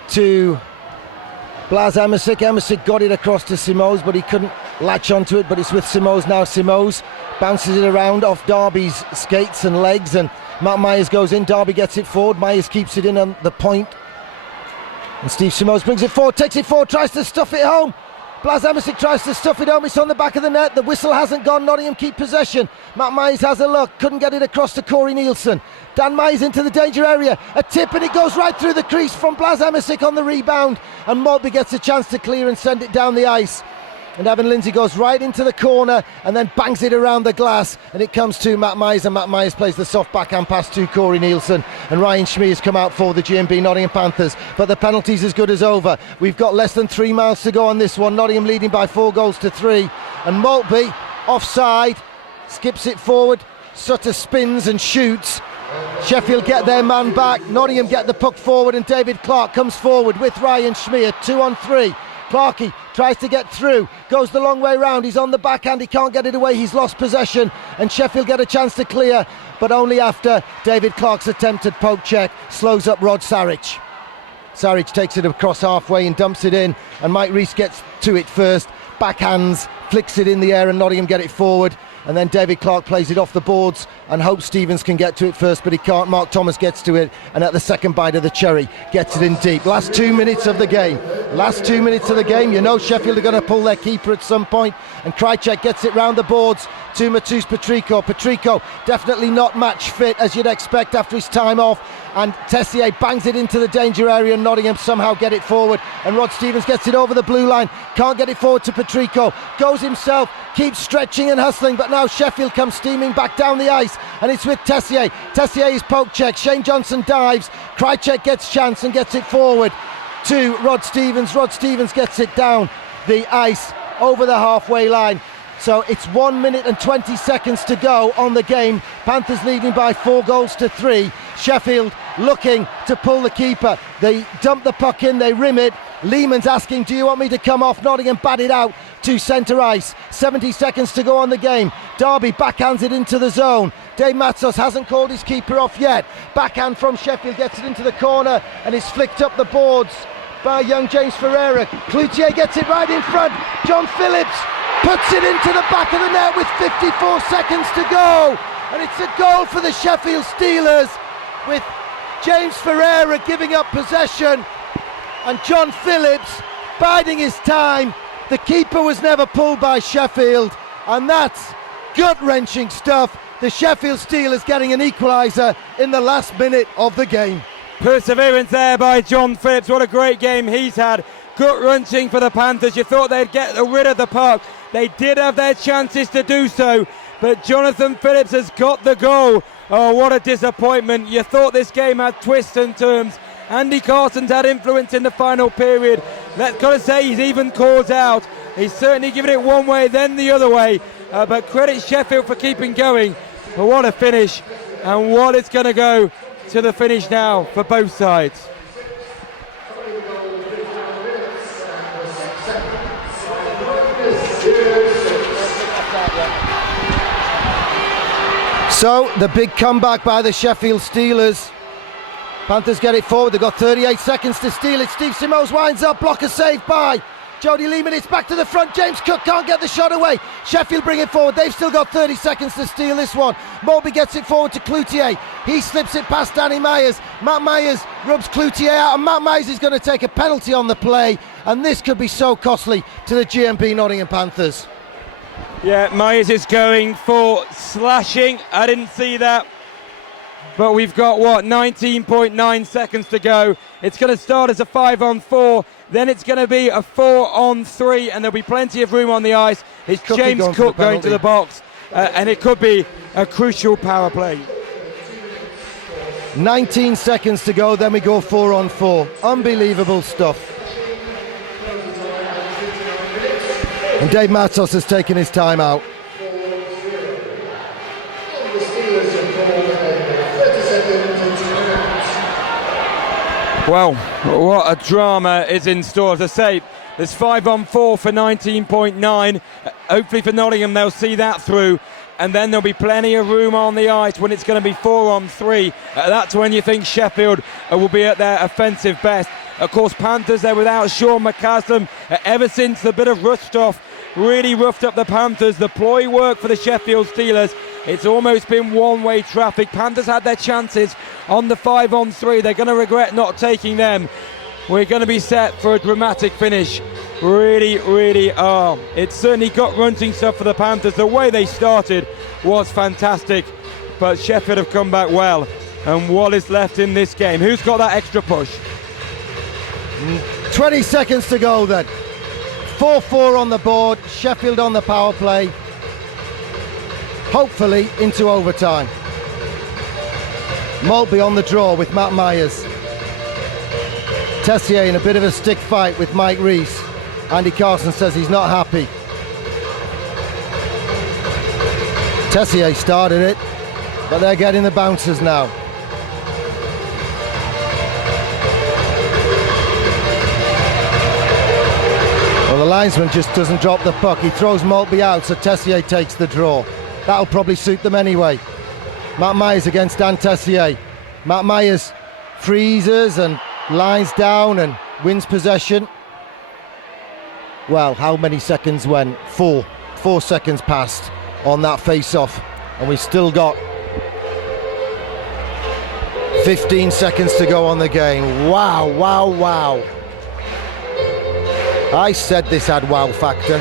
to Blas Emersic. Emersic got it across to Simos, but he couldn't latch onto it. But it's with Simos now. Simos bounces it around off Darby's skates and legs, and Matt Myers goes in. Darby gets it forward. Myers keeps it in on the point. And Steve Simos brings it forward, takes it forward, tries to stuff it home. Blas Emersic tries to stuff it home. It's on the back of the net. The whistle hasn't gone. Nottingham keep possession. Matt Myers has a look. Couldn't get it across to Corey Nielsen. Dan Myers into the danger area. A tip, and it goes right through the crease from Blas Emersic on the rebound. And Maltby gets a chance to clear and send it down the ice. And Evan Lindsay goes right into the corner and then bangs it around the glass, and it comes to Matt Myers, and Matt Myers plays the soft backhand pass to Corey Nielsen, and Ryan Schmee has come out for the GMB Nottingham Panthers, but the penalty's as good as over. We've got less than 3 miles to go on this one. Nottingham leading by 4-3, and Maltby offside, skips it forward. Sutter spins and shoots. Sheffield get their man back. Nottingham get the puck forward, and David Clark comes forward with Ryan Schmee. 2-on-3. Clarkey tries to get through, goes the long way round, he's on the backhand, he can't get it away, he's lost possession, and Sheffield get a chance to clear, but only after David Clark's attempted poke check slows up Rod Sarich. Sarich takes it across halfway and dumps it in, and Mike Rees gets to it first, backhands, flicks it in the air, and Nottingham get it forward. and then David Clark plays it off the boards and hopes Stevens can get to it first, but he can't. Mark Thomas gets to it, and at the second bite of the cherry, gets it in deep. Last 2 minutes of the game. You know Sheffield are going to pull their keeper at some point, and Krajcek gets it round the boards to Matus Petrico. Petrico definitely not match fit, as you'd expect after his time off, and Tessier bangs it into the danger area, and Nottingham somehow get it forward, and Rod Stevens gets it over the blue line, can't get it forward to Petrico, goes himself, keeps stretching and hustling, but now Sheffield comes steaming back down the ice, and it's with Tessier. Tessier is poke check, Shane Johnson dives, Krajcek gets chance and gets it forward to Rod Stevens. Rod Stevens gets it down the ice over the halfway line. So it's 1 minute and 20 seconds to go on the game. Panthers leading by 4-3. Sheffield looking to pull the keeper. They dump the puck in, they rim it. Lehman's asking, do you want me to come off? Nottingham bat it out to centre ice. 70 seconds to go on the game. Derby backhands it into the zone. Dave Matsos hasn't called his keeper off yet. Backhand from Sheffield gets it into the corner and is flicked up the boards by young James Ferreira. Cloutier gets it right in front. John Phillips puts it into the back of the net with 54 seconds to go, and it's a goal for the Sheffield Steelers, with James Ferreira giving up possession and John Phillips biding his time. The keeper was never pulled by Sheffield, and that's gut-wrenching stuff. The Sheffield Steelers getting an equaliser in the last minute of the game. Perseverance there by John Phillips. What a great game he's had. Gut-wrenching for the Panthers. You thought they'd get rid of the puck. They did have their chances to do so, but Jonathan Phillips has got the goal. Oh, what a disappointment. You thought this game had twists and turns. Andy Carson's had influence in the final period. Let's gotta say he's even called out. He's certainly given it one way, then the other way. But credit Sheffield for keeping going. But what a finish, and what it's going to go to the finish now for both sides. So the big comeback by the Sheffield Steelers. Panthers get it forward. They've got 38 seconds to steal it. Steve Simos winds up. Blocker saved by Jody Lehman. It's back to the front. James Cook can't get the shot away. Sheffield bring it forward. They've still got 30 seconds to steal this one. Moby gets it forward to Cloutier. He slips it past Danny Myers. Matt Myers rubs Cloutier out, and Matt Myers is going to take a penalty on the play, and this could be so costly to the GMP Nottingham Panthers. Yeah, Myers is going for slashing. I didn't see that. But we've got, 19.9 seconds to go. It's going to start as a 5-on-4. Then it's going to be a 4-on-3. And there'll be plenty of room on the ice. It's James Cook going to the box. And it could be a crucial power play. 19 seconds to go. Then we go 4-on-4. Unbelievable stuff. And Dave Matsos has taken his time out. Well, what a drama is in store. As I say, there's 5-on-4 for 19.9. Hopefully for Nottingham they'll see that through, and then there'll be plenty of room on the ice when it's going to be 4-on-3. That's when you think Sheffield will be at their offensive best. Of course, Panthers, they're without Sean McCaslam. Ever since the bit of rust-off really roughed up the Panthers, the ploy work for the Sheffield Steelers. It's almost been one-way traffic. Panthers had their chances on the 5-on-3. They're going to regret not taking them. We're going to be set for a dramatic finish. Really, really are. It's certainly gut-wrenching stuff for the Panthers. The way they started was fantastic, but Sheffield have come back well. And what is left in this game? Who's got that extra push? 20 seconds to go then. 4-4 on the board. Sheffield on the power play. Hopefully into overtime. Maltby on the draw with Matt Myers. Tessier in a bit of a stick fight with Mike Rees. Andy Carson says he's not happy. Tessier started it, but they're getting the bouncers now. Well, the linesman just doesn't drop the puck. He throws Maltby out, so Tessier takes the draw. That'll probably suit them anyway. Matt Myers against Dan Tessier. Matt Myers freezes and lines down and wins possession. Well, how many seconds went? 4 seconds passed. on that face-off, and we've still got 15 seconds to go on the game. Wow, wow, wow. I said this had wow factor.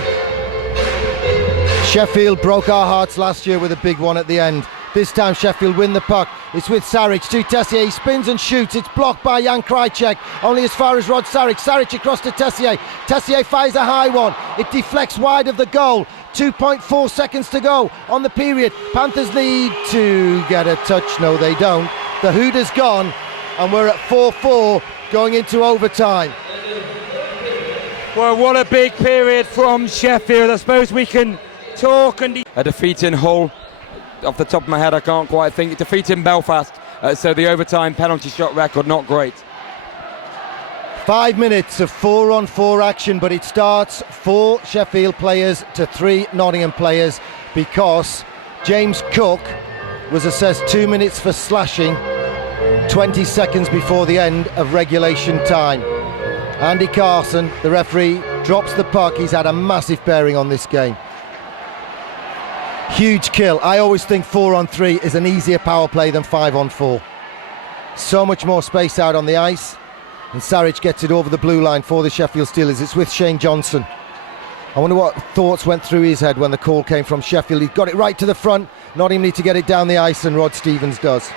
Sheffield broke our hearts last year with a big one at the end. This time Sheffield win the puck. It's with Saric to Tessier. He spins and shoots. It's blocked by Jan Krajicek. Only as far as Rod Saric. Saric across to Tessier. Tessier fires a high one. It deflects wide of the goal. 2.4 seconds to go on the period. Panthers need to get a touch. No, they don't. The Hooter's gone, and we're at 4-4 going into overtime. Well, what a big period from Sheffield. I suppose we can talk and... A defeat in Hull. Off the top of my head, I can't quite think. Defeat in Belfast, so the overtime penalty shot record, not great. 5 minutes of 4-on-4 action, but it starts 4 Sheffield players to 3 Nottingham players because James Cook was assessed 2 minutes for slashing 20 seconds before the end of regulation time. Andy Carson, the referee, drops the puck. He's had a massive bearing on this game. Huge kill. I always think 4-on-3 is an easier power play than 5-on-4. So much more space out on the ice, and Saric gets it over the blue line for the Sheffield Steelers. It's with Shane Johnson. I wonder what thoughts went through his head when the call came from Sheffield. He got it right to the front. Nottingham need to get it down the ice, and Rod Stevens does.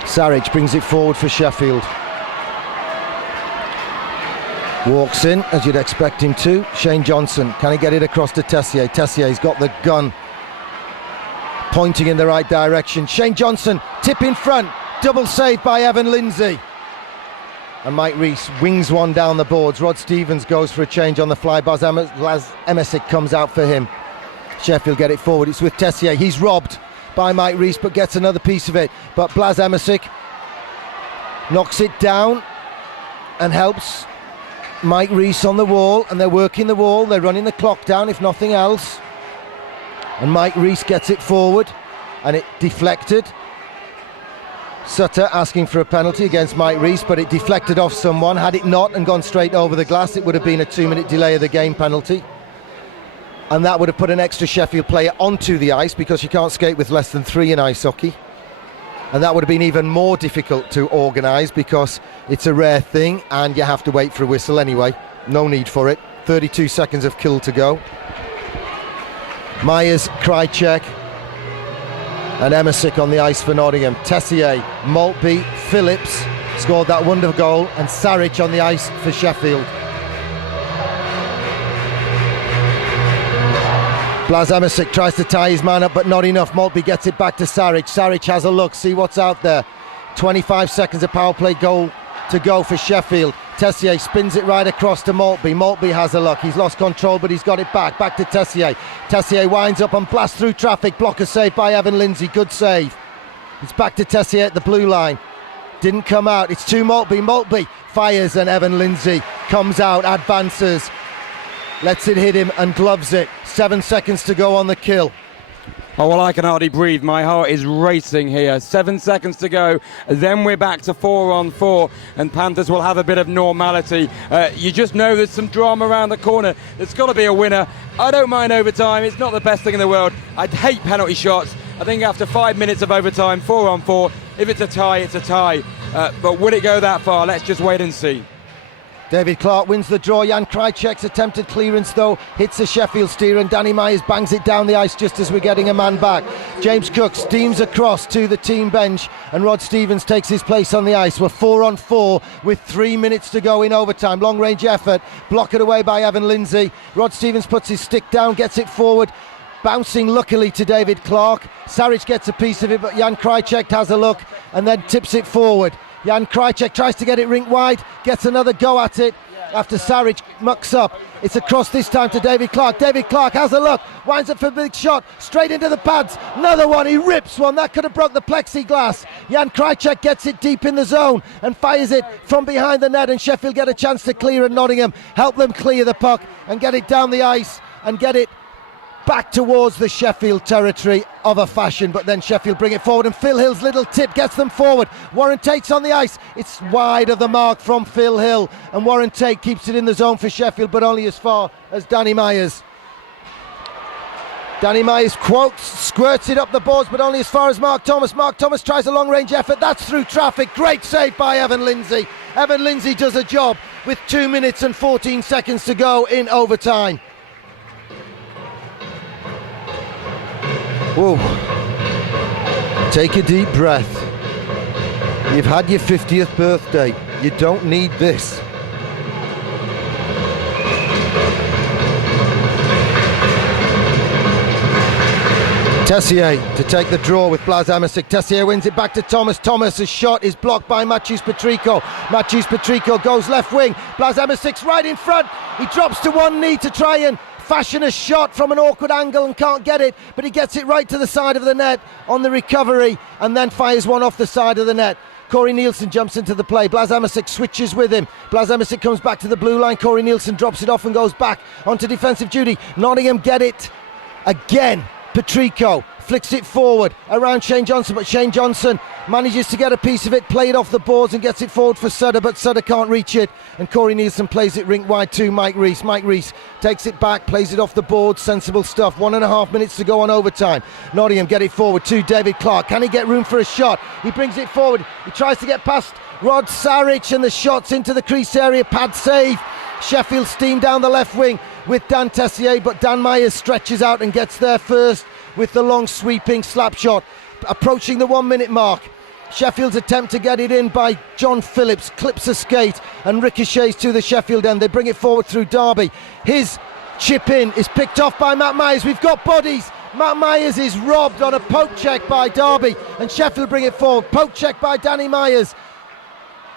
Saric brings it forward for Sheffield. Walks in, as you'd expect him to. Shane Johnson, can he get it across to Tessier? Tessier's got the gun pointing in the right direction. Shane Johnson, tip in front, double save by Evan Lindsay. And Mike Rees wings one down the boards. Rod Stevens goes for a change on the fly. Blas Emesic comes out for him. Sheffield get it forward. It's with Tessier. He's robbed by Mike Rees, but gets another piece of it. But Blas Emesic knocks it down and helps Mike Rees on the wall, and they're working the wall. They're running the clock down, if nothing else. And Mike Rees gets it forward, and it deflected. Sutter asking for a penalty against Mike Rees, but it deflected off someone. Had it not and gone straight over the glass, it would have been a 2-minute delay of the game penalty. And that would have put an extra Sheffield player onto the ice, because you can't skate with less than 3 in ice hockey. And that would have been even more difficult to organise, because it's a rare thing and you have to wait for a whistle anyway. No need for it. 32 seconds of kill to go. Myers, Krajicek and Emesic on the ice for Nottingham. Tessier, Maltby, Phillips scored that wonderful goal, and Saric on the ice for Sheffield. Blas Emesic tries to tie his man up, but not enough. Maltby gets it back to Saric. Saric has a look, see what's out there. 25 seconds of power play goal to go for Sheffield. Tessier spins it right across to Maltby. Maltby has a look. He's lost control, but he's got it back. Back to Tessier. Tessier winds up and blasts through traffic. Blocker saved by Evan Lindsay. Good save. It's back to Tessier at the blue line. Didn't come out. It's to Maltby. Maltby fires, and Evan Lindsay comes out, advances, lets it hit him and gloves it. 7 seconds to go on the kill. Oh, well, I can hardly breathe. My heart is racing here. 7 seconds to go. Then we're back to 4-on-4, and Panthers will have a bit of normality. You just know there's some drama around the corner. There's got to be a winner. I don't mind overtime. It's not the best thing in the world. I'd hate penalty shots. I think after 5 minutes of overtime, 4-on-4, if it's a tie, it's a tie. But would it go that far? Let's just wait and see. David Clark wins the draw. Jan Krajicek's attempted clearance, though, hits the Sheffield steer, and Danny Myers bangs it down the ice just as we're getting a man back. James Cook steams across to the team bench, and Rod Stevens takes his place on the ice. We're 4-on-4 with 3 minutes to go in overtime. Long range effort, blocked away by Evan Lindsay. Rod Stevens puts his stick down, gets it forward, bouncing luckily to David Clark. Saric gets a piece of it, but Jan Krajicek has a look and then tips it forward. Jan Krajicek tries to get it rink wide, gets another go at it after Saric mucks up. It's across this time to David Clark. David Clark has a look, winds up for a big shot, straight into the pads. Another one, he rips one, that could have broke the plexiglass. Jan Krajicek gets it deep in the zone and fires it from behind the net, and Sheffield get a chance to clear, and Nottingham help them clear the puck and get it down the ice and get it back towards the Sheffield territory of a fashion, but then Sheffield bring it forward, and Phil Hill's little tip gets them forward. Warren Tate's on the ice. It's wide of the mark from Phil Hill, and Warren Tate keeps it in the zone for Sheffield, but only as far as Danny Myers. Danny Myers squirts it up the boards, but only as far as Mark Thomas. Mark Thomas tries a long-range effort. That's through traffic. Great save by Evan Lindsay. Evan Lindsay does a job with 2 minutes and 14 seconds to go in overtime. Whoa. Take a deep breath. You've had your 50th birthday. You don't need this. Tessier to take the draw with Blas Amisic. Tessier wins it back to Thomas. Thomas's shot is blocked by Matthews Petrico. Matthews Petrico goes left wing. Blas Amisic's right in front. He drops to one knee to try and fashion a shot from an awkward angle and can't get it, but he gets it right to the side of the net on the recovery and then fires one off the side of the net. Corey Nielsen jumps into the play. Blas Amisic switches with him. Blas Amisic comes back to the blue line. Corey Nielsen drops it off and goes back onto defensive duty. Nottingham get it again. Petrico flicks it forward around Shane Johnson, but Shane Johnson manages to get a piece of it, play it off the boards and gets it forward for Sutter, but Sutter can't reach it, and Corey Nielsen plays it rink wide to Mike Rees. Mike Rees takes it back, plays it off the boards, sensible stuff. 1.5 minutes to go on overtime. Nottingham get it forward to David Clark. Can he get room for a shot? He brings it forward. He tries to get past Rod Sarich, and the shot's into the crease area. Pad save. Sheffield steam down the left wing with Dan Tessier, but Dan Myers stretches out and gets there first with the long sweeping slap shot. Approaching the 1 minute mark, Sheffield's attempt to get it in by John Phillips clips a skate and ricochets to the Sheffield end. They bring it forward through Derby. His chip in is picked off by Matt Myers. We've got bodies. Matt Myers is robbed on a poke check by Derby, and Sheffield bring it forward. Poke check by Danny Myers.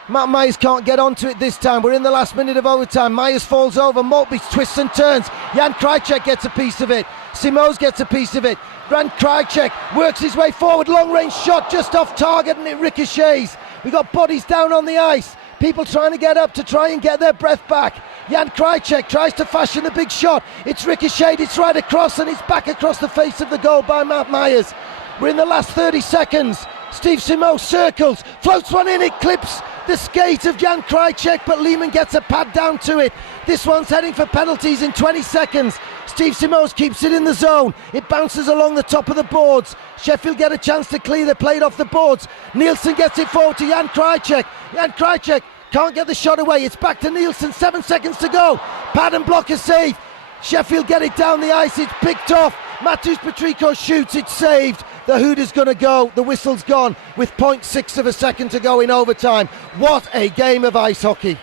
Matt Myers can't get onto it this time. We're in the last minute of overtime. Myers falls over. Maltby twists and turns. Jan Krajcek gets a piece of it. Simos gets a piece of it. Jan Krajcek works his way forward. Long range shot just off target and it ricochets. We've got bodies down on the ice. People trying to get up to try and get their breath back. Jan Krajcek tries to fashion the big shot. It's ricocheted. It's right across and it's back across the face of the goal by Matt Myers. We're in the last 30 seconds. Steve Simos circles, floats one in, it clips the skate of Jan Krajcek, but Lehman gets a pad down to it. This one's heading for penalties in 20 seconds. Steve Simos keeps it in the zone. It bounces along the top of the boards. Sheffield get a chance to clear. They played off the boards. Nielsen gets it forward to Jan Krajcek. Jan Krajcek can't get the shot away. It's back to Nielsen. 7 seconds to go. Pad and block a save. Sheffield get it down the ice. It's picked off. Matthews Petrico shoots. It's saved. The hooter's going to go. The whistle's gone with 0.6 of a second to go in overtime. What a game of ice hockey.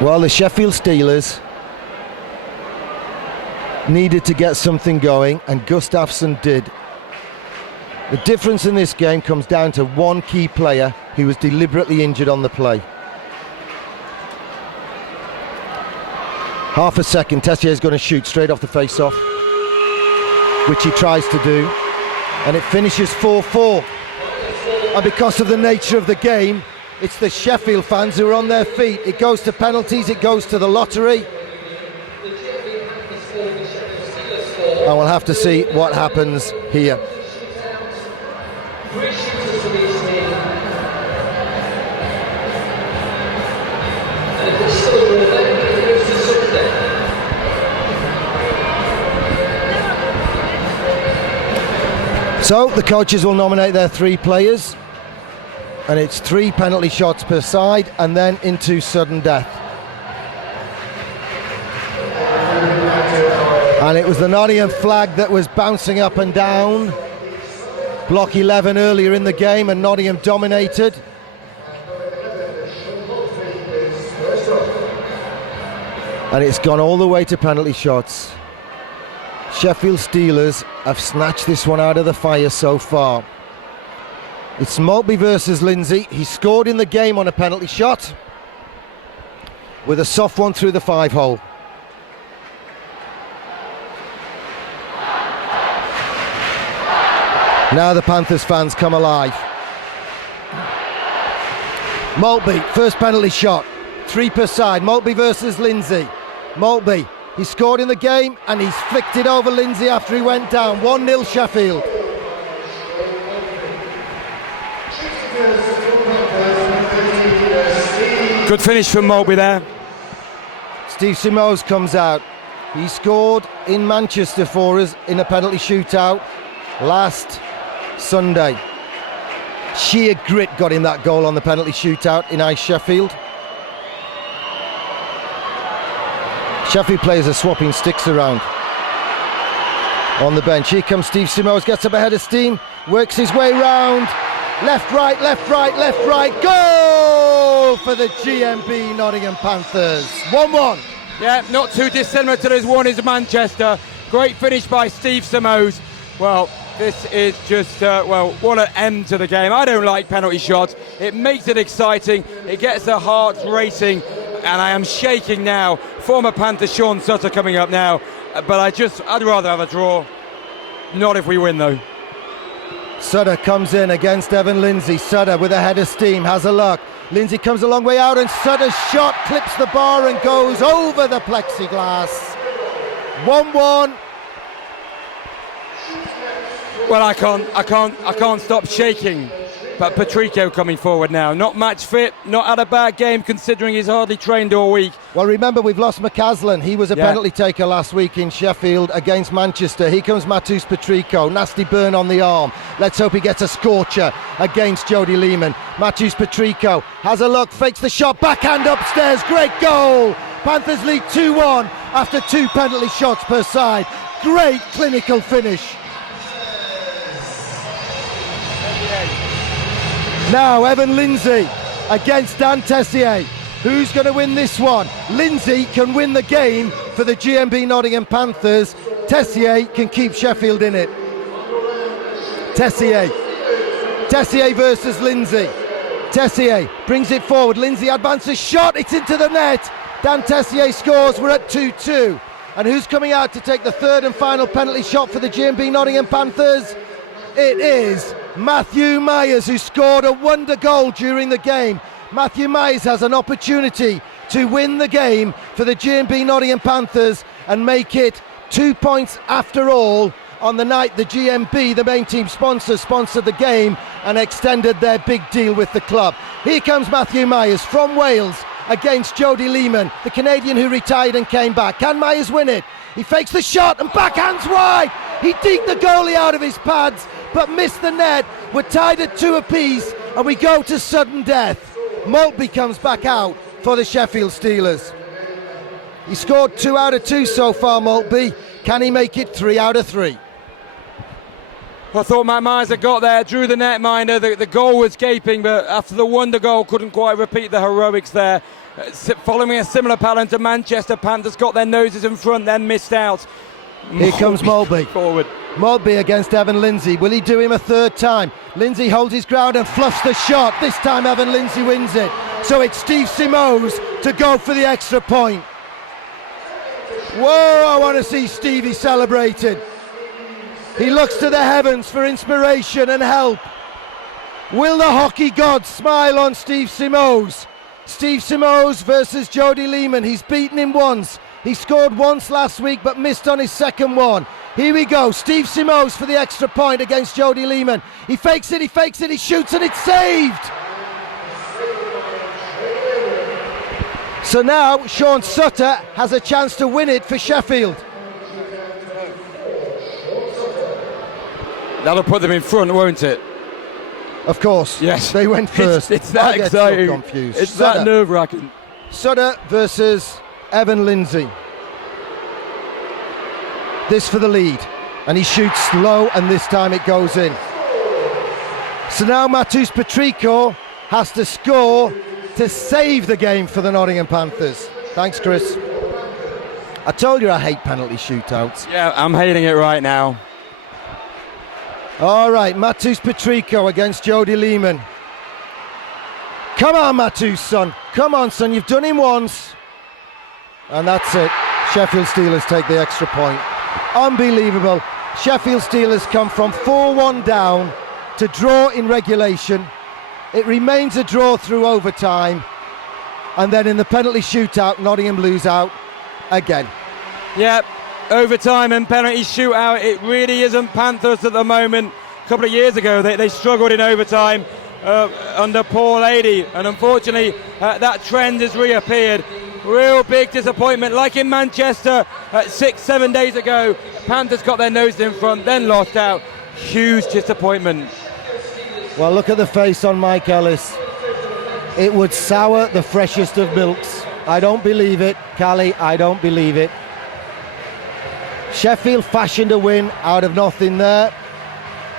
Well, the Sheffield Steelers needed to get something going, and Gustafsson did. The difference in this game comes down to one key player who was deliberately injured on the play. Half a second, Tessier's going to shoot straight off the face-off, which he tries to do, and it finishes 4-4. And because of the nature of the game, it's the Sheffield fans who are on their feet. It goes to penalties, it goes to the lottery. And we'll have to see what happens here. So the coaches will nominate their 3 players, and it's 3 penalty shots per side and then into sudden death. And it was the Nottingham flag that was bouncing up and down. Block 11 earlier in the game and Nottingham dominated. And it's gone all the way to penalty shots. Sheffield Steelers have snatched this one out of the fire so far. It's Maltby versus Lindsay. He scored in the game on a penalty shot with a soft one through the 5-hole. Now the Panthers fans come alive. Maltby, first penalty shot, 3 per side. Maltby versus Lindsay. Maltby, he scored in the game and he's flicked it over Lindsay after he went down. 1-0 Sheffield. Good finish from Maltby there. Steve Simoes comes out. He scored in Manchester for us in a penalty shootout last Sunday. Sheer grit got him that goal on the penalty shootout in Sheffield. Sheffield players are swapping sticks around on the bench. Here comes Steve Simoes, gets up ahead of steam, works his way round. Left, right, left, right, left, right. Goal for the GMB Nottingham Panthers. 1-1. Yeah, not too dissimilar to those one is Manchester. Great finish by Steve Simoes. Well, this is just, what an end to the game. I don't like penalty shots. It makes it exciting. It gets the hearts racing. And I am shaking now. Former Panther Sean Sutter coming up now. But I'd rather have a draw. Not if we win, though. Sutter comes in against Evan Lindsay. Sutter with a head of steam, has a look. Lindsay comes a long way out and Sutter's shot clips the bar and goes over the plexiglass. 1-1. Well, I can't stop shaking. But Patrico coming forward now, not match fit, not had a bad game considering he's hardly trained all week. Well, remember we've lost McCaslin. He was a penalty taker last week in Sheffield against Manchester. Here comes Matus Patrico, nasty burn on the arm. Let's hope he gets a scorcher against Jody Lehman. Matus Patrico has a look, fakes the shot, backhand upstairs, great goal. Panthers lead 2-1 after 2 penalty shots per side. Great clinical finish. Now Evan Lindsay against Dan Tessier. Who's going to win this one? Lindsay can win the game for the GMB Nottingham Panthers. Tessier can keep Sheffield in it. Tessier versus Lindsay. Tessier brings it forward. Lindsay advances, shot, it's into the net. Dan Tessier scores, we're at 2-2. And who's coming out to take the third and final penalty shot for the GMB Nottingham Panthers? It is Matthew Myers, who scored a wonder goal during the game. Matthew Myers has an opportunity to win the game for the GMB Nottingham Panthers and make it 2 points after all on the night the GMB, the main team sponsor, sponsored the game and extended their big deal with the club. Here comes Matthew Myers from Wales against Jody Lehman, the Canadian who retired and came back. Can Myers win it? He fakes the shot and backhands wide. He deked the goalie out of his pads but missed the net. We're tied at 2 apiece and we go to sudden death. Maltby comes back out for the Sheffield Steelers. He scored 2 out of 2 so far, Maltby. Can he make it 3 out of 3? I thought Matt Myers had got there, drew the netminder, the goal was gaping, but after the wonder goal couldn't quite repeat the heroics there. Following a similar pattern to Manchester, Panthers got their noses in front, then missed out. Here comes Maltby. Forward. Maltby against Evan Lindsay. Will he do him a third time? Lindsay holds his ground and fluffs the shot. This time Evan Lindsay wins it. So it's Steve Simoes to go for the extra point. Whoa, I want to see Stevie celebrated. He looks to the heavens for inspiration and help. Will the hockey gods smile on Steve Simoes? Steve Simoes versus Jody Lehman. He's beaten him once. He scored once last week but missed on his second one. Here we go, Steve Simoes for the extra point against Jody Lehman. He fakes it, he shoots and it's saved! So now Sean Sutter has a chance to win it for Sheffield. That'll put them in front, won't it? Of course. Yes. They went first. It's that I get exciting. so confused. It's Sutter. that nerve-wracking. Sutter versus Evan Lindsay. This for the lead. And he shoots low and this time it goes in. So now Matus Patrico has to score to save the game for the Nottingham Panthers. Thanks, Chris. I told you I hate penalty shootouts. Yeah, I'm hating it right now. All right, Matus Patrico against Jody Lehman. Come on, Matus, son. Come on, son. You've done him once. And that's it. Sheffield Steelers take the extra point. Unbelievable. Sheffield Steelers come from 4-1 down to draw in regulation. It remains a draw through overtime. And then in the penalty shootout, Nottingham lose out again. Yep. Overtime and penalty shootout. It really isn't Panthers at the moment. A couple of years ago they struggled in overtime. under Paul Adey, and unfortunately that trend has reappeared. Real big disappointment, like in Manchester 6-7 days ago. Panthers got their nose in front, then lost out. Huge disappointment. Well, look at the face on Mike Ellis. It would sour the freshest of milks. I don't believe it, Callie, I don't believe it. Sheffield fashioned a win out of nothing there.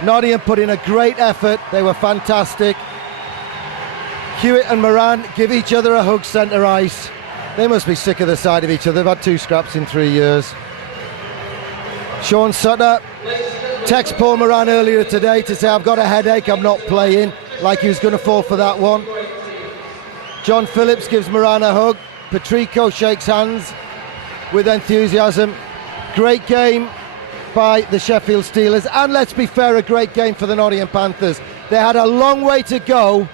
Nottingham put in a great effort, they were fantastic. Hewitt and Moran give each other a hug centre ice. They must be sick of the sight of each other. They've had 2 scraps in 3 years. Sean Sutter texted Paul Moran earlier today to say, I've got a headache, I'm not playing, like he was going to fall for that one. John Phillips gives Moran a hug. Patrico shakes hands with enthusiasm. Great game by the Sheffield Steelers, and let's be fair, a great game for the Nottingham Panthers. They had a long way to go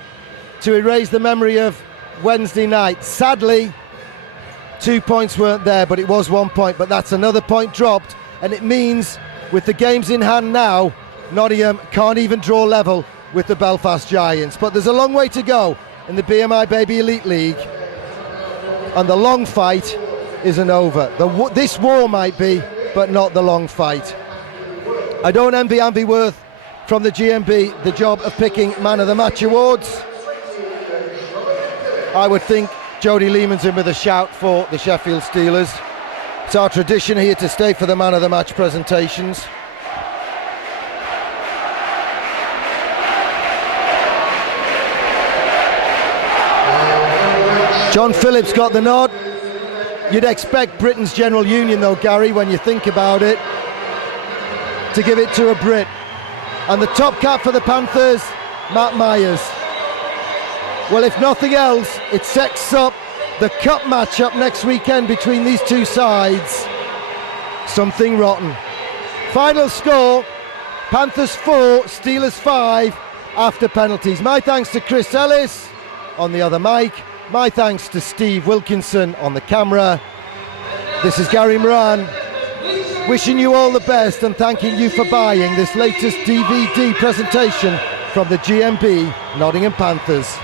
to erase the memory of Wednesday night. Sadly, 2 points weren't there, but it was 1 point. But that's another point dropped, and it means with the games in hand now, Nottingham can't even draw level with the Belfast Giants. But there's a long way to go in the BMI Baby Elite League, and the long fight isn't over. This war might be, but not the long fight. I don't envy Andy Worth from the GMB the job of picking Man of the Match awards. I would think Jody Lehman's in with a shout for the Sheffield Steelers. It's our tradition here to stay for the Man of the Match presentations. John Phillips got the nod. You'd expect Britain's General Union though, Gary, when you think about it, to give it to a Brit. And the top cap for the Panthers, Matt Myers. Well, if nothing else, it sets up the cup matchup next weekend between these two sides. Something rotten. Final score, Panthers 4, Steelers 5 after penalties. My thanks to Chris Ellis on the other mic. My thanks to Steve Wilkinson on the camera. This is Gary Moran, wishing you all the best and thanking you for buying this latest DVD presentation from the GMB Nottingham Panthers.